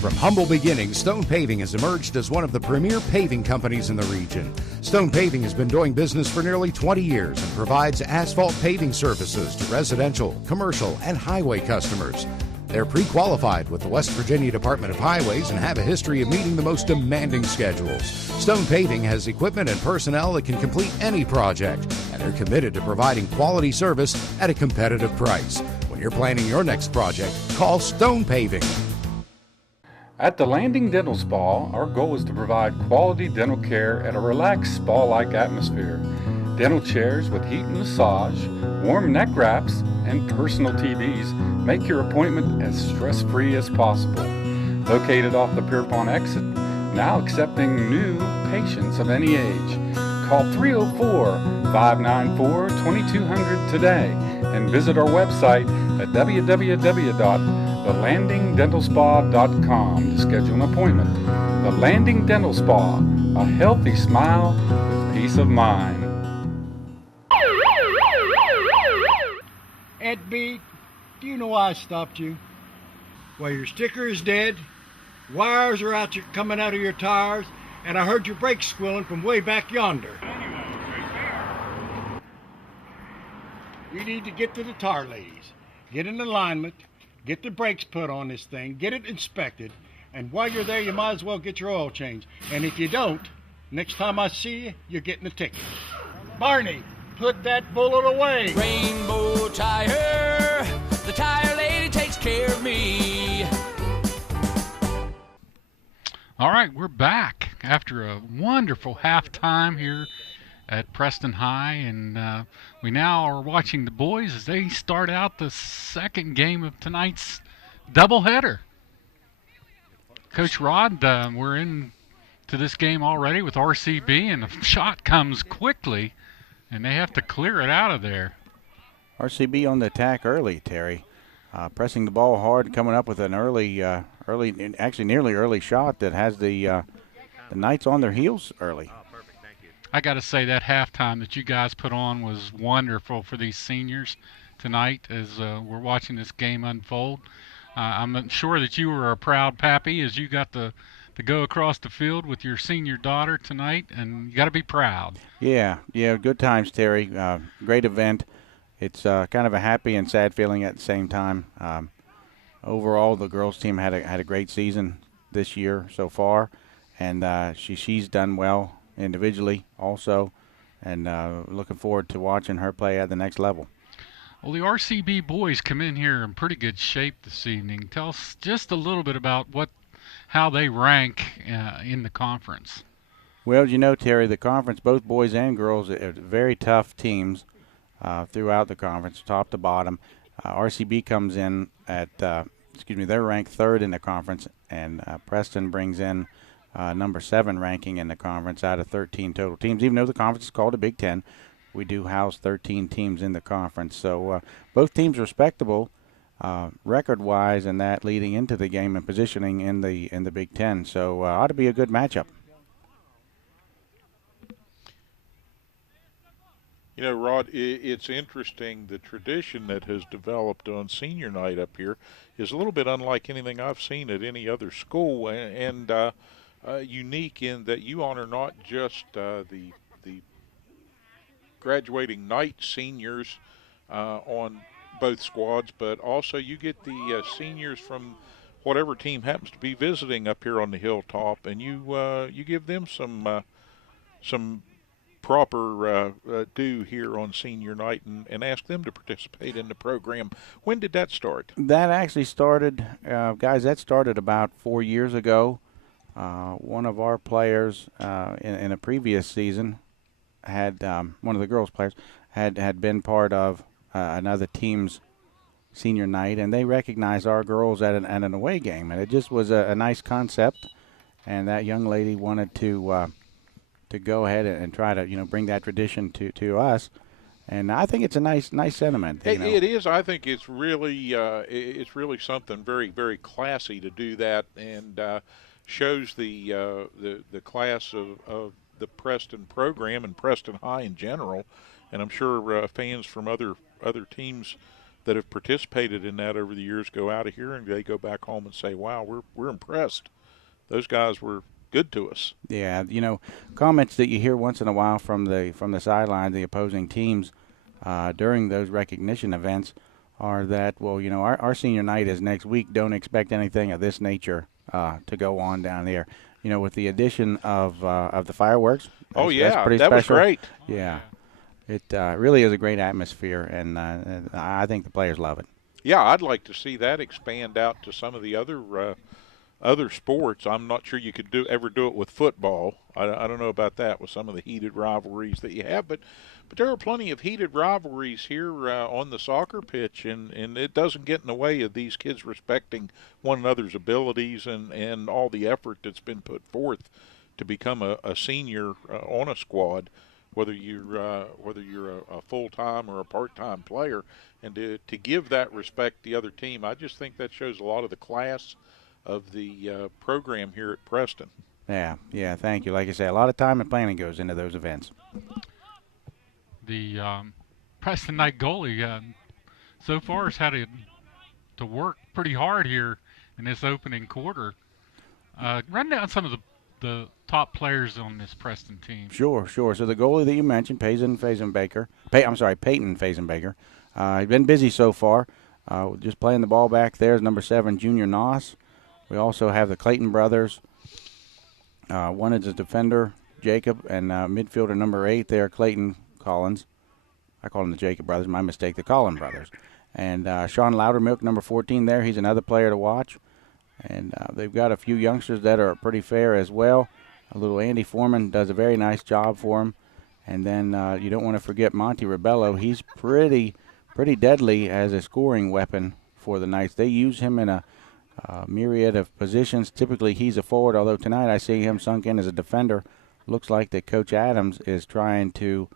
From humble beginnings, Stone Paving has emerged as one of the premier paving companies in the region. Stone Paving has been doing business for nearly 20 years and provides asphalt paving services to residential, commercial, and highway customers. They're pre-qualified with the West Virginia Department of Highways and have a history of meeting the most demanding schedules. Stone Paving has equipment and personnel that can complete any project, and they're committed to providing quality service at a competitive price. When you're planning your next project, call Stone Paving. At the Landing Dental Spa, our goal is to provide quality dental care at a relaxed spa-like atmosphere. Dental chairs with heat and massage, warm neck wraps, and personal TVs make your appointment as stress-free as possible. Located off the Pierpont exit, now accepting new patients of any age. Call 304-594-2200 today and visit our website at www.thelandingdentalspa.com to schedule an appointment. The Landing Dental Spa, a healthy smile with peace of mind. Ed B, do you know why I stopped you? Well, your sticker is dead, wires are coming out of your tires, and I heard your brakes squealing from way back yonder. You need to get to the tire ladies, get in alignment, get the brakes put on this thing, get it inspected, and while you're there, you might as well get your oil changed. And if you don't, next time I see you, you're getting a ticket. Barney, put that bullet away. Rainbow Tire, the tire lady takes care of me. All right, we're back after a wonderful halftime here at Preston High, and we now are watching the boys as they start out the second game of tonight's doubleheader. Coach Rod, we're into this game already with RCB, and the shot comes quickly, and they have to clear it out of there. RCB on the attack early, Terry. Pressing the ball hard, coming up with an nearly early shot that has the Knights on their heels early. I got to say that halftime that you guys put on was wonderful for these seniors tonight as we're watching this game unfold. I'm sure that you were a proud pappy as you got to go across the field with your senior daughter tonight, and you got to be proud. Yeah, good times, Terry. Great event. It's kind of a happy and sad feeling at the same time. Overall, the girls team had a great season this year so far, and she's done well individually also, and looking forward to watching her play at the next level. Well, the RCB boys come in here in pretty good shape this evening. Tell us just a little bit about how they rank in the conference. Well, Terry, the conference, both boys and girls, are very tough teams throughout the conference, top to bottom. RCB comes in at, they're ranked third in the conference, and Preston brings in number 7 ranking in the conference out of 13 total teams. Even though the conference is called a Big Ten, we do house 13 teams in the conference. So both teams respectable record-wise, and that leading into the game and positioning in the Big Ten. So ought to be a good matchup. Rod, it's interesting. The tradition that has developed on senior night up here is a little bit unlike anything I've seen at any other school, and unique in that you honor not just the graduating night seniors on both squads, but also you get the seniors from whatever team happens to be visiting up here on the hilltop, and you give them some proper due here on senior night and ask them to participate in the program. When did that start? That actually started, that started about 4 years ago. One of our players in a previous season had, one of the girls' players, had been part of another team's senior night, and they recognized our girls at an away game, and it just was a nice concept, and that young lady wanted to go ahead and try to bring that tradition to us, and I think it's a nice sentiment. It is. I think it's really something very, very classy to do that, and shows the class of the Preston program and Preston High in general, and I'm sure fans from other teams that have participated in that over the years go out of here and they go back home and say, "Wow, we're impressed. Those guys were good to us." Yeah, comments that you hear once in a while from the sideline, the opposing teams during those recognition events are that, well, you know, our senior night is next week. Don't expect anything of this nature to go on down there. You know, with the addition of the fireworks. Oh, That's yeah, pretty that was special. great. Yeah. It really is a great atmosphere, and I think the players love it. Yeah, I'd like to see that expand out to some of the other sports. I'm not sure you could ever do it with football. I don't know about that with some of the heated rivalries that you have, but there are plenty of heated rivalries here on the soccer pitch, and it doesn't get in the way of these kids respecting one another's abilities and all the effort that's been put forth to become a senior on a squad, whether you're a full-time or a part-time player, and to give that respect to the other team. I just think that shows a lot of the class of the program here at Preston. Yeah, thank you. Like I say, a lot of time and planning goes into those events. The Preston Knight goalie so far has had to work pretty hard here in this opening quarter. Run down some of the top players on this Preston team. Sure. So the goalie that you mentioned, Peyton Fazenbaker, he's been busy so far. Just playing the ball back there is number 7, Junior Noss. We also have the Clayton brothers. One is a defender, Jacob, and midfielder number 8 there, Clayton Collins. I call them the Jacob brothers. My mistake, the Collin brothers. And Sean Loudermilk, number 14 there. He's another player to watch. And they've got a few youngsters that are pretty fair as well. A little Andy Foreman does a very nice job for him. And then you don't want to forget Monty Rebello. He's pretty deadly as a scoring weapon for the Knights. They use him in a myriad of positions. Typically he's a forward, although tonight I see him sunk in as a defender. Looks like that Coach Adams is trying to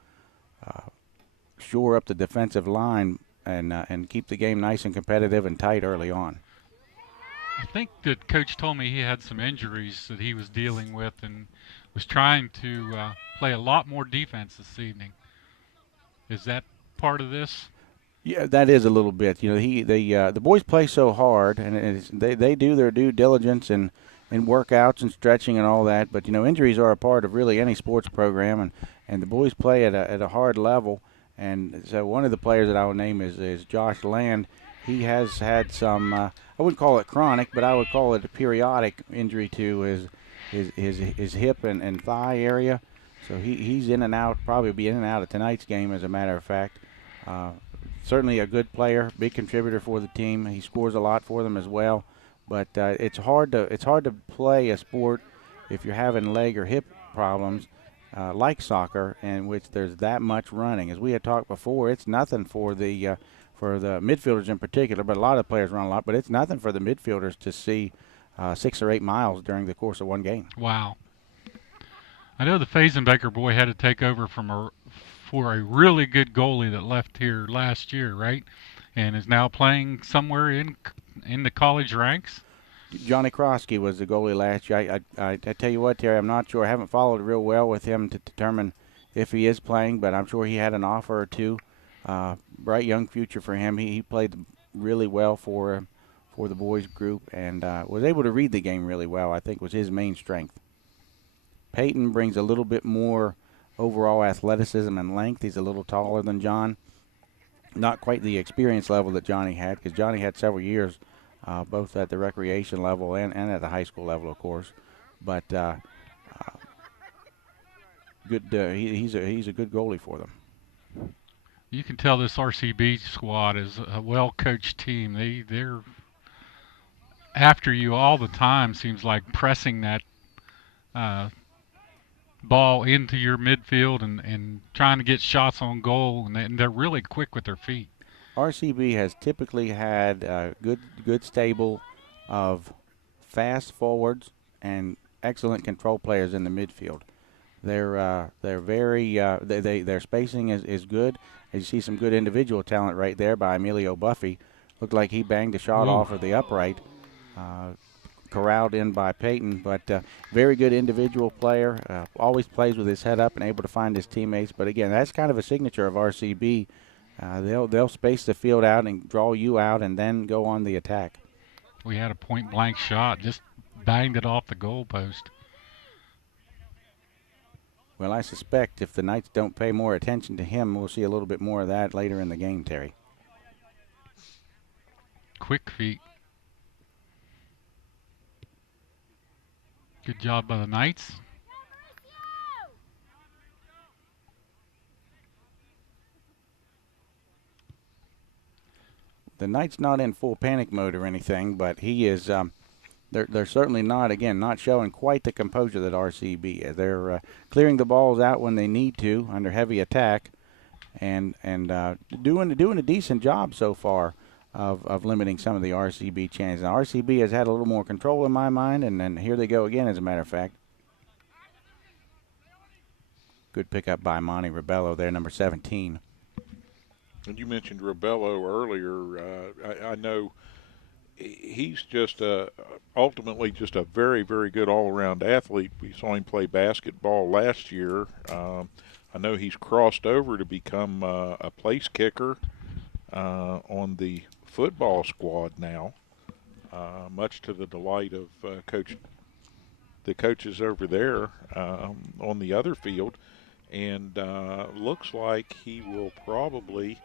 shore up the defensive line and keep the game nice and competitive and tight early on. I think that Coach told me he had some injuries that he was dealing with and was trying to play a lot more defense this evening. Is that part of this? Yeah, that is a little bit. You know, the boys play so hard, and they do their due diligence and workouts and stretching and all that. But you know, injuries are a part of really any sports program, and the boys play at a hard level. And so one of the players that I will name is Josh Land. He has had some, I wouldn't call it chronic, but I would call it a periodic injury to his hip and thigh area. So he's in and out, probably be in and out of tonight's game, as a matter of fact. Certainly a good player, big contributor for the team. He scores a lot for them as well. But it's hard to play a sport if you're having leg or hip problems like soccer, in which there's that much running. As we had talked before, it's nothing for the midfielders in particular, but a lot of players run a lot. But it's nothing for the midfielders to see 6 or 8 miles during the course of one game. Wow. I know the Fazenbaker boy had to take over for a really good goalie that left here last year, right? And is now playing somewhere in the college ranks. Johnny Krosky was the goalie last year. I tell you what, Terry, I'm not sure. I haven't followed real well with him to determine if he is playing, but I'm sure he had an offer or two. Bright young future for him. He played really well for the boys group and was able to read the game really well. I think was his main strength. Peyton brings a little bit more overall athleticism and length. He's a little taller than John. Not quite the experience level that Johnny had, because Johnny had several years both at the recreation level and at the high school level, of course. But good. He's a good goalie for them. You can tell this RCB squad is a well-coached team. They're after you all the time. Seems like pressing that ball into your midfield and trying to get shots on goal, and they're really quick with their feet. RCB has typically had a good stable of fast forwards and excellent control players in the midfield. They're very their spacing is good. You see some good individual talent right there by Emilio Buffy. Looked like he banged a shot off of the upright, corralled in by Peyton. But very good individual player. Always plays with his head up and able to find his teammates. But again, that's kind of a signature of RCB. They'll space the field out and draw you out and then go on the attack. We had a point-blank shot, just banged it off the goalpost. Well, I suspect if the Knights don't pay more attention to him, we'll see a little bit more of that later in the game, Terry. Quick feet. Good job by the Knights. The Knights not in full panic mode or anything, but he is. They're certainly not, again, not showing quite the composure that RCB is. They're clearing the balls out when they need to under heavy attack, and doing a decent job so far of limiting some of the RCB chances. Now, RCB has had a little more control in my mind, and here they go again, as a matter of fact. Good pickup by Monty Rebello there, number 17. And you mentioned Rebello earlier. I know he's just ultimately just a very, very good all-around athlete. We saw him play basketball last year. I know he's crossed over to become a place kicker on the football squad now, much to the delight of the coaches over there on the other field. And looks like he will probably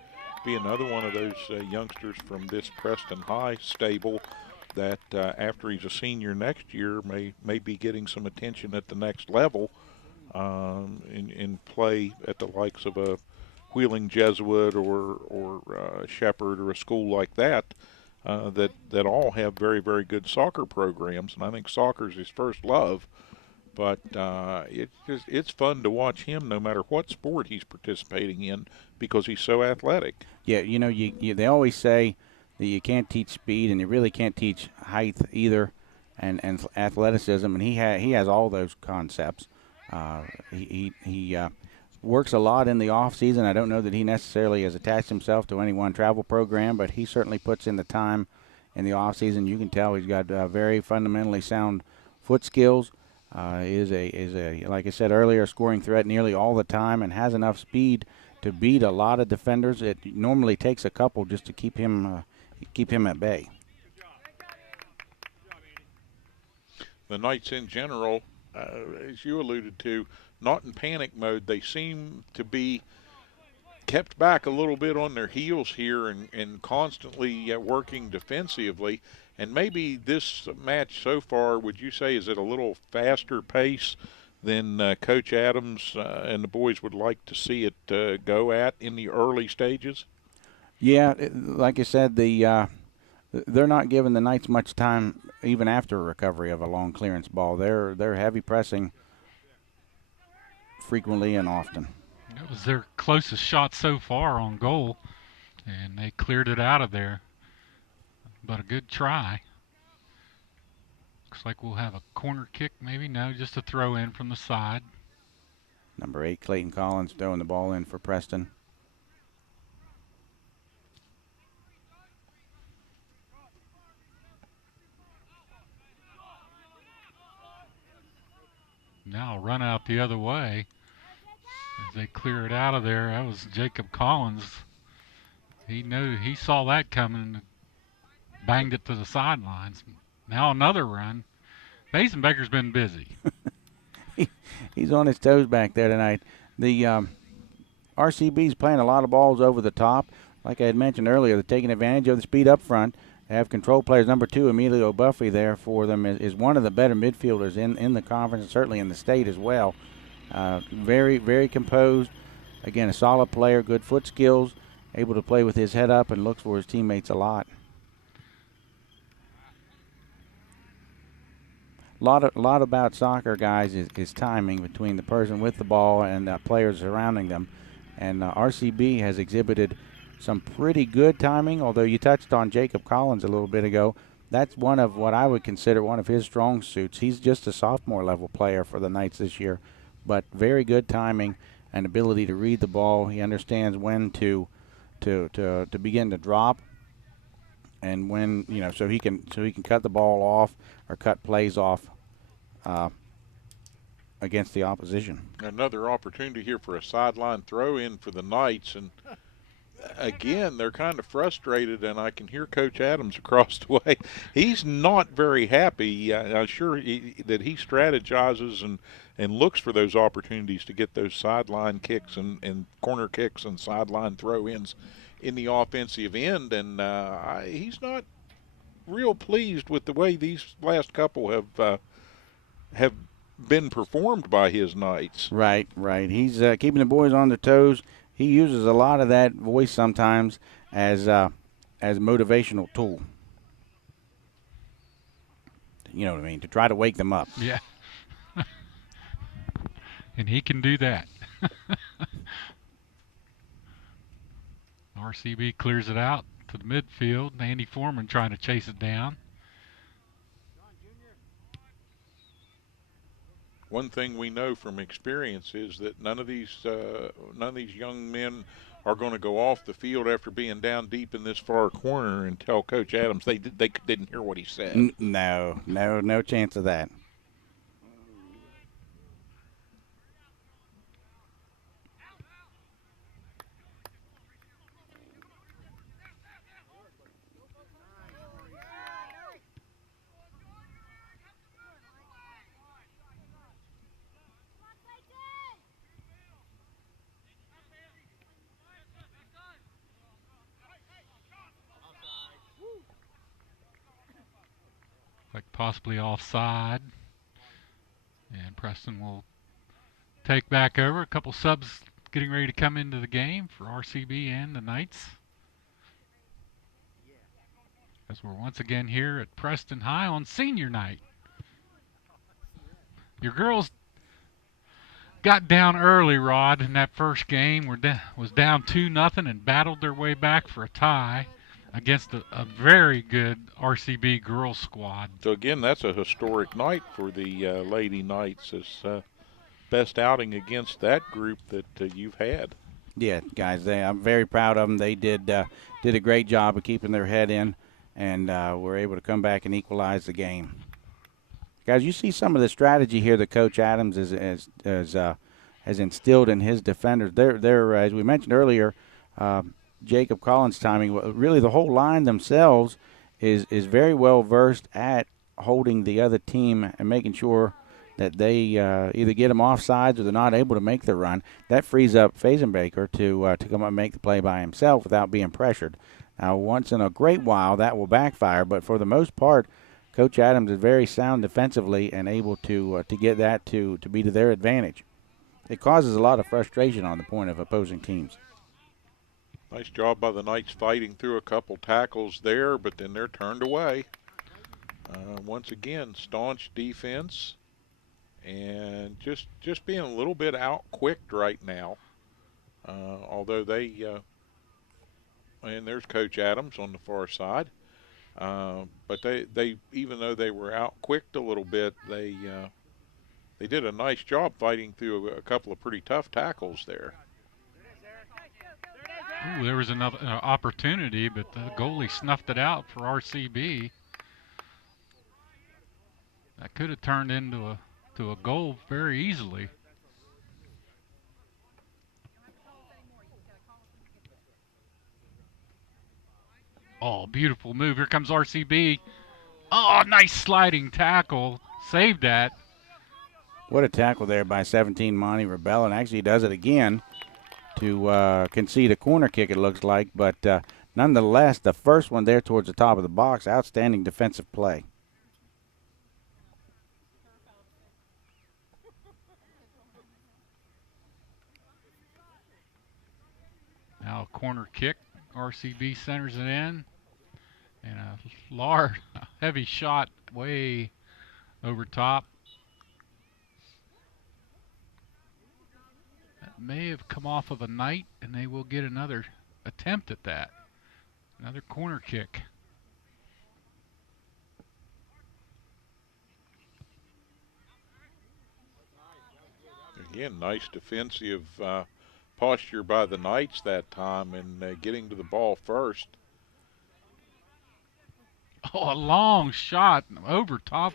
be another one of those youngsters from this Preston High stable that after he's a senior next year may be getting some attention at the next level in play at the likes of a Wheeling Jesuit or Shepherd or a school like that that all have very, very good soccer programs. And I think soccer is his first love. But it's fun to watch him no matter what sport he's participating in because he's so athletic. Yeah, you know, they always say that you can't teach speed and you really can't teach height either, and athleticism, and he has all those concepts. He works a lot in the off season. I don't know that he necessarily has attached himself to any one travel program, but he certainly puts in the time in the off season. You can tell he's got very fundamentally sound foot skills. Is a like I said earlier, scoring threat nearly all the time, and has enough speed to beat a lot of defenders. It normally takes a couple just to keep him at bay. The Knights in general, as you alluded to, not in panic mode. They seem to be kept back a little bit on their heels here and constantly working defensively. And maybe this match so far, would you say, is at a little faster pace than Coach Adams and the boys would like to see it go at in the early stages? Yeah, like I said, they're not giving the Knights much time even after a recovery of a long clearance ball. They're heavy pressing frequently and often. It was their closest shot so far on goal, and they cleared it out of there. But a good try. Looks like we'll have a corner kick, maybe. No, just a throw in from the side. Number 8, Clayton Collins, throwing the ball in for Preston. Now run out the other way as they clear it out of there. That was Jacob Collins. He saw that coming. Banged it to the sidelines. Now another run. Basenbeker's been busy. He's on his toes back there tonight. The RCB's playing a lot of balls over the top. Like I had mentioned earlier, they're taking advantage of the speed up front. They have control players. Number 2, Emilio Buffy there for them, is one of the better midfielders in the conference and certainly in the state as well. Very, very composed. Again, a solid player, good foot skills, able to play with his head up and looks for his teammates a lot. A lot about soccer, guys, is timing between the person with the ball and the players surrounding them. And RCB has exhibited some pretty good timing, although you touched on Jacob Collins a little bit ago. That's one of what I would consider one of his strong suits. He's just a sophomore level player for the Knights this year, but very good timing and ability to read the ball. He understands when to begin to drop, and when, so he can cut the ball off or cut plays off against the opposition. Another opportunity here for a sideline throw in for the Knights, and again, they're kind of frustrated, and I can hear Coach Adams across the way. He's not very happy. I'm sure that he strategizes and looks for those opportunities to get those sideline kicks and corner kicks and sideline throw-ins in the offensive end, and he's not real pleased with the way these last couple have been performed by his Knights. Right. He's keeping the boys on their toes. He uses a lot of that voice sometimes as a motivational tool. You know what I mean? To try to wake them up. Yeah. And he can do that. RCB clears it out to the midfield. Andy Foreman trying to chase it down. One thing we know from experience is that none of these young men are going to go off the field after being down deep in this far corner and tell Coach Adams they didn't hear what he said. No chance of that. Like possibly offside. And Preston will take back over. A couple subs getting ready to come into the game for RCB and the Knights. As we're once again here at Preston High on senior night. Your girls got down early, Rod, in that first game. Was down 2-0 and battled their way back for a tie against a very good RCB girls squad. So again, that's a historic night for the Lady Knights. It's best outing against that group that you've had. Yeah, guys, I'm very proud of them. They did a great job of keeping their head in, and were able to come back and equalize the game. Guys, you see some of the strategy here that Coach Adams has instilled in his defenders. They're as we mentioned earlier, Jacob Collins' timing. Really, the whole line themselves is very well versed at holding the other team and making sure that they either get them offsides or they're not able to make the run. That frees up Fazenbaker to come up and make the play by himself without being pressured. Now, once in a great while, that will backfire, but for the most part, Coach Adams is very sound defensively and able to get that to be to their advantage. It causes a lot of frustration on the point of opposing teams. Nice job by the Knights fighting through a couple tackles there, but then they're turned away. Once again, staunch defense and just being a little bit out-quicked right now. Although and there's Coach Adams on the far side. But they even though they were out-quicked a little bit, they did a nice job fighting through a couple of pretty tough tackles there. Ooh, there was another opportunity, but the goalie snuffed it out for RCB. That could have turned into a goal very easily. Oh, beautiful move. Here comes RCB. Oh, nice sliding tackle. Saved that. What a tackle there by 17 Monty Rebel, and actually he does it again to concede a corner kick, it looks like. But nonetheless, the first one there towards the top of the box, outstanding defensive play. Now a corner kick. RCB centers it in. And a heavy shot way over top. That may have come off of a Knight, and they will get another attempt at that. Another corner kick. Again, nice defensive posture by the Knights that time and getting to the ball first. Oh, a long shot over top.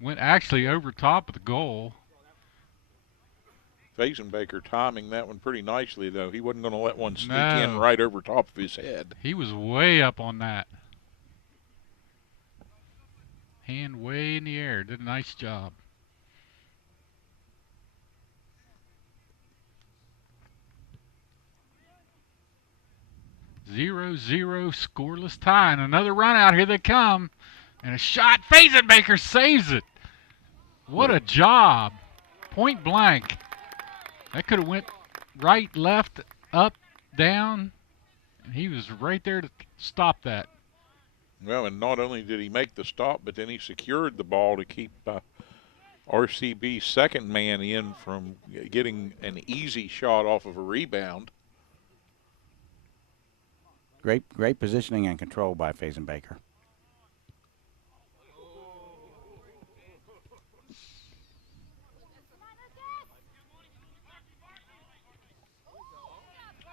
Went actually over top of the goal. Fazenbaker timing that one pretty nicely, though. He wasn't going to let one sneak in right over top of his head. He was way up on that. Hand way in the air. Did a nice job. 0-0 scoreless tie. And another run out. Here they come. And a shot. Fazenbaker saves it. What a job. Point blank. That could have went right, left, up, down. And he was right there to stop that. Well, and not only did he make the stop, but then he secured the ball to keep RCB's second man in from getting an easy shot off of a rebound. Great positioning and control by Fazenbaker.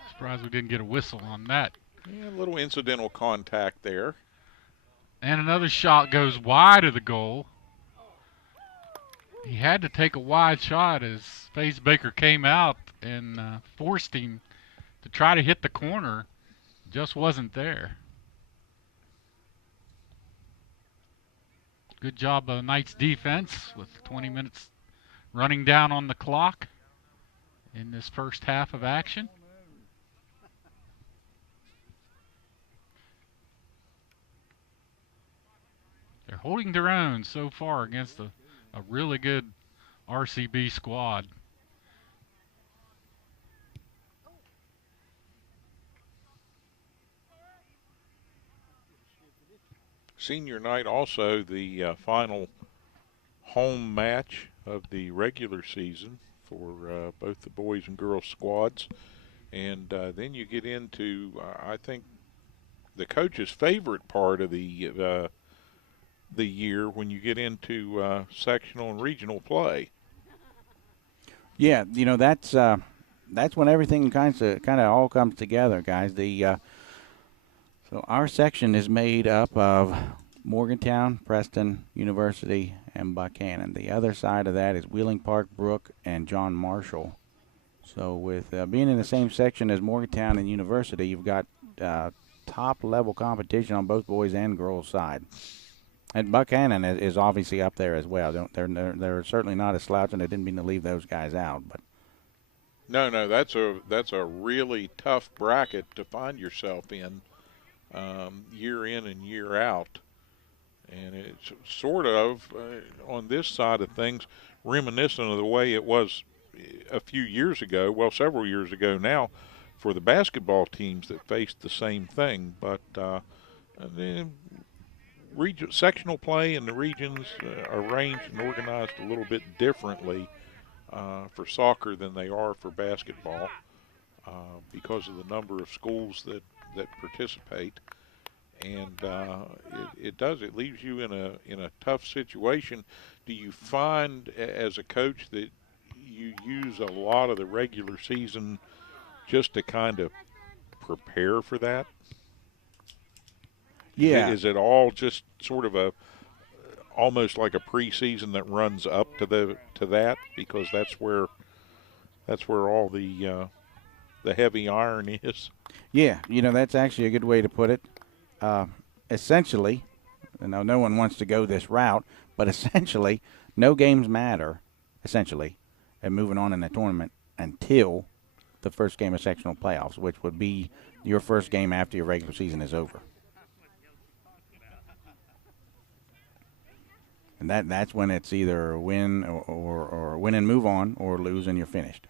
Surprised we didn't get a whistle on that. Yeah, a little incidental contact there. And another shot goes wide of the goal. He had to take a wide shot as Fazenbaker came out and forced him to try to hit the corner. Just wasn't there. Good job by the Knights defense with 20 minutes running down on the clock in this first half of action. They're holding their own so far against a really good RCB squad. Senior night also the final home match of the regular season for both the boys and girls squads. And then you get into, I think, the coach's favorite part of the year when you get into sectional and regional play. Yeah, you know, that's when everything kind of all comes together, guys. So our section is made up of Morgantown, Preston, University, and Buchanan. The other side of that is Wheeling Park, Brook, and John Marshall. So with being in the same section as Morgantown and University, you've got top-level competition on both boys and girls side. And Buchanan is obviously up there as well. They're certainly not a slouch, and I didn't mean to leave those guys out. But no, that's a really tough bracket to find yourself in. Year in and year out, and it's sort of on this side of things reminiscent of the way it was a few years ago, well, several years ago now, for the basketball teams that faced the same thing. But then sectional play in the regions are arranged and organized a little bit differently for soccer than they are for basketball because of the number of schools that participate, and it leaves you in a tough situation. Do you find as a coach that you use a lot of the regular season just to kind of prepare for that? Yeah. Is it all just sort of almost like a preseason that runs up to that, because that's where all the heavy iron is? Yeah, you know, that's actually a good way to put it. Essentially, now no one wants to go this route, but essentially, no games matter, essentially, and moving on in the tournament until the first game of sectional playoffs, which would be your first game after your regular season is over. And that's when it's either win or win and move on, or lose and you're finished.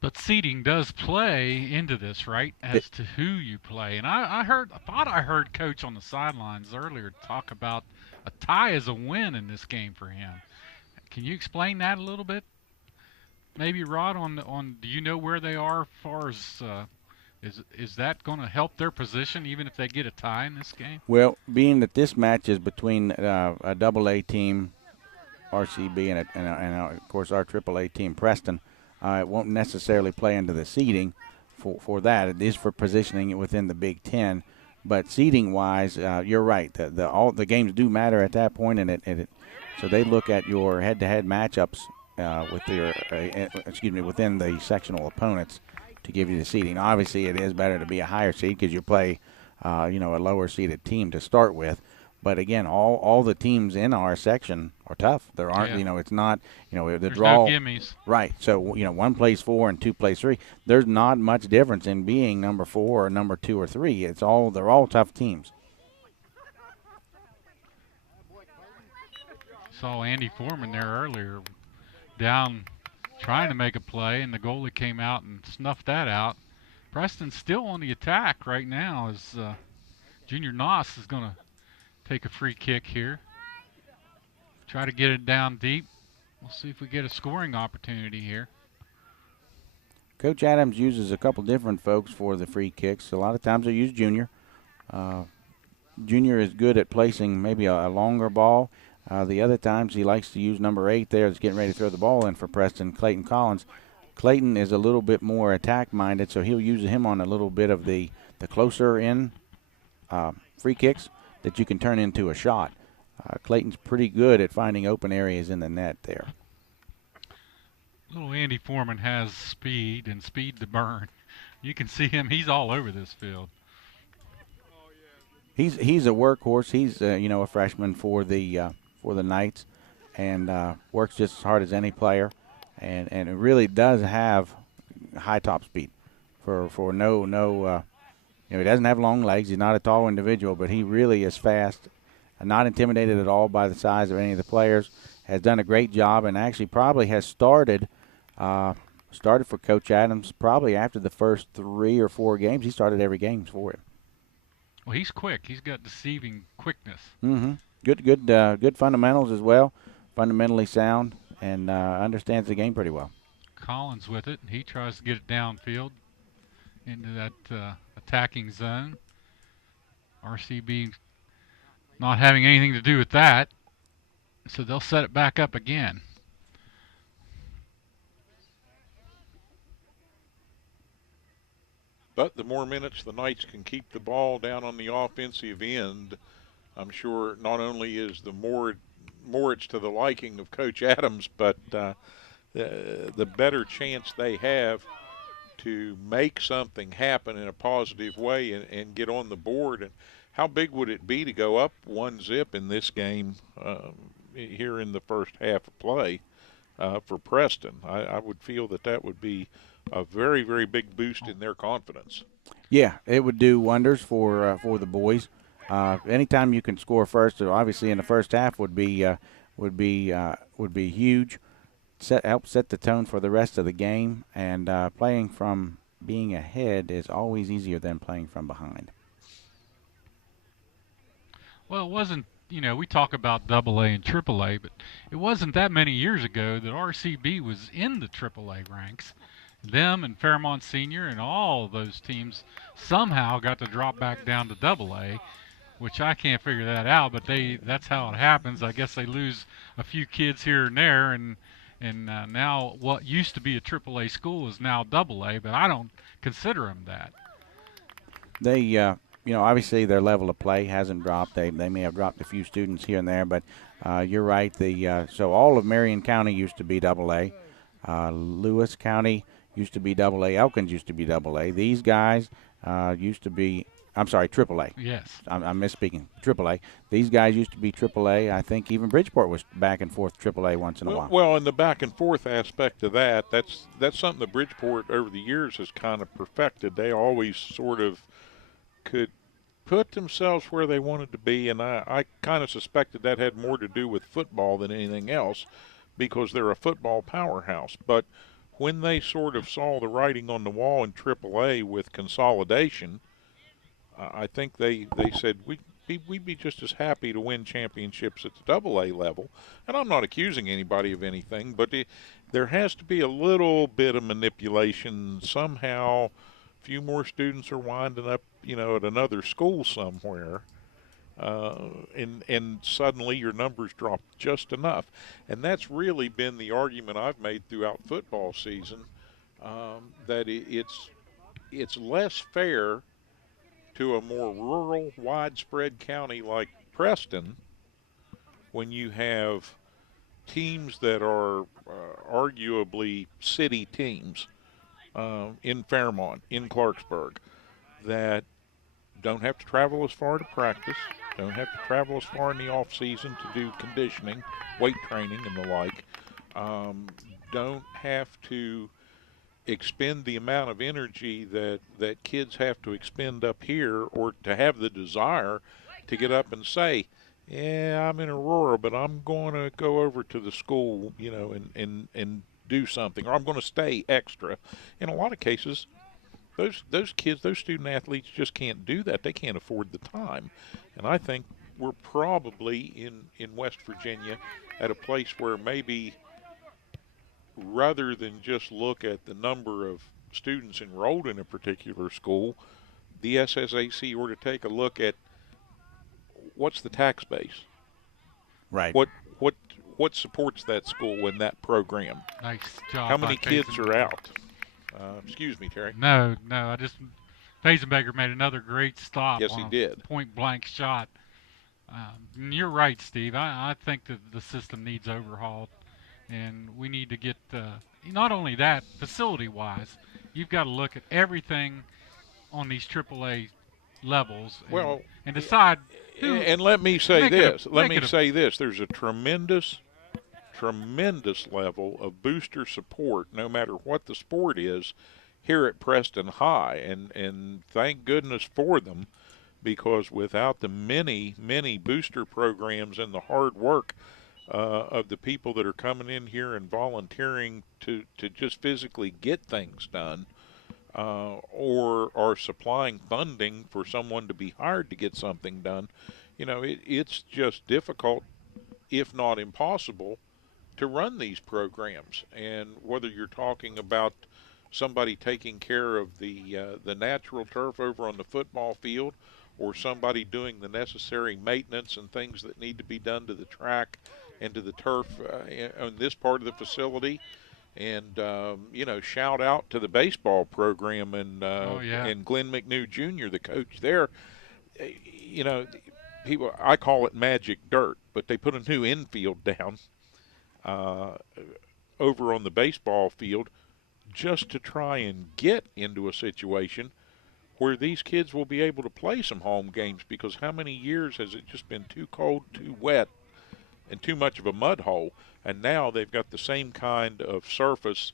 But seeding does play into this, right, as to who you play. And I thought I heard Coach on the sidelines earlier talk about a tie as a win in this game for him. Can you explain that a little bit? Maybe, Rod, on do you know where they are as far as is that going to help their position even if they get a tie in this game? Well, being that this match is between a AA team, RCB, and of course our AAA team, Preston, it won't necessarily play into the seeding for that. It is for positioning it within the Big Ten. But seeding-wise, you're right. All the games do matter at that point, and so they look at your head-to-head matchups within the sectional opponents to give you the seeding. Obviously, it is better to be a higher seed because you play, a lower seeded team to start with. But again, all the teams in our section are tough. There aren't, Yeah. it's not, the There's draw. no gimmies. Right. So, one plays 4 and 2 plays 3. There's not much difference in being number 4 or number 2 or 3. They're all tough teams. Saw Andy Foreman there earlier, down trying to make a play, and the goalie came out and snuffed that out. Preston's still on the attack right now as Junior Noss is going to take a free kick here. Try to get it down deep. We'll see if we get a scoring opportunity here. Coach Adams uses a couple different folks for the free kicks. A lot of times they use Junior. Junior is good at placing maybe a longer ball. The other times he likes to use number 8 there that's getting ready to throw the ball in for Preston, Clayton Collins. Clayton is a little bit more attack-minded, so he'll use him on a little bit of the closer in free kicks that you can turn into a shot. Clayton's pretty good at finding open areas in the net there. Little Andy Foreman has speed and speed to burn. You can see him. He's all over this field. He's a workhorse. He's a freshman for the Knights, and works just as hard as any player, and it really does have high top speed. For no he doesn't have long legs. He's not a tall individual, but he really is fast, and not intimidated at all by the size of any of the players. Has done a great job, and actually probably has started for Coach Adams probably after the first 3 or 4 games. He started every game for him. Well, he's quick. He's got deceiving quickness. Mm-hmm. Good fundamentals as well. Fundamentally sound, and understands the game pretty well. Collins with it. He tries to get it downfield into that attacking zone. RCB not having anything to do with that, so they'll set it back up again. But the more minutes the Knights can keep the ball down on the offensive end, I'm sure not only is the more it's to the liking of Coach Adams, but the better chance they have to make something happen in a positive way and get on the board. And how big would it be to go up 1-0 in this game here in the first half of play for Preston? I would feel that would be a very, very big boost in their confidence. Yeah, it would do wonders for the boys. Anytime you can score first, obviously in the first half, would be huge. Help set the tone for the rest of the game, and playing from being ahead is always easier than playing from behind. Well, it wasn't, we talk about AA and AAA, but it wasn't that many years ago that RCB was in the AAA ranks. Them and Fairmont Senior and all those teams somehow got to drop back down to AA, which I can't figure that out, but that's how it happens. I guess they lose a few kids here and there, and now what used to be a AAA school is now AA, but I don't consider them that. They, obviously their level of play hasn't dropped. They may have dropped a few students here and there, but you're right. So all of Marion County used to be AA. Lewis County used to be AA. Elkins used to be AA. These guys used to be, AAA. Yes. I'm misspeaking. AAA. These guys used to be AAA. I think even Bridgeport was back and forth AAA once in a while. Well, in the back and forth aspect of that's something that Bridgeport over the years has kind of perfected. They always sort of could put themselves where they wanted to be, and I kind of suspected that had more to do with football than anything else, because they're a football powerhouse. But when they sort of saw the writing on the wall in AAA with consolidation, I think they said we'd be just as happy to win championships at the AA level. And I'm not accusing anybody of anything, but there has to be a little bit of manipulation. Somehow a few more students are winding up, at another school somewhere. And suddenly your numbers drop just enough. And that's really been the argument I've made throughout football season, that it's less fair to a more rural, widespread county like Preston when you have teams that are arguably city teams in Fairmont, in Clarksburg, that don't have to travel as far to practice, don't have to travel as far in the off season to do conditioning, weight training, and the like. Don't have to expend the amount of energy that kids have to expend up here, or to have the desire to get up and say, yeah, I'm in Aurora, but I'm going to go over to the school, and do something, or I'm going to stay extra. In a lot of cases, those kids, those student athletes just can't do that. They can't afford the time. And I think we're probably in West Virginia at a place where maybe, rather than just look at the number of students enrolled in a particular school, the SSAC ought to take a look at what's the tax base. Right. What supports that school and that program? Nice job. How many kids are out? Excuse me, Terry. No. Fazenbecker made another great stop. Yes, he did. Point-blank shot. You're right, Steve. I think that the system needs overhauled, and we need to get not only that, facility-wise, you've got to look at everything on these AAA levels and decide who. And let me say this. There's a tremendous level of booster support, no matter what the sport is, here at Preston High, and thank goodness for them, because without the many booster programs and the hard work of the people that are coming in here and volunteering to just physically get things done, or are supplying funding for someone to be hired to get something done, it's just difficult, if not impossible, to run these programs. And whether you're talking about somebody taking care of the natural turf over on the football field, or somebody doing the necessary maintenance and things that need to be done to the track and to the turf on this part of the facility. And, shout out to the baseball program and Glenn McNew Jr., the coach there. People, I call it magic dirt, but they put a new infield down over on the baseball field just to try and get into a situation where these kids will be able to play some home games, because how many years has it just been too cold, too wet, and too much of a mud hole? And now they've got the same kind of surface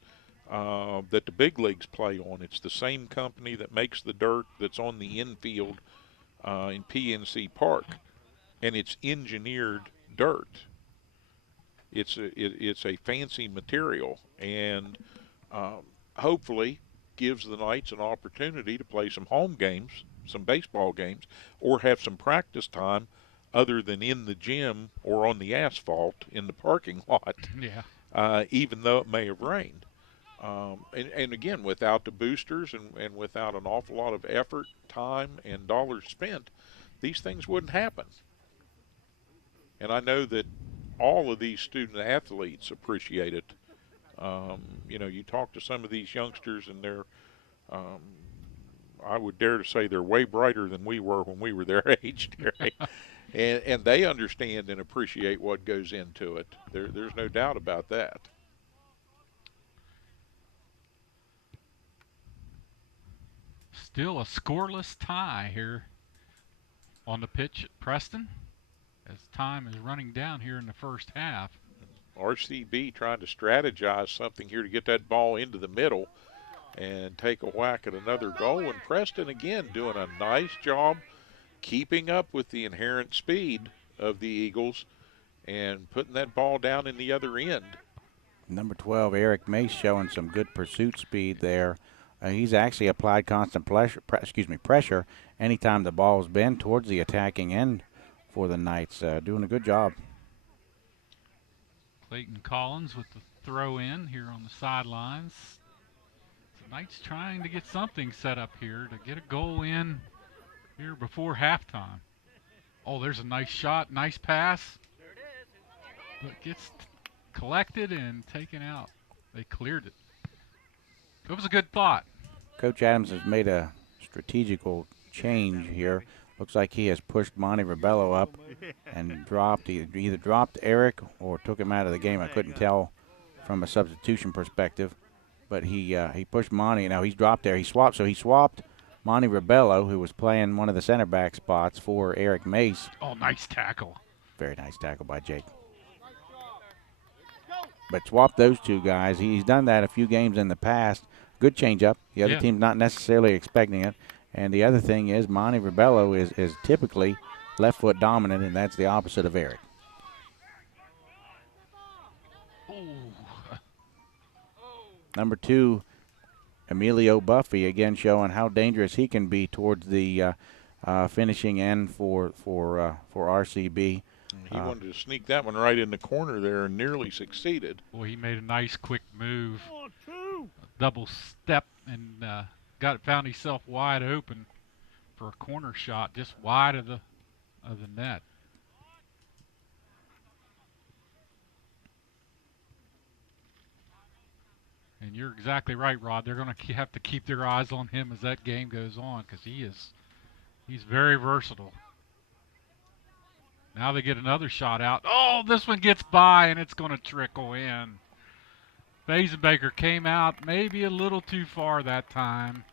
that the big leagues play on. It's the same company that makes the dirt that's on the infield in PNC Park, and it's engineered dirt. It's a fancy material, and hopefully gives the Knights an opportunity to play some home games, some baseball games, or have some practice time other than in the gym or on the asphalt in the parking lot, even though it may have rained. And again, without the boosters and without an awful lot of effort, time, and dollars spent, these things wouldn't happen. And I know that all of these student athletes appreciate it. You talk to some of these youngsters, and they're, I would dare to say they're way brighter than we were when we were their age, Terry. And they understand and appreciate what goes into it. There's no doubt about that. Still a scoreless tie here on the pitch at Preston, as time is running down here in the first half. RCB trying to strategize something here to get that ball into the middle and take a whack at another goal. And Preston, again, doing a nice job keeping up with the inherent speed of the Eagles and putting that ball down in the other end. Number 12, Eric Mace, showing some good pursuit speed there. He's actually applied constant pressure anytime the ball's been towards the attacking end for the Knights. Doing a good job. Clayton Collins with the throw in here on the sidelines. The Knights trying to get something set up here to get a goal in here before halftime. Oh, there's a nice shot, nice pass. But gets collected and taken out. They cleared it. It was a good thought. Coach Adams has made a strategical change here. Looks like he has pushed Monty Rebello up and either dropped Eric or took him out of the game. I couldn't tell from a substitution perspective, but he pushed Monty. Now he's dropped there. He swapped. So he swapped Monty Rebello, who was playing one of the center back spots for Eric Mace. Oh, nice tackle. Very nice tackle by Jake. But swap those two guys. He's done that a few games in the past. Good changeup. The other team's not necessarily expecting it. And the other thing is Monty Rebello is typically left foot dominant, and that's the opposite of Eric. Number 2, Emilio Buffy, again showing how dangerous he can be towards the finishing end for RCB. He wanted to sneak that one right in the corner there and nearly succeeded. Boy, he made a nice quick move, a double step, and found himself wide open for a corner shot, just wide of the net. And you're exactly right, Rod. They're going to have to keep their eyes on him as that game goes on, because he's very versatile. Now they get another shot out. Oh, this one gets by, and it's going to trickle in. Basenbaker came out maybe a little too far that time,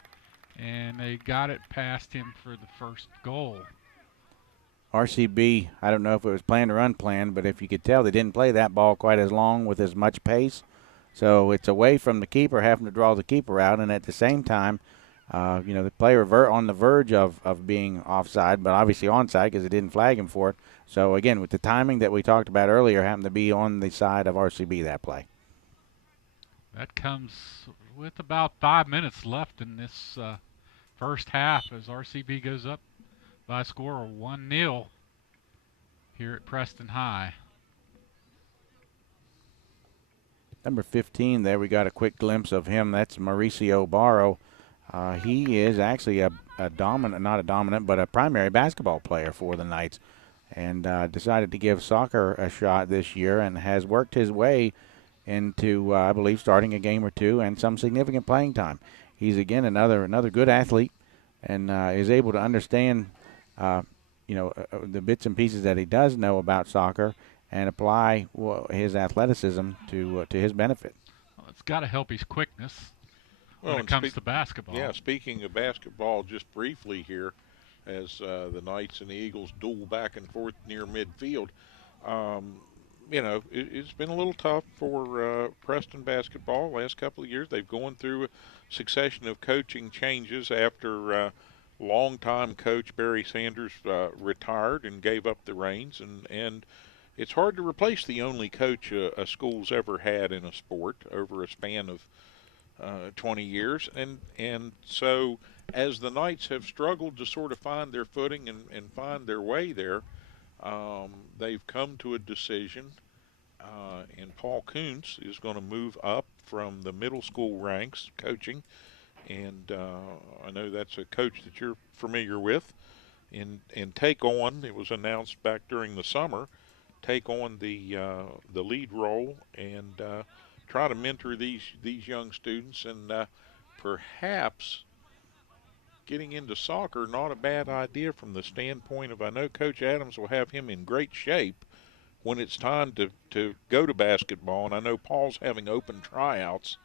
and they got it past him for the first goal. RCB, I don't know if it was planned or unplanned, but if you could tell, they didn't play that ball quite as long with as much pace. So it's away from the keeper, having to draw the keeper out, and at the same time, the player on the verge of being offside, but obviously onside because they didn't flag him for it. So, again, with the timing that we talked about earlier, happened to be on the side of RCB that play. That comes with about 5 minutes left in this first half as RCB goes up by a score of 1-0 here at Preston High. Number 15 there, we got a quick glimpse of him. That's Mauricio Barro. He is actually a dominant, not a dominant, but a primary basketball player for the Knights, and decided to give soccer a shot this year and has worked his way into, I believe, starting a game or two and some significant playing time. He's, again, another good athlete and is able to understand, the bits and pieces that he does know about soccer and apply his athleticism to his benefit. Well, it's got to help his quickness when it comes to basketball. Yeah, speaking of basketball, just briefly here, as the Knights and the Eagles duel back and forth near midfield, it's been a little tough for Preston basketball last couple of years. They've gone through a succession of coaching changes after longtime coach Barry Sanders retired and gave up the reins, and it's hard to replace the only coach a school's ever had in a sport over a span of 20 years. And so as the Knights have struggled to sort of find their footing and find their way there, they've come to a decision, and Paul Kuntz is going to move up from the middle school ranks coaching, and I know that's a coach that you're familiar with, and take on, it was announced back during the summer, take on the lead role and try to mentor these young students, and perhaps getting into soccer, not a bad idea from the standpoint of, I know Coach Adams will have him in great shape when it's time to go to basketball, and I know Paul's having open tryouts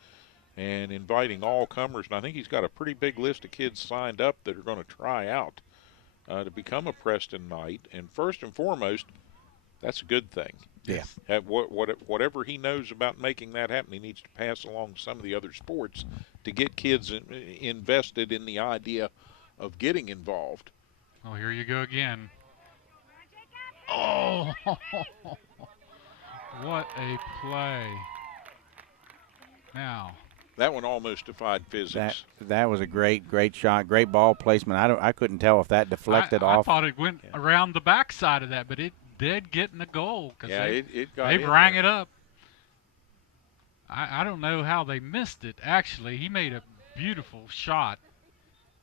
and inviting all comers, and I think he's got a pretty big list of kids signed up that are going to try out to become a Preston Knight, and first and foremost, that's a good thing. Yeah. Whatever he knows about making that happen, he needs to pass along some of the other sports to get kids invested in the idea of getting involved. Oh, here you go again. Oh, what a play. Now. That one almost defied physics. That was a great shot, great ball placement. I couldn't tell if that deflected off. I thought it went around the backside of that, but it did get in the goal because they rang it up. I don't know how they missed it. Actually, he made a beautiful shot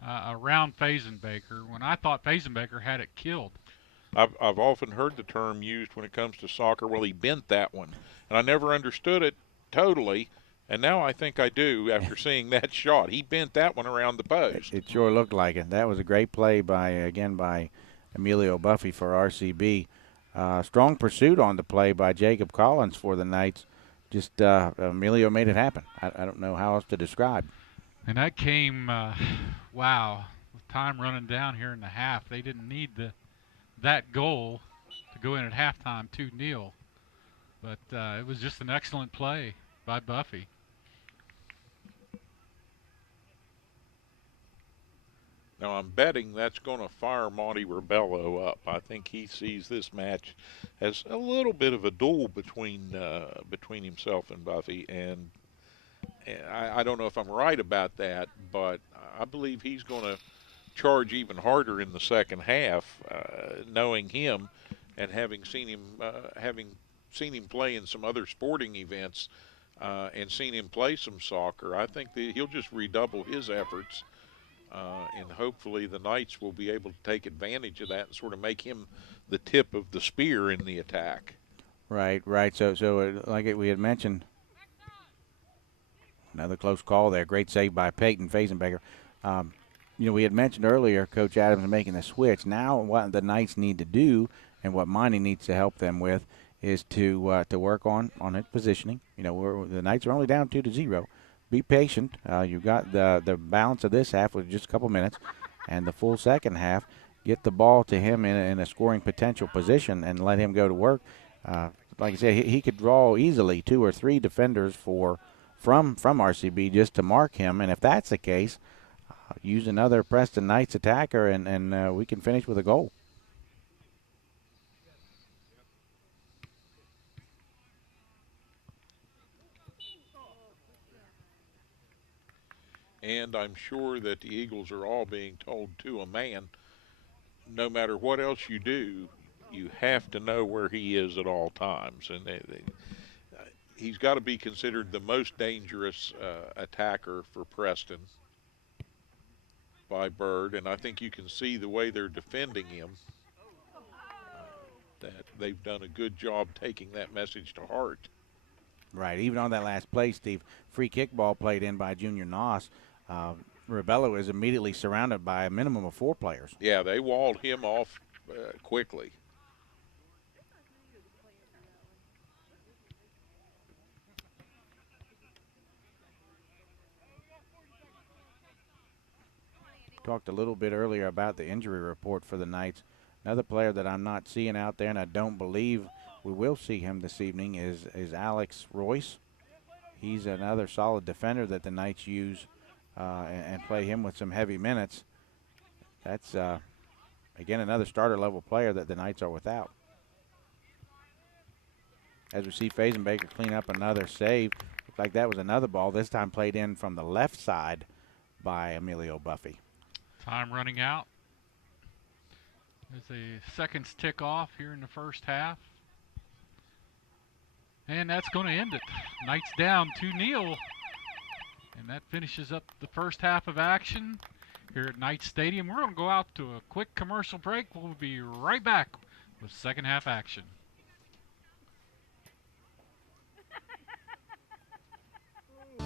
around Fazenbaker when I thought Fazenbaker had it killed. I've often heard the term used when it comes to soccer, well, he bent that one. And I never understood it totally, and now I think I do after seeing that shot. He bent that one around the post. It sure looked like it. That was a great play by Emilio Buffy for RCB. Strong pursuit on the play by Jacob Collins for the Knights. Just Emilio made it happen. I don't know how else to describe. And that came, wow, time running down here in the half. They didn't need that goal to go in at halftime 2-0. But it was just an excellent play by Buffy. Now I'm betting that's going to fire Monty Rebello up. I think he sees this match as a little bit of a duel between himself and Buffy, and I don't know if I'm right about that, but I believe he's going to charge even harder in the second half, knowing him and having seen him play in some other sporting events and seen him play some soccer. I think that he'll just redouble his efforts. And hopefully the Knights will be able to take advantage of that and sort of make him the tip of the spear in the attack. Right. So like we had mentioned, another close call there. Great save by Peyton Fazenbecker. We had mentioned earlier Coach Adams making the switch. Now what the Knights need to do and what Monty needs to help them with is to work on his positioning. The Knights are only down 2-0. Be patient. You've got the balance of this half with just a couple minutes, and the full second half. Get the ball to him in a scoring potential position and let him go to work. Like I said, he could draw easily 2 or 3 defenders from RCB just to mark him, and if that's the case, use another Preston Knights attacker, and we can finish with a goal. And I'm sure that the Eagles are all being told to a man, no matter what else you do, you have to know where he is at all times. And he's got to be considered the most dangerous attacker for Preston by Bird. And I think you can see the way they're defending him, that they've done a good job taking that message to heart. Right. Even on that last play, Steve, free kick ball played in by Junior Noss. Rebello is immediately surrounded by a minimum of 4 players. Yeah, they walled him off quickly. Talked a little bit earlier about the injury report for the Knights. Another player that I'm not seeing out there, and I don't believe we will see him this evening, is Alex Royce. He's another solid defender that the Knights use and play him with some heavy minutes. That's, again, another starter-level player that the Knights are without. As we see Fazenbecker clean up another save. Looks like that was another ball, this time played in from the left side by Emilio Buffy. Time running out. As the seconds tick off here in the first half. And that's going to end it. Knights down 2-0. And that finishes up the first half of action here at Knights Stadium. We're going to go out to a quick commercial break. We'll be right back with second half action.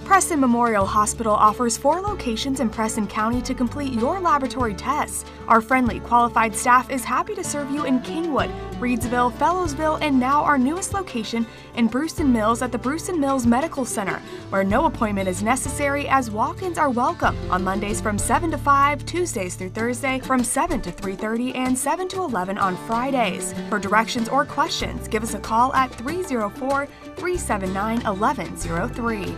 Preston Memorial Hospital offers 4 locations in Preston County to complete your laboratory tests. Our friendly, qualified staff is happy to serve you in Kingwood, Reedsville, Fellowsville, and now our newest location in Brewston Mills at the Brewston Mills Medical Center, where no appointment is necessary as walk-ins are welcome on Mondays from 7 to 5, Tuesdays through Thursday from 7 to 3:30, and 7 to 11 on Fridays. For directions or questions, give us a call at 304-379-1103.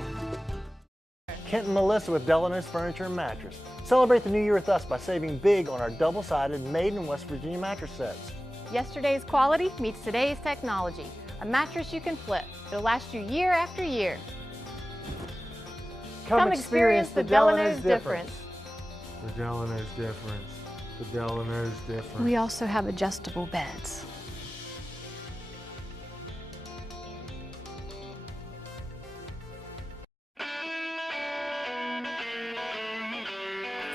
Kent and Melissa with Delano's Furniture and Mattress. Celebrate the new year with us by saving big on our double-sided made in West Virginia mattress sets. Yesterday's quality meets today's technology. A mattress you can flip. It'll last you year after year. Come experience the Delano's difference. The Delano's difference. The Delano's difference. We also have adjustable beds.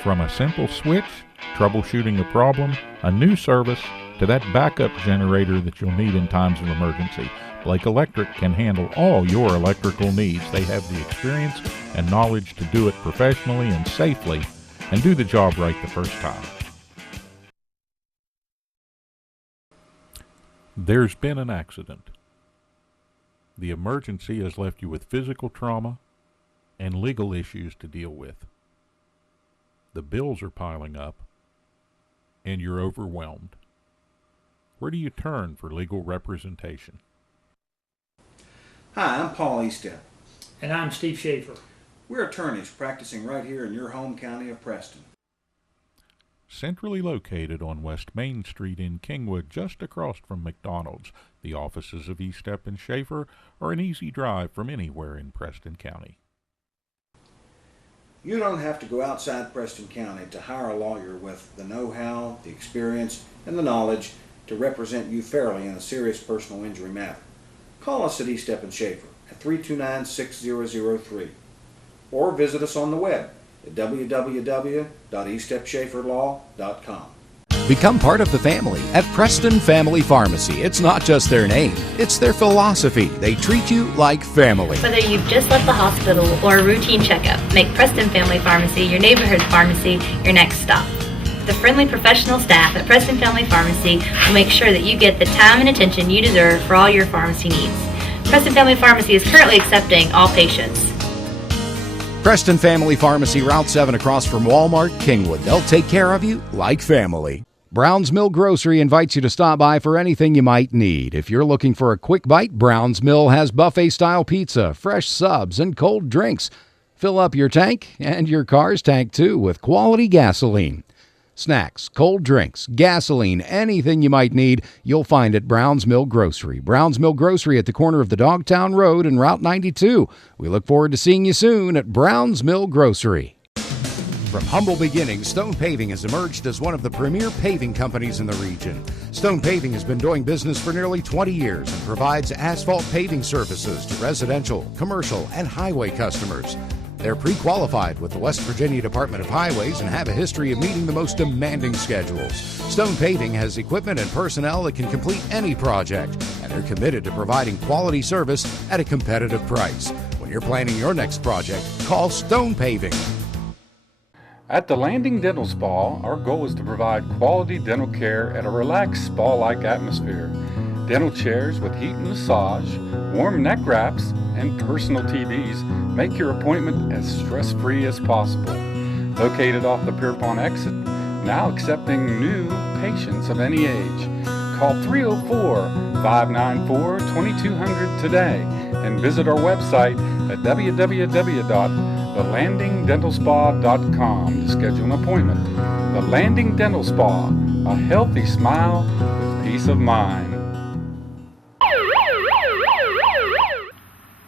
From a simple switch, troubleshooting a problem, a new service, to that backup generator that you'll need in times of emergency, Blake Electric can handle all your electrical needs. They have the experience and knowledge to do it professionally and safely and do the job right the first time. There's been an accident. The emergency has left you with physical trauma and legal issues to deal with. The bills are piling up, and you're overwhelmed. Where do you turn for legal representation? Hi, I'm Paul Eastep. And I'm Steve Schaefer. We're attorneys practicing right here in your home county of Preston. Centrally located on West Main Street in Kingwood, just across from McDonald's, the offices of Eastep and Schaefer are an easy drive from anywhere in Preston County. You don't have to go outside Preston County to hire a lawyer with the know-how, the experience, and the knowledge to represent you fairly in a serious personal injury matter. Call us at Eastep and Schaefer at 329-6003 or visit us on the web at www.eastepschaeferlaw.com. Become part of the family at Preston Family Pharmacy. It's not just their name, it's their philosophy. They treat you like family. Whether you've just left the hospital or a routine checkup, make Preston Family Pharmacy your neighborhood pharmacy your next stop. The friendly professional staff at Preston Family Pharmacy will make sure that you get the time and attention you deserve for all your pharmacy needs. Preston Family Pharmacy is currently accepting all patients. Preston Family Pharmacy, Route 7 across from Walmart, Kingwood. They'll take care of you like family. Brown's Mill Grocery invites you to stop by for anything you might need. If you're looking for a quick bite, Brown's Mill has buffet-style pizza, fresh subs, and cold drinks. Fill up your tank and your car's tank, too, with quality gasoline. Snacks, cold drinks, gasoline, anything you might need, you'll find at Brown's Mill Grocery. Brown's Mill Grocery at the corner of the Dogtown Road and Route 92. We look forward to seeing you soon at Brown's Mill Grocery. From humble beginnings, Stone Paving has emerged as one of the premier paving companies in the region. Stone Paving has been doing business for nearly 20 years and provides asphalt paving services to residential, commercial, and highway customers. They're pre-qualified with the West Virginia Department of Highways and have a history of meeting the most demanding schedules. Stone Paving has equipment and personnel that can complete any project, and they're committed to providing quality service at a competitive price. When you're planning your next project, call Stone Paving. At the Landing Dental Spa, our goal is to provide quality dental care at a relaxed spa-like atmosphere. Dental chairs with heat and massage, warm neck wraps, and personal TVs make your appointment as stress-free as possible. Located off the Pierpont exit, now accepting new patients of any age. Call 304-594-2200 today and visit our website at www.thelandingdentalspa.com to schedule an appointment. The Landing Dental Spa, a healthy smile with peace of mind.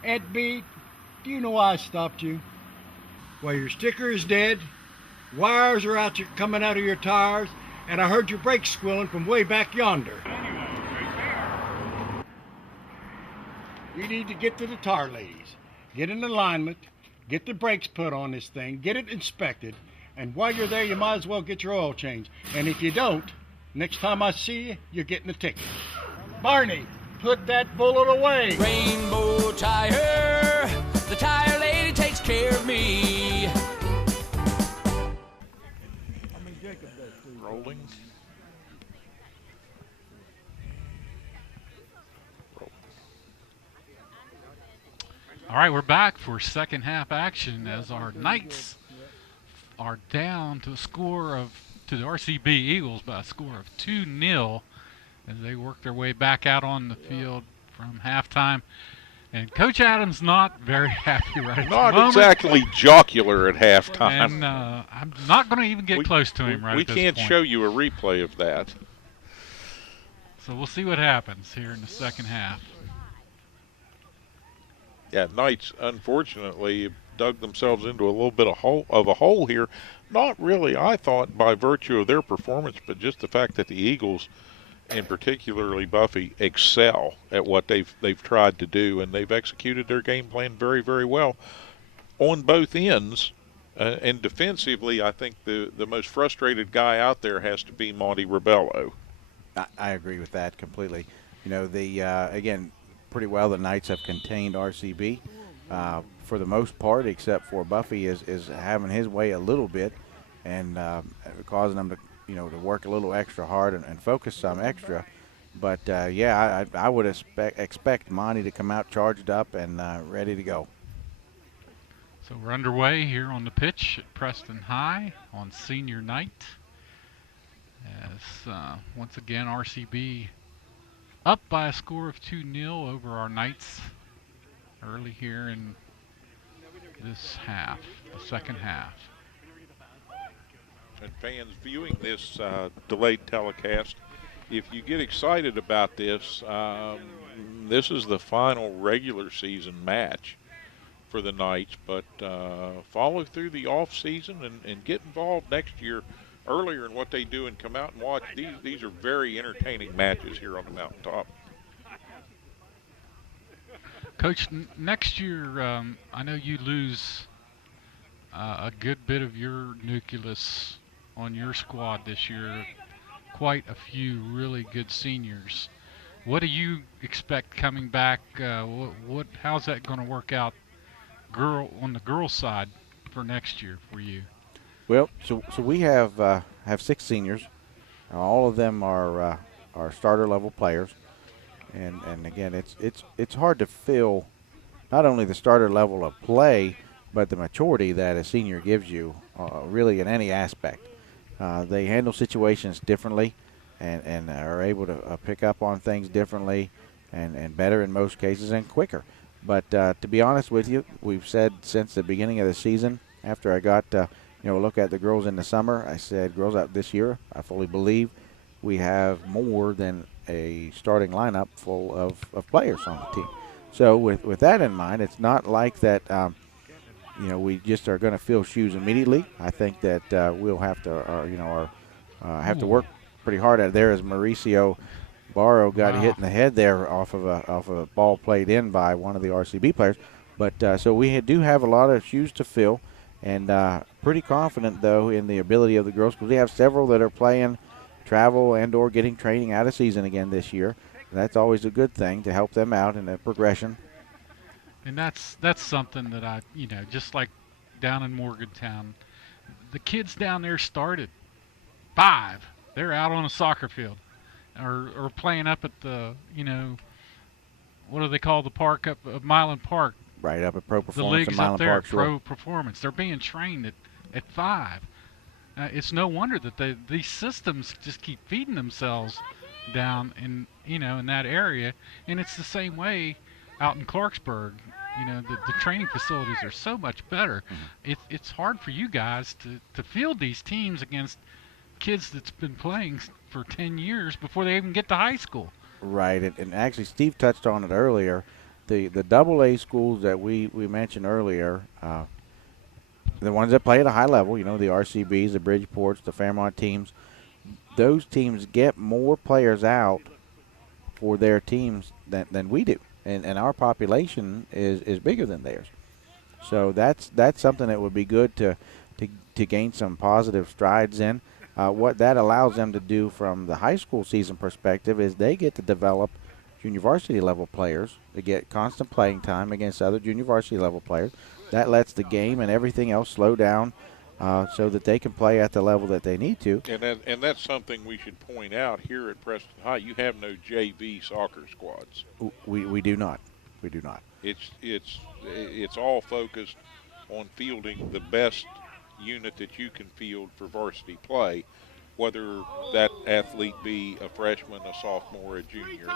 Ed B, do you know why I stopped you? Well, your sticker is dead, wires are coming out of your tires, and I heard your brakes squealing from way back yonder. You need to get to the tire ladies, get in alignment, get the brakes put on this thing, get it inspected, and while you're there, you might as well get your oil changed. And if you don't, next time I see you, you're getting a ticket. Barney, put that bullet away. Rainbow Tire, the tire lady takes care of me. Rolling. All right, we're back for second half action as our Knights are down to the RCB Eagles by a score of 2-0 as they work their way back out on the field from halftime. And Coach Adams not very happy right now. Not exactly jocular at halftime. And I'm not going to even get close to him right at this point. We can't show you a replay of that. So we'll see what happens here in the second half. Yeah, Knights, unfortunately, dug themselves into a little bit of a hole here. Not really, I thought, by virtue of their performance, but just the fact that the Eagles, and particularly Buffy, excel at what they've tried to do, and they've executed their game plan very, very well on both ends. And defensively, I think the most frustrated guy out there has to be Monty Rebello. I agree with that completely. You know, again, pretty well the Knights have contained RCB for the most part, except for Buffy is having his way a little bit and causing them to to work a little extra hard and focus some extra. But yeah, I would expect Monty to come out charged up and ready to go. So we're underway here on the pitch at Preston High on senior night. As once again RCB up by a score of 2-0 over our Knights early here in this half, the second half. And fans viewing this delayed telecast, if you get excited about this, this is the final regular season match for the Knights, but follow through the off season and get involved next year earlier in what they do and come out and watch. These are very entertaining matches here on the mountaintop. Coach, next year, I know you lose a good bit of your nucleus on your squad this year. Quite a few really good seniors. What do you expect coming back? How's that going to work out, on the girls' side for next year for you? Well, so we have 6 seniors. All of them are starter level players, and again, it's hard to fill not only the starter level of play, but the maturity that a senior gives you, really in any aspect. They handle situations differently, and are able to pick up on things differently, and better in most cases and quicker. But to be honest with you, we've said since the beginning of the season, after I got a look at the girls in the summer, I said, girls out this year, I fully believe we have more than a starting lineup full of players on the team. So with that in mind, it's not like that we just are going to fill shoes immediately. I think that we'll have to have to work pretty hard at it. There as Mauricio Barro got hit in the head there off of a ball played in by one of the RCB players. But so we do have a lot of shoes to fill, and pretty confident though in the ability of the girls, because we have several that are playing travel and or getting training out of season again this year. That's always a good thing to help them out in a progression. And that's something that I, just like down in Morgantown, the kids down there started 5. They're out on a soccer field or playing up at the, what do they call the park up at Milan Park? Right, up at Pro Performance. The leagues in Milan up there, Park, sure. Pro Performance. They're being trained at 5. It's no wonder that these systems just keep feeding themselves down in that area, and it's the same way out in Clarksburg. The training facilities are so much better. Mm-hmm. It's hard for you guys to field these teams against kids that's been playing for 10 years before they even get to high school. Right, and actually Steve touched on it earlier. The AA schools that we mentioned earlier, the ones that play at a high level, the RCBs, the Bridgeports, the Fairmont teams, those teams get more players out for their teams than we do. And our population is bigger than theirs. So that's something that would be good to gain some positive strides in. What that allows them to do from the high school season perspective is they get to develop junior varsity level players. They get constant playing time against other junior varsity level players. That lets the game and everything else slow down so that they can play at the level that they need to. And that's something we should point out here at Preston High. You have no JV soccer squads. We do not. We do not. It's all focused on fielding the best unit that you can field for varsity play, whether that athlete be a freshman, a sophomore, a junior.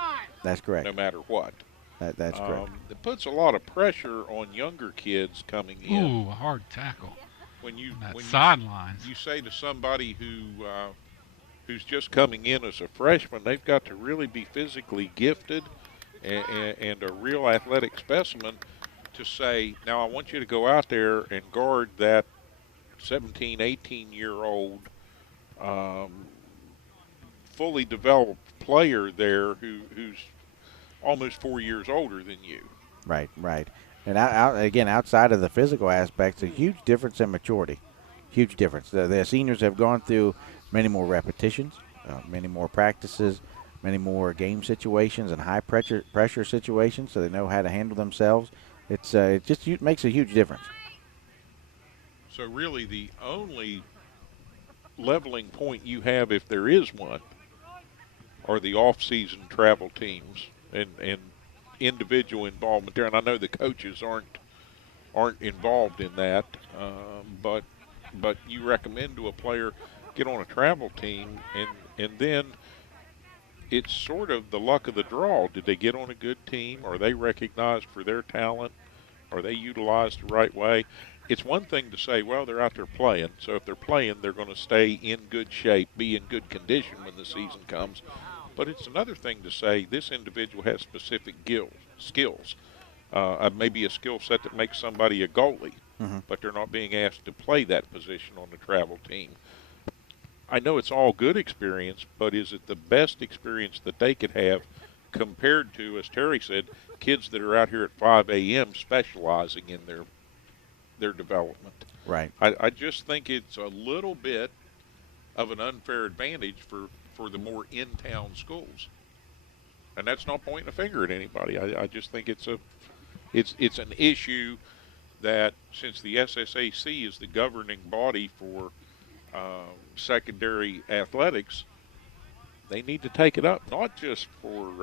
That's correct. No matter what. That's correct. It puts a lot of pressure on younger kids coming in. Ooh, a hard tackle. When you sidelines, you say to somebody who's just coming in as a freshman, they've got to really be physically gifted and a real athletic specimen to say, now I want you to go out there and guard that 17, 18-year-old fully developed player there who's almost 4 years older than you. Right. And again, outside of the physical aspects, a huge difference in maturity. Huge difference. The seniors have gone through many more repetitions, many more practices, many more game situations and high pressure situations, so they know how to handle themselves. It just makes a huge difference. So really the only leveling point you have, if there is one, are the off-season travel teams and individual involvement there. And I know the coaches aren't involved in that, but you recommend to a player, get on a travel team, and then it's sort of the luck of the draw. Did they get on a good team? Are they recognized for their talent? Are they utilized the right way? It's one thing to say, well, they're out there playing, so if they're playing, they're going to stay in good shape, be in good condition when the season comes. But it's another thing to say this individual has specific skills, maybe a skill set that makes somebody a goalie, but they're not being asked to play that position on the travel team. I know it's all good experience, but is it the best experience that they could have compared to, as Terry said, kids that are out here at 5 a.m. specializing in their development? Right. I just think it's a little bit of an unfair advantage for the more in-town schools. And that's not pointing a finger at anybody. I just think it's an issue that since the SSAC is the governing body for secondary athletics, they need to take it up, not just for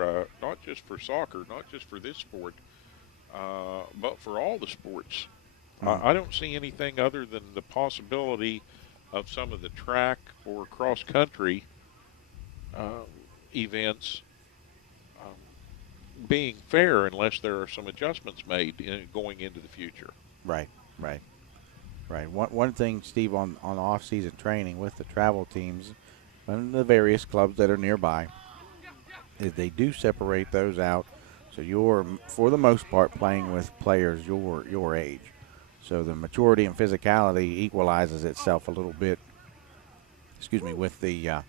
soccer, not just for this sport, but for all the sports. I don't see anything other than the possibility of some of the track or cross country events being fair unless there are some adjustments made going into the future. Right. One thing, Steve, on off-season training with the travel teams and the various clubs that are nearby is they do separate those out. So you're, for the most part, playing with players your age. So the maturity and physicality equalizes itself a little bit. Excuse me, with the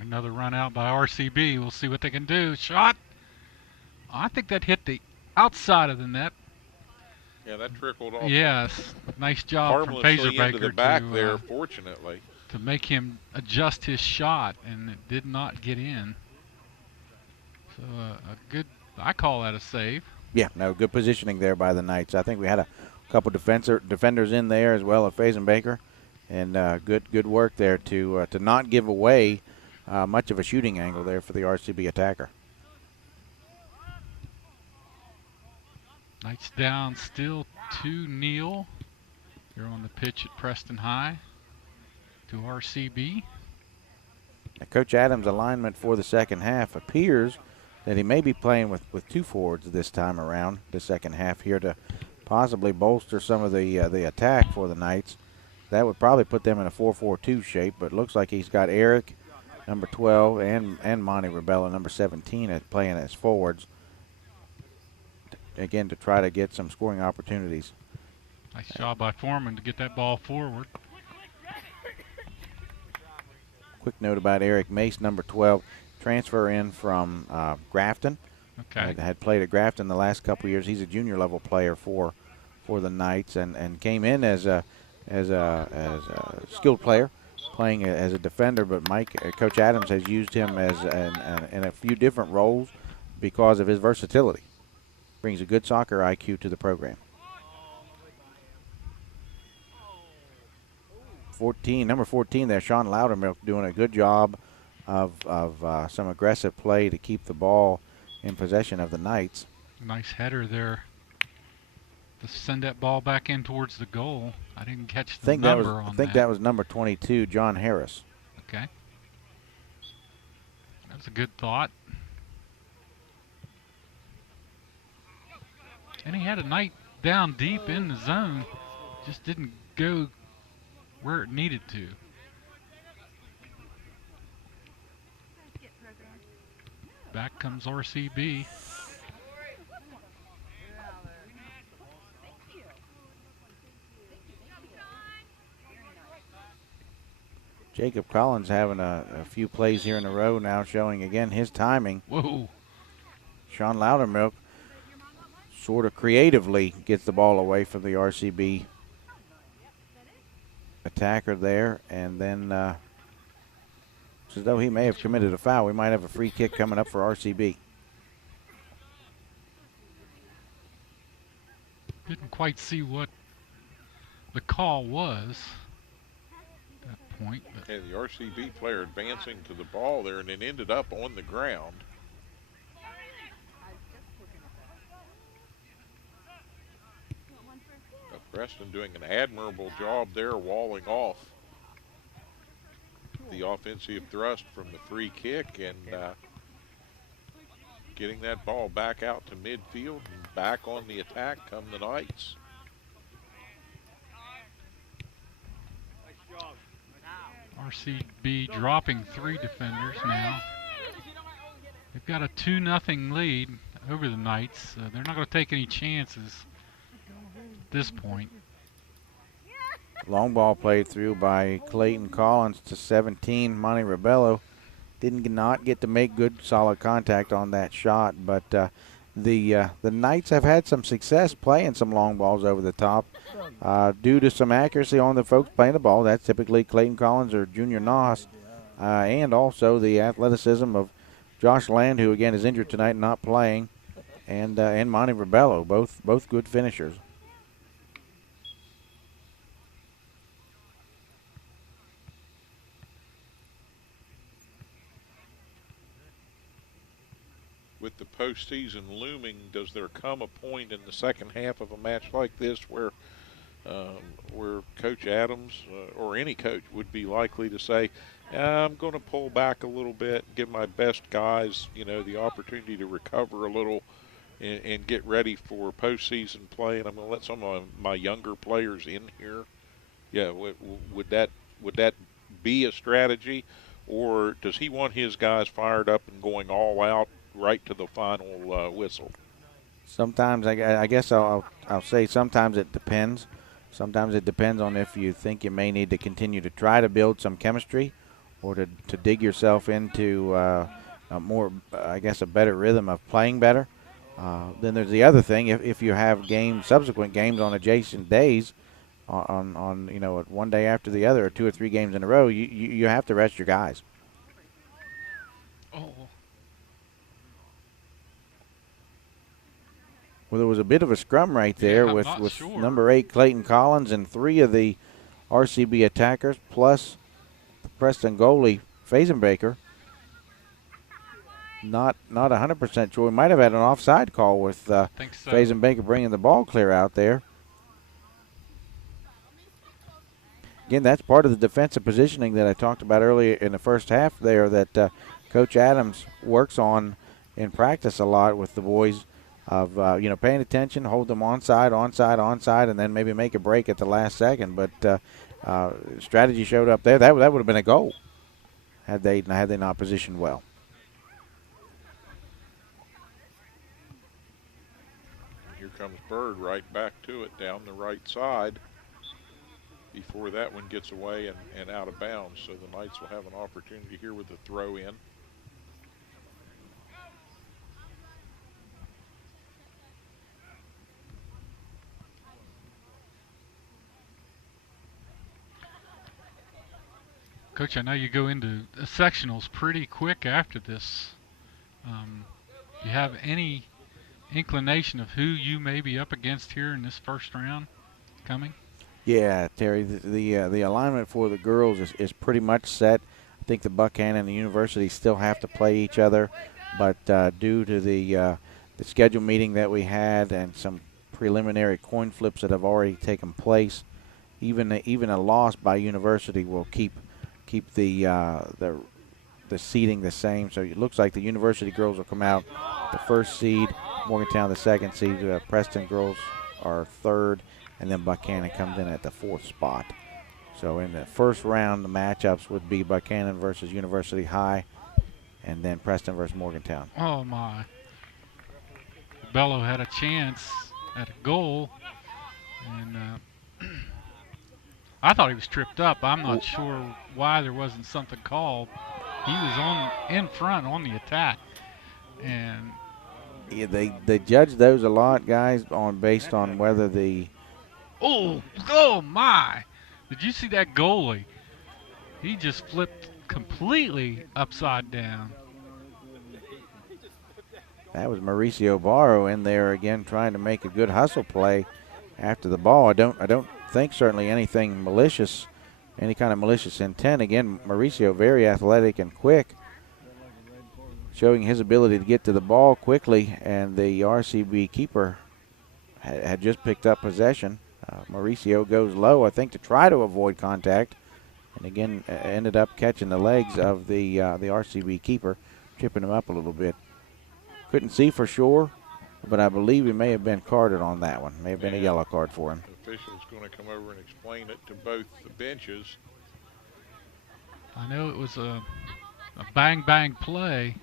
another run out by RCB. We'll see what they can do. Shot. I think that hit the outside of the net. Yeah, that trickled off. Yes, nice job from Pacerbaker into the back there, fortunately, to make him adjust his shot, and it did not get in. So a good, I call that a save. Yeah, no, good positioning there by the Knights. I think we had a couple defenders in there as well at Pacerbaker, and good work there to not give away much of a shooting angle there for the RCB attacker. Knights down still 2-0 here on the pitch at Preston High to RCB. Now, Coach Adams' alignment for the second half appears that he may be playing with two forwards this time around, the second half here, to possibly bolster some of the attack for the Knights. That would probably put them in a 4-4-2 shape, but it looks like he's got Eric, number 12, and Monty Rebella, number 17, playing as forwards. Again, to try to get some scoring opportunities. Nice job by Foreman to get that ball forward. Quick note about Eric Mace, number 12, transfer in from Grafton. Okay. Had played at Grafton the last couple of years. He's a junior level player for the Knights, and came in as a skilled player, playing as a defender. But Coach Adams has used him as in a few different roles because of his versatility. Brings a good soccer IQ to the program. 14, number 14 there, Sean Loudermilk, doing a good job of some aggressive play to keep the ball in possession of the Knights. Nice header there to send that ball back in towards the goal. I didn't catch the number on that. I think that was number 22, John Harris. Okay. That was a good thought. And he had a Knight down deep in the zone. Just didn't go where it needed to. Back comes RCB. Jacob Collins having a few plays here in a row now, showing again his timing. Whoa. Sean Loudermilk sort of creatively gets the ball away from the RCB attacker there, and then it's as though he may have committed a foul. We might have a free kick coming up for RCB. Didn't quite see what the call was at that point. But the RCB player advancing to the ball there, and it ended up on the ground. Preston doing an admirable job there, walling off the offensive thrust from the free kick and getting that ball back out to midfield and back on the attack come the Knights. RCB dropping 3 defenders now. They've got a 2-0 lead over the Knights. They're not going to take any chances at this point. Long ball played through by Clayton Collins to 17. Monty Rebello did not get to make good solid contact on that shot, but the Knights have had some success playing some long balls over the top due to some accuracy on the folks playing the ball. That's typically Clayton Collins or Junior Noss, and also the athleticism of Josh Land, who again is injured tonight and not playing, and Monty Rebello, both good finishers. With the postseason looming, does there come a point in the second half of a match like this where Coach Adams or any coach would be likely to say, I'm going to pull back a little bit, give my best guys, the opportunity to recover a little and get ready for postseason play, and I'm going to let some of my younger players in here? Yeah, would that be a strategy, or does he want his guys fired up and going all out right to the final whistle? Sometimes, I guess I'll say sometimes it depends. Sometimes it depends on if you think you may need to continue to try to build some chemistry or to dig yourself into a better rhythm of playing better. Then there's the other thing. If you have subsequent games on adjacent days, on one day after the other, or 2 or 3 games in a row, you have to rest your guys. Oh. Well, there was a bit of a scrum right there with number 8 Clayton Collins and 3 of the RCB attackers plus the Preston goalie Fazenbaker. Not 100% sure. We might have had an offside call with Fazenbaker bringing the ball clear out there. Again, that's part of the defensive positioning that I talked about earlier in the first half there that Coach Adams works on in practice a lot with the boys. Of paying attention, hold them onside, and then maybe make a break at the last second. But strategy showed up there. That would have been a goal had they not positioned well. Here comes Bird right back to it down the right side before that one gets away and out of bounds. So the Knights will have an opportunity here with the throw in. Coach, I know you go into sectionals pretty quick after this. Do you have any inclination of who you may be up against here in this first round coming? Yeah, Terry, the alignment for the girls is pretty much set. I think the Buchanan and the University still have to play each other, but due to the schedule meeting that we had and some preliminary coin flips that have already taken place, even a loss by University will keep the seeding the same. So it looks like the University girls will come out the first seed, Morgantown the second seed, Preston girls are third, and then Buchanan comes in at the 4th spot. So in the first round, the matchups would be Buchanan versus University High, and then Preston versus Morgantown. Oh my! Bello had a chance at a goal, and I thought he was tripped up. I'm not sure why there wasn't something called. He was in front on the attack, and yeah, they judge those a lot, guys, based on whether the. Oh my! Did you see that goalie? He just flipped completely upside down. That was Mauricio Barro in there again, trying to make a good hustle play after the ball. I don't think certainly anything malicious, any kind of malicious intent. Again, Mauricio very athletic and quick, showing his ability to get to the ball quickly, and the RCB keeper had just picked up possession. Mauricio goes low, I think, to try to avoid contact, and again ended up catching the legs of the RCB keeper, tripping him up a little bit. Couldn't see for sure, but I believe he may have been carded on that one. May have been a yellow card for him. The official's going to come over and explain it to both the benches. I know it was a bang play,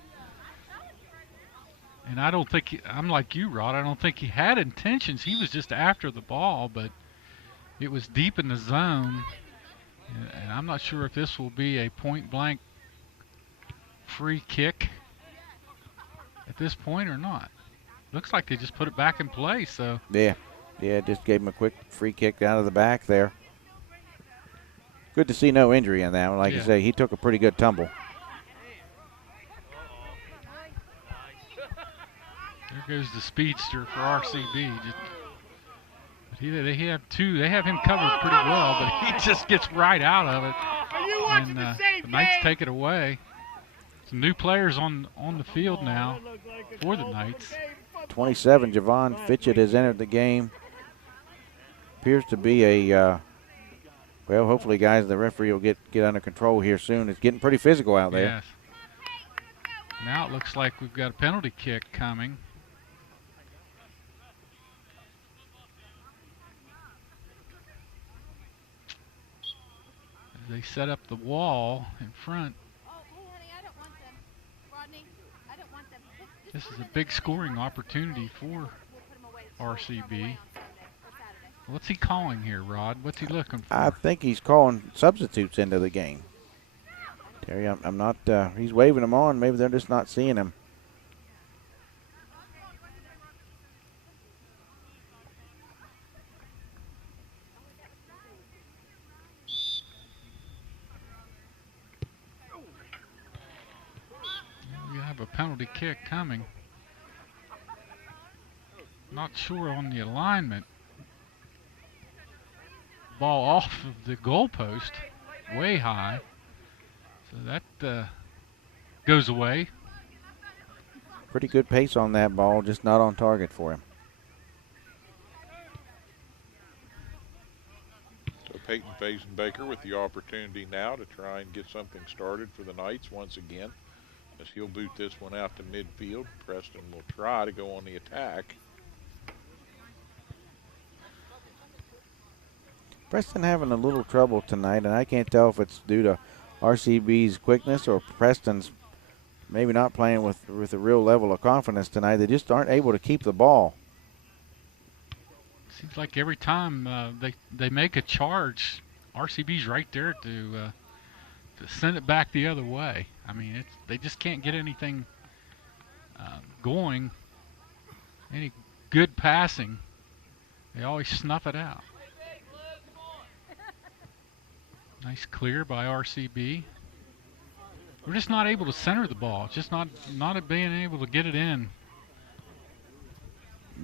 and I don't think I'm like you, Rod. I don't think he had intentions. He was just after the ball, but it was deep in the zone, and I'm not sure if this will be a point-blank free kick at this point or not. Looks like they just put it back in play. So yeah, just gave him a quick free kick out of the back there. Good to see no injury in that one. Like you say, he took a pretty good tumble. There goes the speedster for RCB. They have two. They have him covered pretty well, but he just gets right out of it. And the Knights take it away. Some new players on the field now for the Knights. 27, Javon Fitchett has entered the game. Appears to be a, well, hopefully, guys, the referee will get under control here soon. It's getting pretty physical out there. Yes. Now it looks like we've got a penalty kick coming. They set up the wall in front. This is a big scoring opportunity for RCB. What's he calling here, Rod? What's he looking for? I think he's calling substitutes into the game. Terry, I'm not, he's waving them on. Maybe they're just not seeing him. We have a penalty kick coming. Not sure on the alignment. Ball off of the goalpost, way high. So that goes away. Pretty good pace on that ball, just not on target for him. So Peyton Fazenbaker with the opportunity now to try and get something started for the Knights once again, as he'll boot this one out to midfield. Preston will try to go on the attack. Preston having a little trouble tonight, and I can't tell if it's due to RCB's quickness or Preston's maybe not playing with a real level of confidence tonight. They just aren't able to keep the ball. Seems like every time they make a charge, RCB's right there to send it back the other way. I mean, they just can't get anything going, any good passing. They always snuff it out. Nice clear by RCB. We're just not able to center the ball. Just not being able to get it in.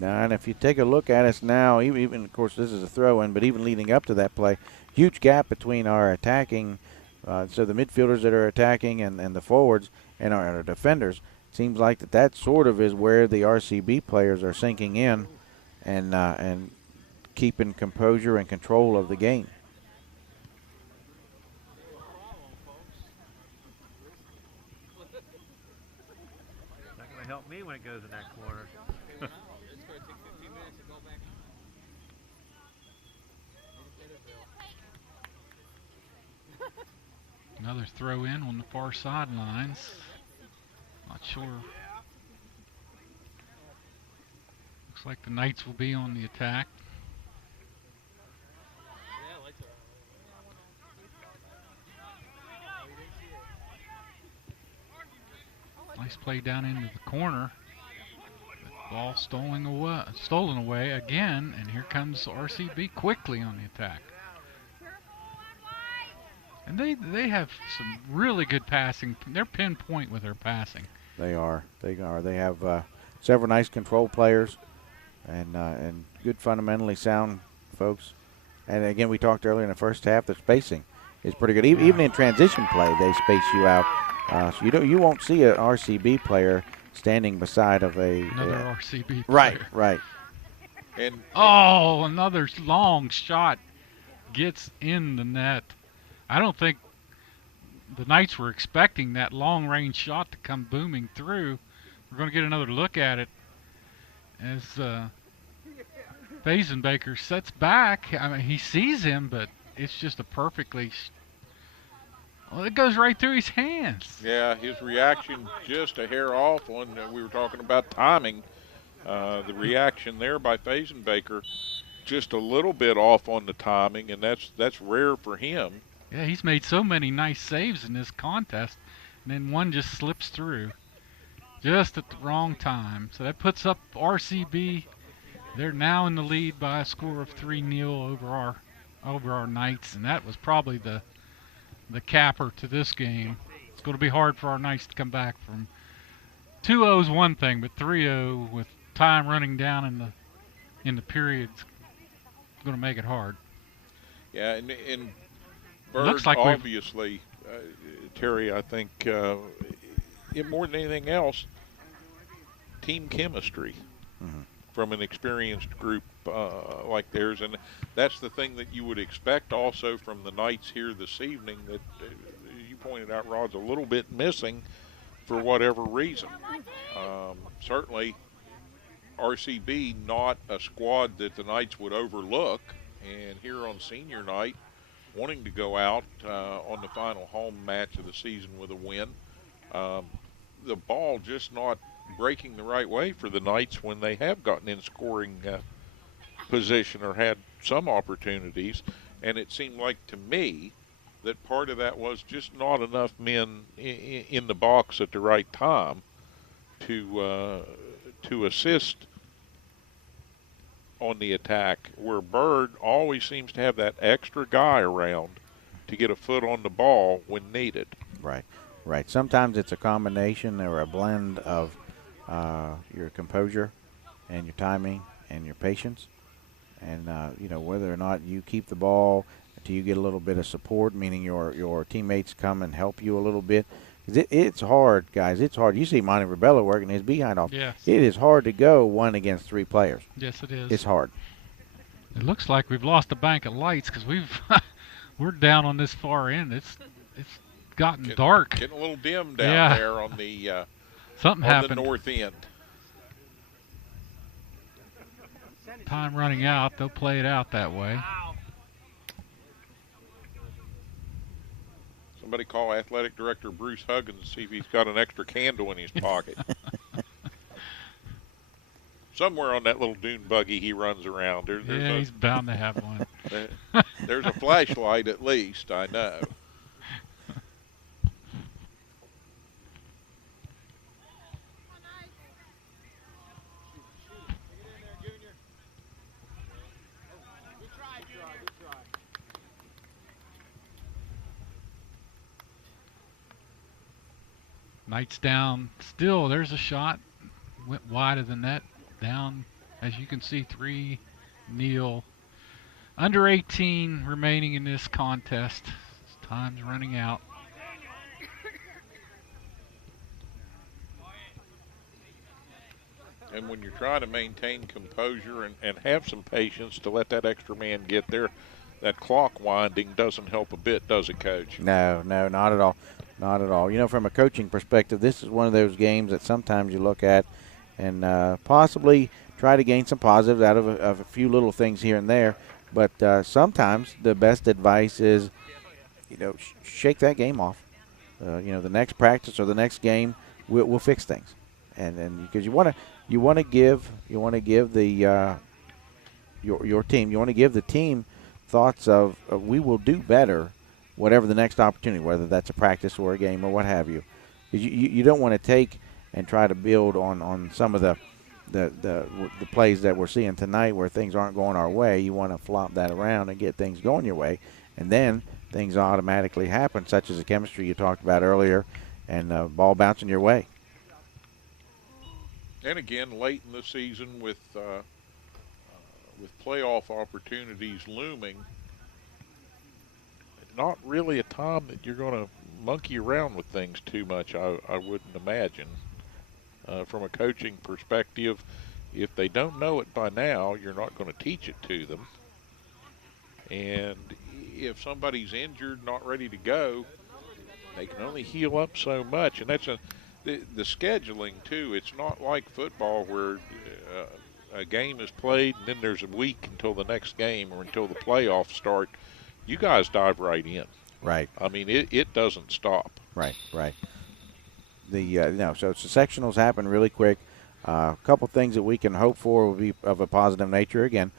Now, and if you take a look at us now, even of course this is a throw-in, but even leading up to that play, huge gap between our attacking, so the midfielders that are attacking and the forwards and our defenders. Seems like that sort of is where the RCB players are sinking in and keeping composure and control of the game. Help me when it goes in that corner. Another throw in on the far sidelines. Not sure. Looks like the Knights will be on the attack. Nice play down into the corner. Ball stolen away again, and here comes RCB quickly on the attack. And they have some really good passing. They're pinpoint with their passing. They are. They have several nice control players and good fundamentally sound folks. And again, we talked earlier in the first half, the spacing is pretty good. Even in transition play, they space you out. So you won't see an RCB player standing beside of another RCB player. Right. Right. And another long shot gets in the net. I don't think the Knights were expecting that long-range shot to come booming through. We're going to get another look at it as Fazenbaker sets back. I mean, he sees him, but it's just a perfectly... Well, it goes right through his hands. Yeah, his reaction just a hair off on, we were talking about timing. The reaction there by Fazenbaker just a little bit off on the timing, and that's rare for him. Yeah, he's made so many nice saves in this contest, and then one just slips through just at the wrong time. So that puts up RCB. They're now in the lead by a score of 3-0 over our Knights, and that was probably the capper to this game. It's going to be hard for our Knights to come back from 2-0 is one thing, but 3-0 with time running down in the periods is going to make it hard. Yeah, and Bird, looks like obviously, Terry, I think, more than anything else, team chemistry from an experienced group like theirs. And that's the thing that you would expect also from the Knights here this evening that, you pointed out, Rod's a little bit missing for whatever reason. Certainly, RCB not a squad that the Knights would overlook. And here on senior night, wanting to go out on the final home match of the season with a win. The ball just not breaking the right way for the Knights when they have gotten in scoring position or had some opportunities. And it seemed like to me that part of that was just not enough men in the box at the right time to assist on the attack, where Bird always seems to have that extra guy around to get a foot on the ball when needed. Right. Sometimes it's a combination or a blend of your composure and your timing and your patience, and whether or not you keep the ball until you get a little bit of support, meaning your teammates come and help you a little bit. It's hard, guys. It's hard. You see Monty Ribella working his behind off. Yes. It is hard to go 1 against 3 players. Yes, it is. It's hard. It looks like we've lost a bank of lights because we're down on this far end. It's gotten dark. Getting a little dim down there on the something happened. The north end. Time running out. They'll play it out that way. Somebody call Athletic Director Bruce Huggins and see if he's got an extra candle in his pocket. Somewhere on that little dune buggy he runs around. He's bound to have one. There's a flashlight at least, I know. Knights down. Still, there's a shot. Went wide of the net. Down, as you can see, 3-0. Under 18 remaining in this contest. Time's running out. And when you're trying to maintain composure and have some patience to let that extra man get there, that clock winding doesn't help a bit, does it, Coach? No, not at all. Not at all. From a coaching perspective, this is one of those games that sometimes you look at and possibly try to gain some positives out of a few little things here and there. But sometimes the best advice is, shake that game off. The next practice or the next game, we'll fix things. And because you want to give the your team, you want to give the team thoughts of we will do better whatever the next opportunity, whether that's a practice or a game or what have you. You don't want to take and try to build on some of the plays that we're seeing tonight where things aren't going our way. You want to flop that around and get things going your way, and then things automatically happen, such as the chemistry you talked about earlier and ball bouncing your way. And again, late in the season with playoff opportunities looming, not really a time that you're going to monkey around with things too much, I wouldn't imagine. From a coaching perspective, if they don't know it by now, you're not going to teach it to them. And if somebody's injured, not ready to go, they can only heal up so much. And that's the scheduling, too. It's not like football where a game is played and then there's a week until the next game or until the playoffs start. You guys dive right in. Right. I mean, it doesn't stop. Right. So sectionals happen really quick. A couple things that we can hope for will be of a positive nature. Again,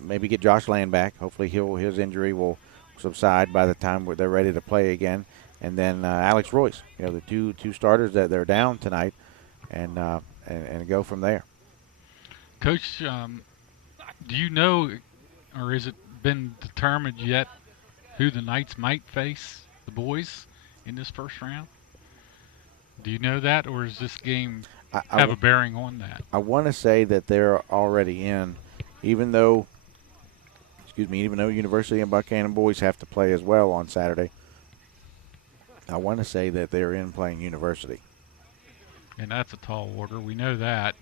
maybe get Josh Land back. Hopefully his injury will subside by the time they're ready to play again. And then Alex Royce, the two starters that they're down tonight, and go from there. Coach, do you know, or has it been determined yet who the Knights might face, the boys, in this first round? Do you know that, or does this game have a bearing on that? I want to say that they're already in, even though University and Buchanan boys have to play as well on Saturday. I want to say that they're in playing University. And that's a tall order. We know that.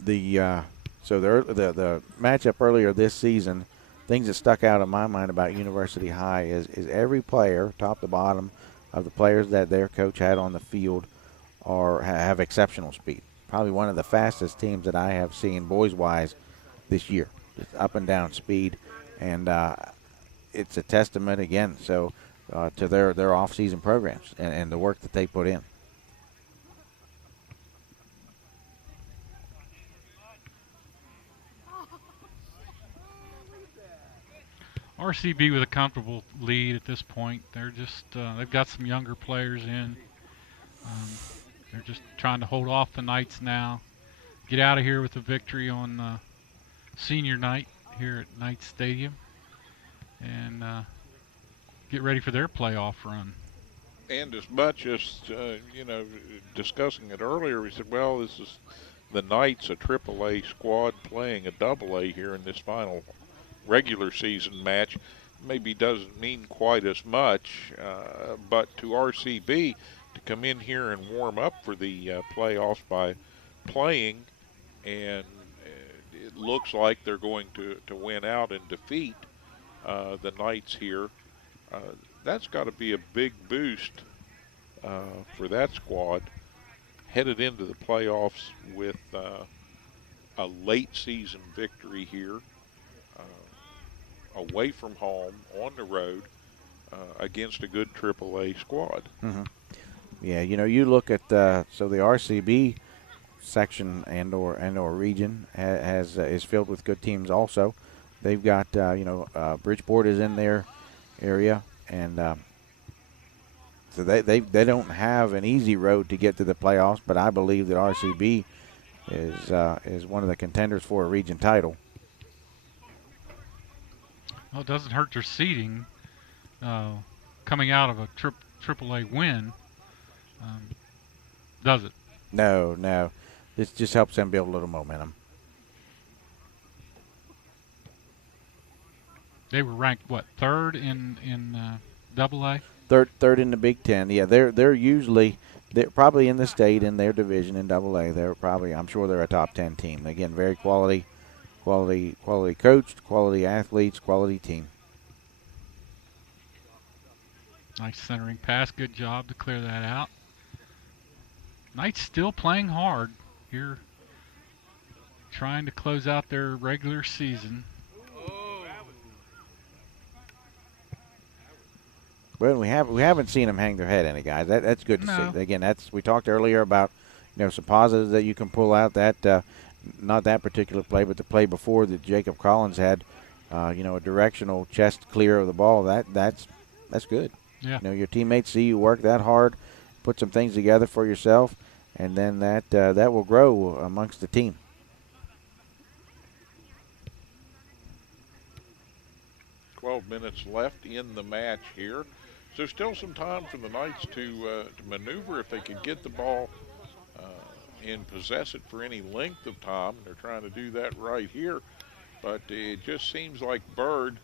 The matchup earlier this season, things that stuck out in my mind about University High is every player, top to bottom, of the players that their coach had on the field have exceptional speed. Probably one of the fastest teams that I have seen boys-wise this year. Just up and down speed, and it's a testament again to their off-season programs and the work that they put in. RCB with a comfortable lead at this point. They're just they've got some younger players in. They're just trying to hold off the Knights now. Get out of here with a victory on senior night here at Knights Stadium, and get ready for their playoff run. And as much as discussing it earlier, we said, well, this is the Knights, a AAA squad playing a AA here in this final regular season match. Maybe doesn't mean quite as much, but to RCB to come in here and warm up for the playoffs by playing, and it looks like they're going to win out and defeat the Knights here. That's got to be a big boost for that squad headed into the playoffs with a late season victory here. Away from home, on the road, against a good AAA squad. Mm-hmm. Yeah, you look at the RCB section and/or region is filled with good teams. Also, they've got Bridgeport is in their area, and so they don't have an easy road to get to the playoffs. But I believe that RCB is one of the contenders for a region title. Well, it doesn't hurt their seeding coming out of a AAA win, does it? No. This just helps them build a little momentum. They were ranked, third in AA? Third in the Big Ten. Yeah, they're usually probably in the state in their division in AA. I'm sure they're a top 10 team. Again, very quality coached, quality athletes, quality team. Nice centering pass. Good job to clear that out. Knights still playing hard here, trying to close out their regular season. Well, we haven't seen them hang their head any, guys. That's good to see. Again, we talked earlier about some positives that you can pull out. That not that particular play, but the play before that Jacob Collins had, a directional chest clear of the ball. That's good. Yeah. Your teammates see you work that hard, put some things together for yourself, and then that will grow amongst the team. Minutes left in the match here. So still some time for the Knights to maneuver if they can get the ball and possess it for any length of time. They're trying to do that right here. But it just seems like Bird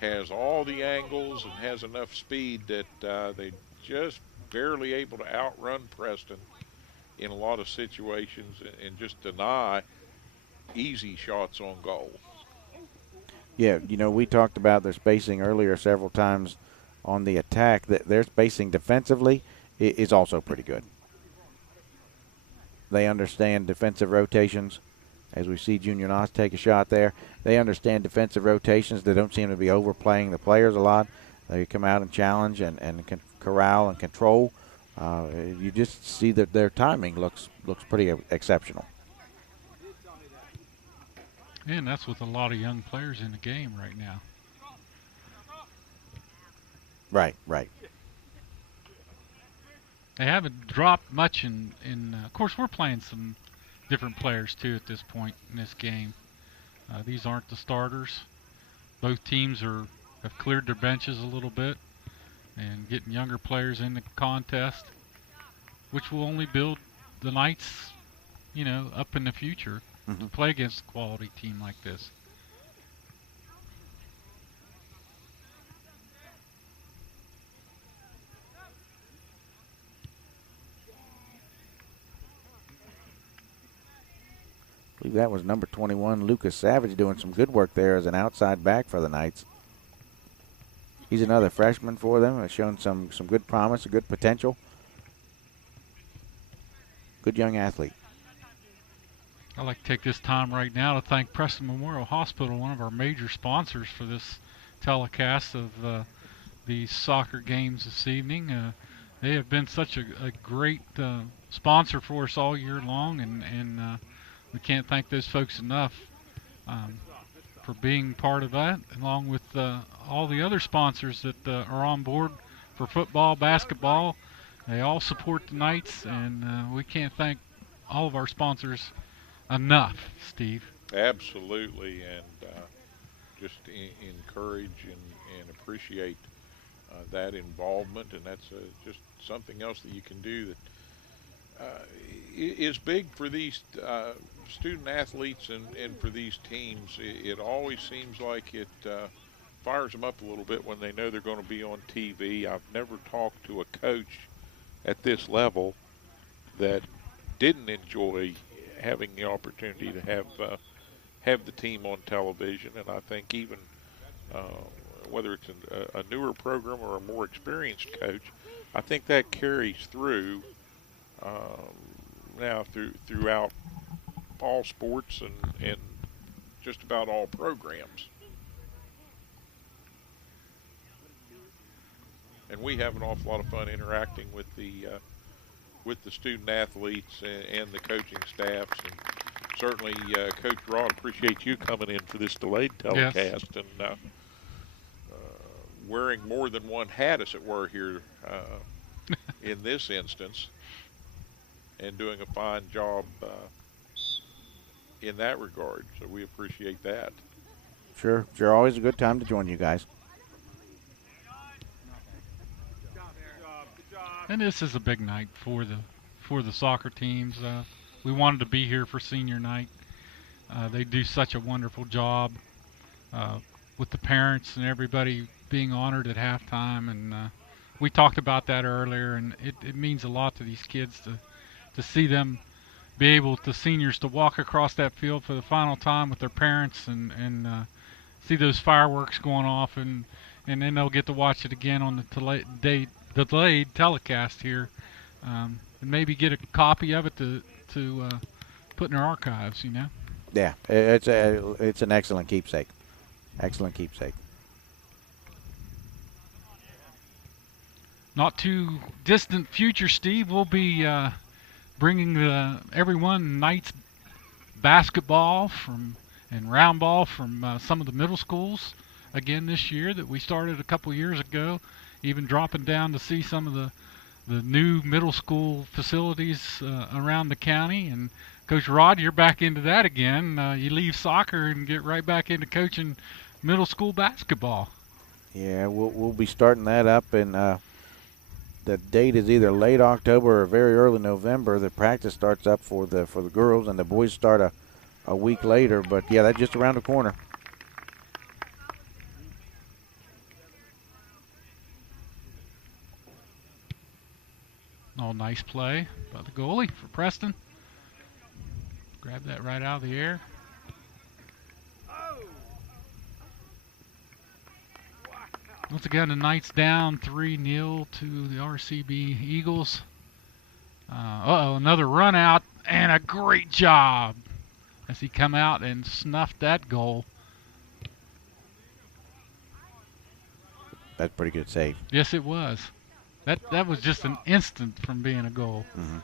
has all the angles and has enough speed that they just barely able to outrun Preston in a lot of situations and just deny easy shots on goal. Yeah, you know, we talked about their spacing earlier several times on the attack. That their spacing defensively is also pretty good. They understand defensive rotations. As we see Junior Noss take a shot there, they understand defensive rotations. They don't seem to be overplaying the players a lot. They come out and challenge and corral and control. You just see that their timing looks pretty exceptional. And that's with a lot of young players in the game right now. Right. They haven't dropped much in of course, we're playing some different players, too, at this point in this game. These aren't the starters. Both teams have cleared their benches a little bit and getting younger players in the contest, which will only build the Knights, you know, up in the future to play against a quality team like this. I believe that was number 21, Lucas Savage, doing some good work there as an outside back for the Knights. He's another freshman for them, has shown some good promise, a good potential. Good young athlete. I'd like to take this time right now to thank Preston Memorial Hospital, one of our major sponsors for this telecast of these soccer games this evening. They have been such a great sponsor for us all year long, and we can't thank those folks enough for being part of that, along with all the other sponsors that are on board for football, basketball. They all support the Knights, and we can't thank all of our sponsors enough, Steve. Absolutely, and just encourage and appreciate that involvement, and that's just something else that you can do that is big for these student athletes and for these teams. It always seems like it fires them up a little bit when they know they're going to be on TV. I've never talked to a coach at this level that didn't enjoy having the opportunity to have the team on television, and I think even whether it's a newer program or a more experienced coach, I think that carries through now throughout all sports and just about all programs. And we have an awful lot of fun interacting with the student athletes and the coaching staffs, and certainly Coach Rod, appreciate you coming in for this delayed telecast. Yes. And wearing more than one hat, as it were, here in this instance, and doing a fine job in that regard. So we appreciate that. Sure. Always a good time to join you guys. And this is a big night for the soccer teams. We wanted to be here for senior night. They do such a wonderful job with the parents and everybody being honored at halftime. And we talked about that earlier, and it means a lot to these kids to see them be able, the seniors, to walk across that field for the final time with their parents and see those fireworks going off, and then they'll get to watch it again on the delayed telecast here, and maybe get a copy of it to put in their archives, you know. Yeah, it's an excellent keepsake. Excellent keepsake. Not too distant future, Steve, we'll be bringing everyone Knights basketball and round ball from some of the middle schools again this year that we started a couple years ago, even dropping down to see some of the new middle school facilities around the county. And Coach Rod, you're back into that again. You leave soccer and get right back into coaching middle school basketball. Yeah, we'll be starting that up, and the date is either late October or very early November. The practice starts up for the girls, and the boys start a week later. But yeah, that's just around the corner. Oh, nice play by the goalie for Preston. Grab that right out of the air. Once again, the Knights down 3-0 to the RCB Eagles. Another run out, and a great job as he come out and snuffed that goal. That's a pretty good save. Yes, it was. That was just an instant from being a goal. Mm-hmm.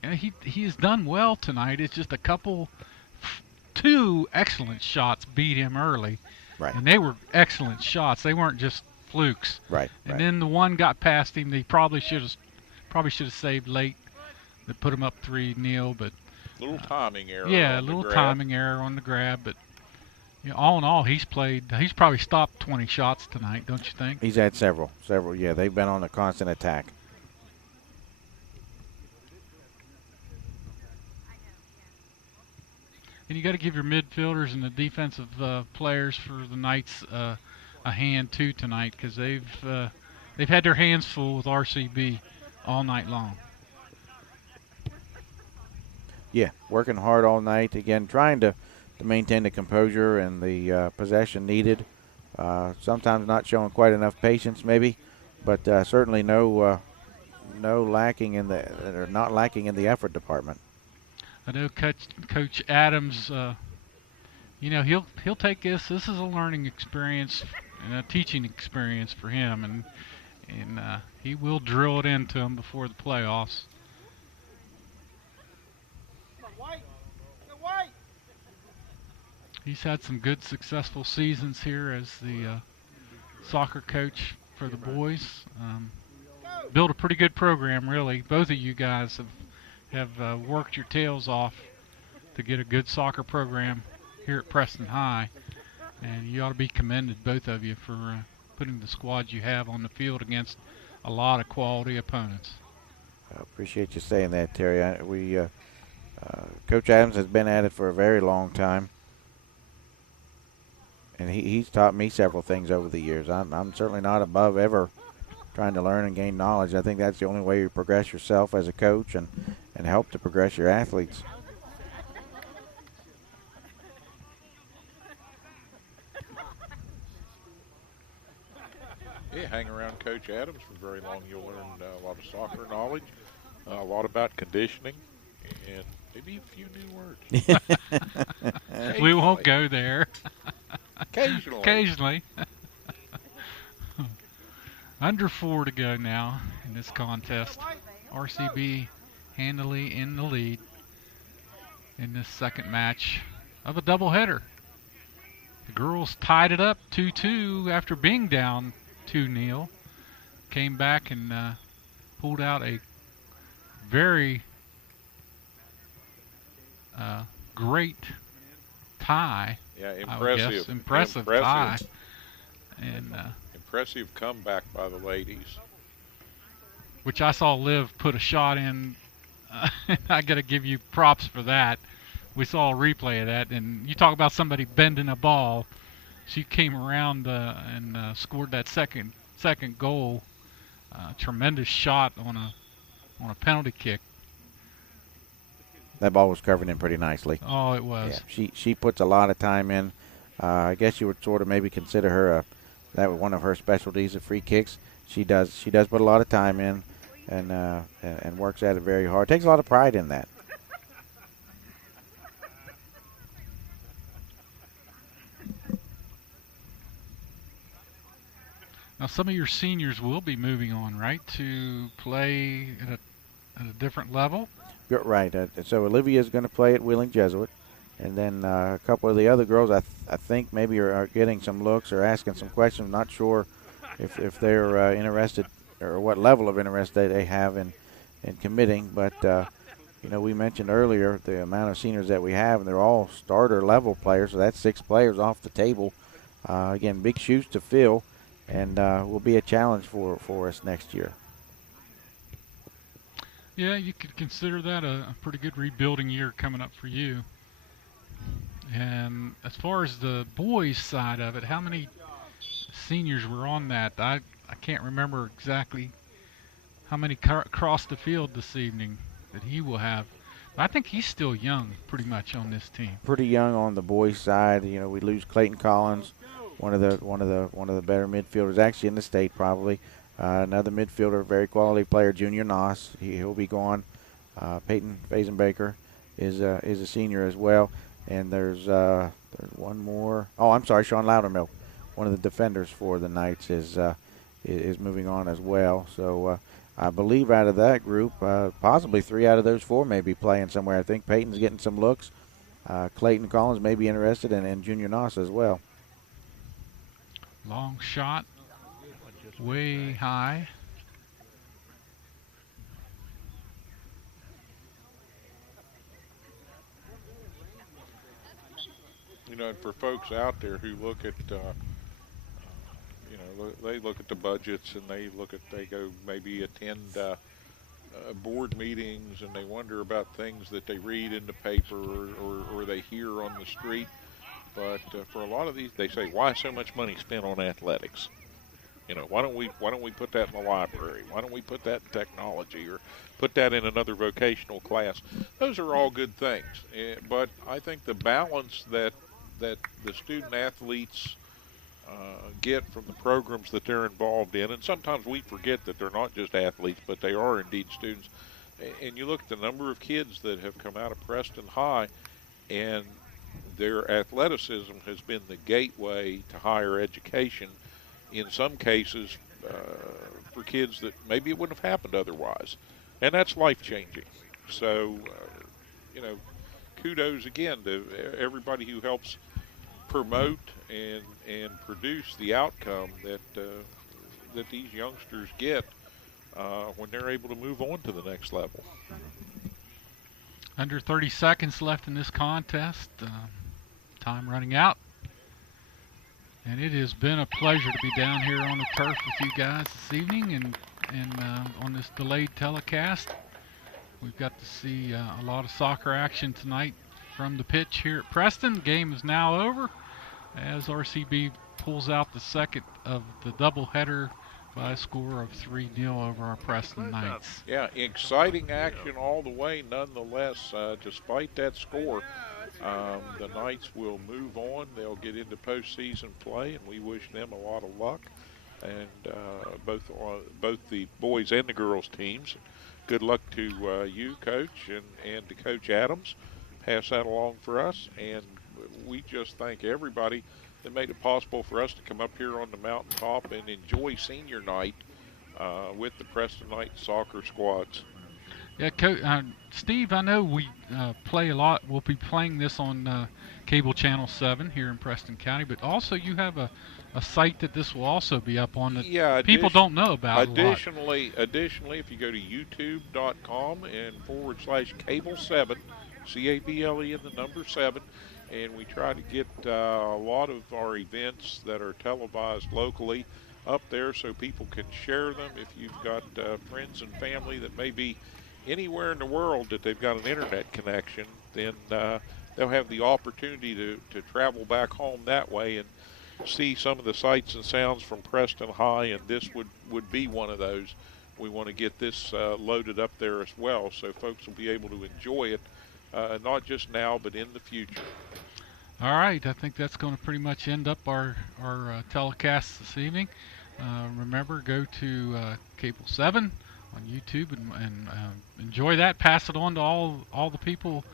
And he has done well tonight. It's just two excellent shots beat him early. Right. And they were excellent shots. They weren't just flukes. Right. And then the one got past him. They probably should have saved late. They put him up 3-0, but little timing error. Yeah, a little timing error on the grab, but all in all, he's probably stopped 20 shots tonight, don't you think? He's had several. Yeah, they've been on a constant attack. And you got to give your midfielders and the defensive players for the Knights a hand too tonight, because they've had their hands full with RCB all night long. Yeah, working hard all night. Again, trying to maintain the composure and the possession needed. Sometimes not showing quite enough patience, maybe, but certainly not lacking in the effort department. I know Coach Adams. He'll take this. This is a learning experience and a teaching experience for him, and he will drill it into them before the playoffs. He's had some good, successful seasons here as the soccer coach for the boys. Built a pretty good program, really. Both of you guys have worked your tails off to get a good soccer program here at Preston High, and you ought to be commended, both of you, for putting the squad you have on the field against a lot of quality opponents. I appreciate you saying that, Terry. Coach Adams has been at it for a very long time, and he's taught me several things over the years. I'm certainly not above ever trying to learn and gain knowledge. I think that's the only way you progress yourself as a coach and help to progress your athletes. Yeah, hang around Coach Adams for very long. You'll learn a lot of soccer knowledge, a lot about conditioning, and maybe a few new words. We won't go there. Occasionally. Under 4 to go now in this contest. RCB handily in the lead in this second match of a doubleheader. The girls tied it up 2-2 after being down 2-0. Came back and pulled out a very great tie. Yeah, impressive. Impressive tie. And impressive comeback by the ladies. Which I saw Liv put a shot in. I got to give you props for that. We saw a replay of that, and you talk about somebody bending a ball. She came around and scored that second goal. Tremendous shot on a penalty kick. That ball was covered in pretty nicely. Oh, it was. Yeah, she puts a lot of time in. I guess you would sort of maybe consider her that was one of her specialties, of free kicks. She does put a lot of time in, and works at it very hard. Takes a lot of pride in that. Now, some of your seniors will be moving on, right, to play at a different level? You're right. So Olivia's going to play at Wheeling Jesuit, and then a couple of the other girls, I think maybe are getting some looks or asking some questions. Not sure if they're interested or what level of interest they have in committing. But we mentioned earlier the amount of seniors that we have, and they're all starter level players. So that's 6 players off the table. Again, big shoes to fill, and will be a challenge for us next year. Yeah, you could consider that a pretty good rebuilding year coming up for you. And as far as the boys' side of it, how many seniors were on that? I can't remember exactly how many crossed the field this evening. that he will have. I think he's still young, pretty much, on this team. Pretty young on the boys' side. You know, we lose Clayton Collins, one of the better midfielders, actually in the state probably. Another midfielder, very quality player, Junior Noss. He'll be gone. Peyton Fazenbaker is a senior as well. And there's one more. Oh, I'm sorry, Sean Loudermill, one of the defenders for the Knights, is moving on as well. So I believe out of that group, possibly 3 out of those 4 may be playing somewhere. I think Peyton's getting some looks. Clayton Collins may be interested, and Junior Noss as well. Long shot, way high. You know, for folks out there who look at, they look at the budgets and they go maybe attend board meetings and they wonder about things that they read in the paper or they hear on the street. But for a lot of these, they say, why so much money spent on athletics? You know, why don't we put that in the library? Why don't we put that in technology or put that in another vocational class? Those are all good things. But I think the balance that the student athletes get from the programs that they're involved in, and sometimes we forget that they're not just athletes, but they are indeed students. And you look at the number of kids that have come out of Preston High, and their athleticism has been the gateway to higher education in some cases for kids that maybe it wouldn't have happened otherwise. And that's life-changing. So, kudos again to everybody who helps promote and produce the outcome that these youngsters get when they're able to move on to the next level. Under 30 seconds left in this contest. Time running out. And it has been a pleasure to be down here on the turf with you guys this evening and on this delayed telecast. We've got to see a lot of soccer action tonight from the pitch here at Preston. The game is now over as RCB pulls out the second of the doubleheader by a score of 3-0 over our Preston Knights. Yeah, exciting action all the way nonetheless. Despite that score, the Knights will move on. They'll get into postseason play, and we wish them a lot of luck. And both the boys and the girls teams. Good luck to you, Coach, and to Coach Adams. Pass that along for us. And we just thank everybody that made it possible for us to come up here on the mountaintop and enjoy senior night with the Preston Knights soccer squads. Yeah, Steve, I know we play a lot. We'll be playing this on cable channel 7 here in Preston County, but also you have a site that this will also be up on that people don't know about. Additionally, if you go to youtube.com and /cable7, C-A-B-L-E and the number 7, and we try to get a lot of our events that are televised locally up there so people can share them. If you've got friends and family that may be anywhere in the world that they've got an internet connection, then they'll have the opportunity to travel back home that way and see some of the sights and sounds from Preston High, and this would be one of those. We want to get this loaded up there as well so folks will be able to enjoy it, not just now but in the future. All right, I think that's going to pretty much end up our telecast this evening. Remember, go to Cable 7 on YouTube and enjoy that. Pass it on to all the people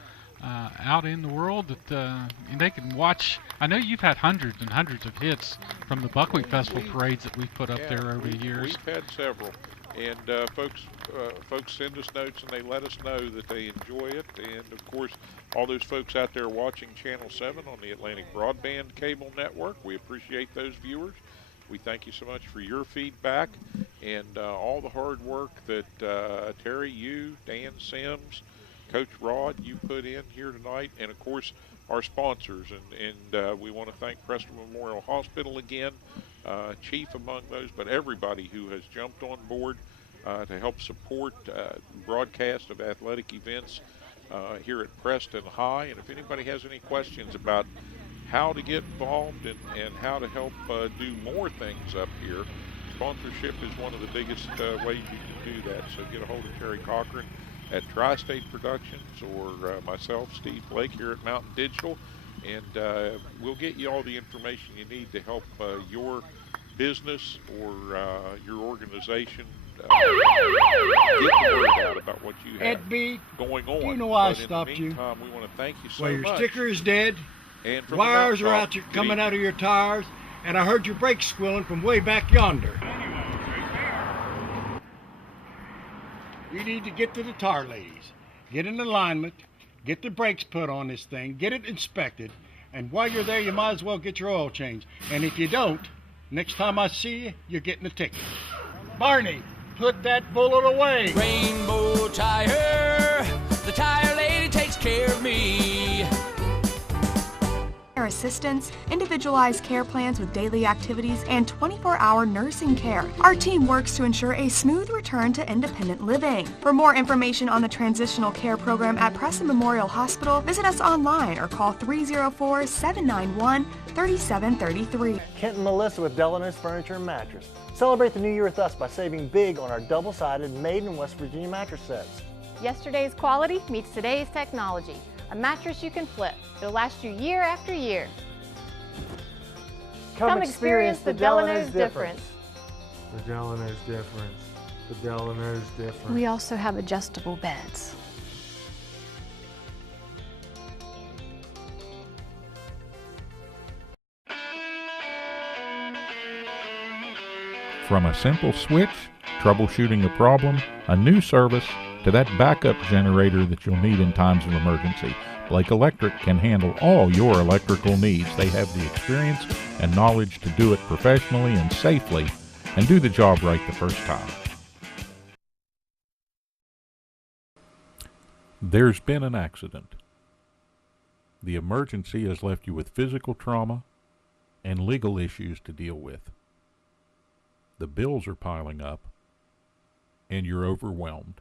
out in the world that they can watch. I know you've had hundreds and hundreds of hits from the Buckwheat Festival parades that we've put up there over the years. We've had several, and folks send us notes and they let us know that they enjoy it. And of course, all those folks out there watching Channel 7 on the Atlantic Broadband Cable Network, we appreciate those viewers. We thank you so much for your feedback and all the hard work that Terry, you, Dan Sims, Coach Rod, you put in here tonight, and of course our sponsors. And we want to thank Preston Memorial Hospital again, chief among those, but everybody who has jumped on board to help support broadcast of athletic events here at Preston High. And if anybody has any questions about how to get involved and how to help do more things up here, sponsorship is one of the biggest ways you can do that. So get a hold of Terry Cochran at Tri-State Productions or myself, Steve Blake, here at Mountain Digital. And we'll get you all the information you need to help your business or your organization get the word out about what you have Ed B, going on. you know why I But stopped in the meantime, we want to thank you so Well, your much. sticker is dead. And from Wires the are Mountain Talk, coming good out of your tires, and I heard your brakes squealing from way back yonder. You need to get to the tire ladies, get in alignment, get the brakes put on this thing, get it inspected, and while you're there, you might as well get your oil changed. And if you don't, next time I see you, you're getting a ticket. Barney, put that bullet away. Rainbow Tire, the tire lady takes care of me. Assistance, individualized care plans with daily activities, and 24-hour nursing care. Our team works to ensure a smooth return to independent living. For more information on the Transitional Care Program at Preston Memorial Hospital, visit us online or call 304-791-3733. Kent and Melissa with Delano's Furniture and Mattress. Celebrate the new year with us by saving big on our double-sided made in West Virginia mattress sets. Yesterday's quality meets today's technology. A mattress you can flip. It'll last you year after year. Come experience the Delano's difference. The Delano's difference. The Delano's difference. We also have adjustable beds. From a simple switch, troubleshooting a problem, a new service, to that backup generator that you'll need in times of emergency, Blake Electric can handle all your electrical needs. They have the experience and knowledge to do it professionally and safely and do the job right the first time. There's been an accident. The emergency has left you with physical trauma and legal issues to deal with. The bills are piling up and you're overwhelmed.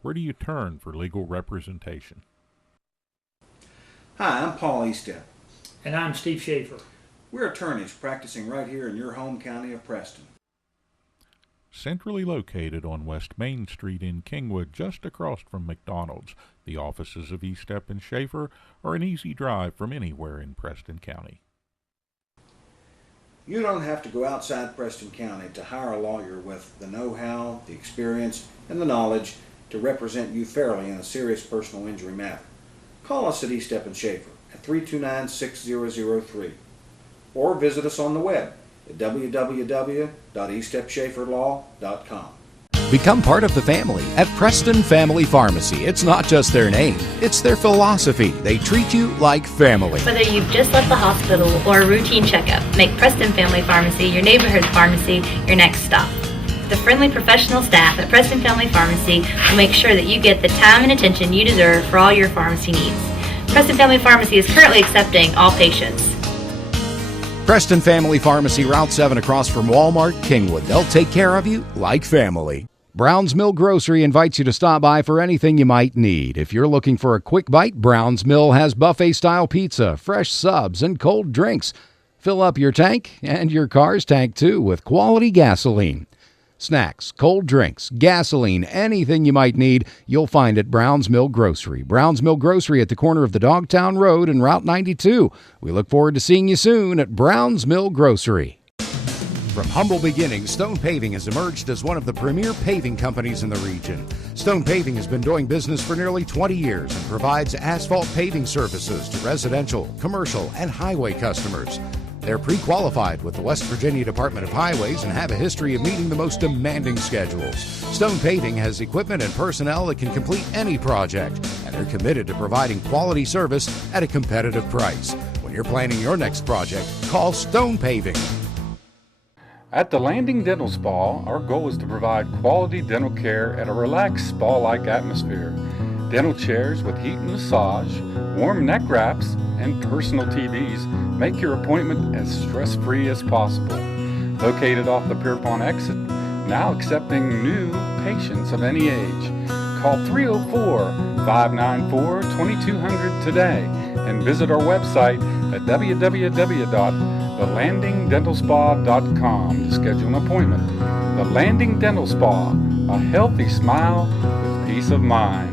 Where do you turn for legal representation? Hi, I'm Paul Estep. And I'm Steve Schaefer. We're attorneys practicing right here in your home county of Preston. Centrally located on West Main Street in Kingwood, just across from McDonald's, the offices of Estep and Schaefer are an easy drive from anywhere in Preston County. You don't have to go outside Preston County to hire a lawyer with the know-how, the experience, and the knowledge to represent you fairly in a serious personal injury matter. Call us at Estep and Schaefer at 329-6003 or visit us on the web at www.estepschaeferlaw.com. Become part of the family at Preston Family Pharmacy. It's not just their name, it's their philosophy. They treat you like family. Whether you've just left the hospital or a routine checkup, make Preston Family Pharmacy your neighborhood pharmacy your next stop. The friendly professional staff at Preston Family Pharmacy will make sure that you get the time and attention you deserve for all your pharmacy needs. Preston Family Pharmacy is currently accepting all patients. Preston Family Pharmacy, Route 7 across from Walmart, Kingwood. They'll take care of you like family. Brown's Mill Grocery invites you to stop by for anything you might need. If you're looking for a quick bite, Brown's Mill has buffet-style pizza, fresh subs, and cold drinks. Fill up your tank and your car's tank too with quality gasoline. Snacks, cold drinks, gasoline, anything you might need, you'll find at Brown's Mill Grocery. Brown's Mill Grocery at the corner of the Dogtown Road and Route 92. We look forward to seeing you soon at Brown's Mill Grocery. From humble beginnings, Stone Paving has emerged as one of the premier paving companies in the region. Stone Paving has been doing business for nearly 20 years and provides asphalt paving services to residential, commercial, and highway customers. They're pre-qualified with the West Virginia Department of Highways and have a history of meeting the most demanding schedules. Stone Paving has equipment and personnel that can complete any project, and they're committed to providing quality service at a competitive price. When you're planning your next project, call Stone Paving. At the Landing Dental Spa, our goal is to provide quality dental care at a relaxed spa-like atmosphere. Dental chairs with heat and massage, warm neck wraps, and personal TVs make your appointment as stress-free as possible. Located off the Pierpont exit, now accepting new patients of any age. Call 304-594-2200 today and visit our website at www.thelandingdentalspa.com to schedule an appointment. The Landing Dental Spa, a healthy smile with peace of mind.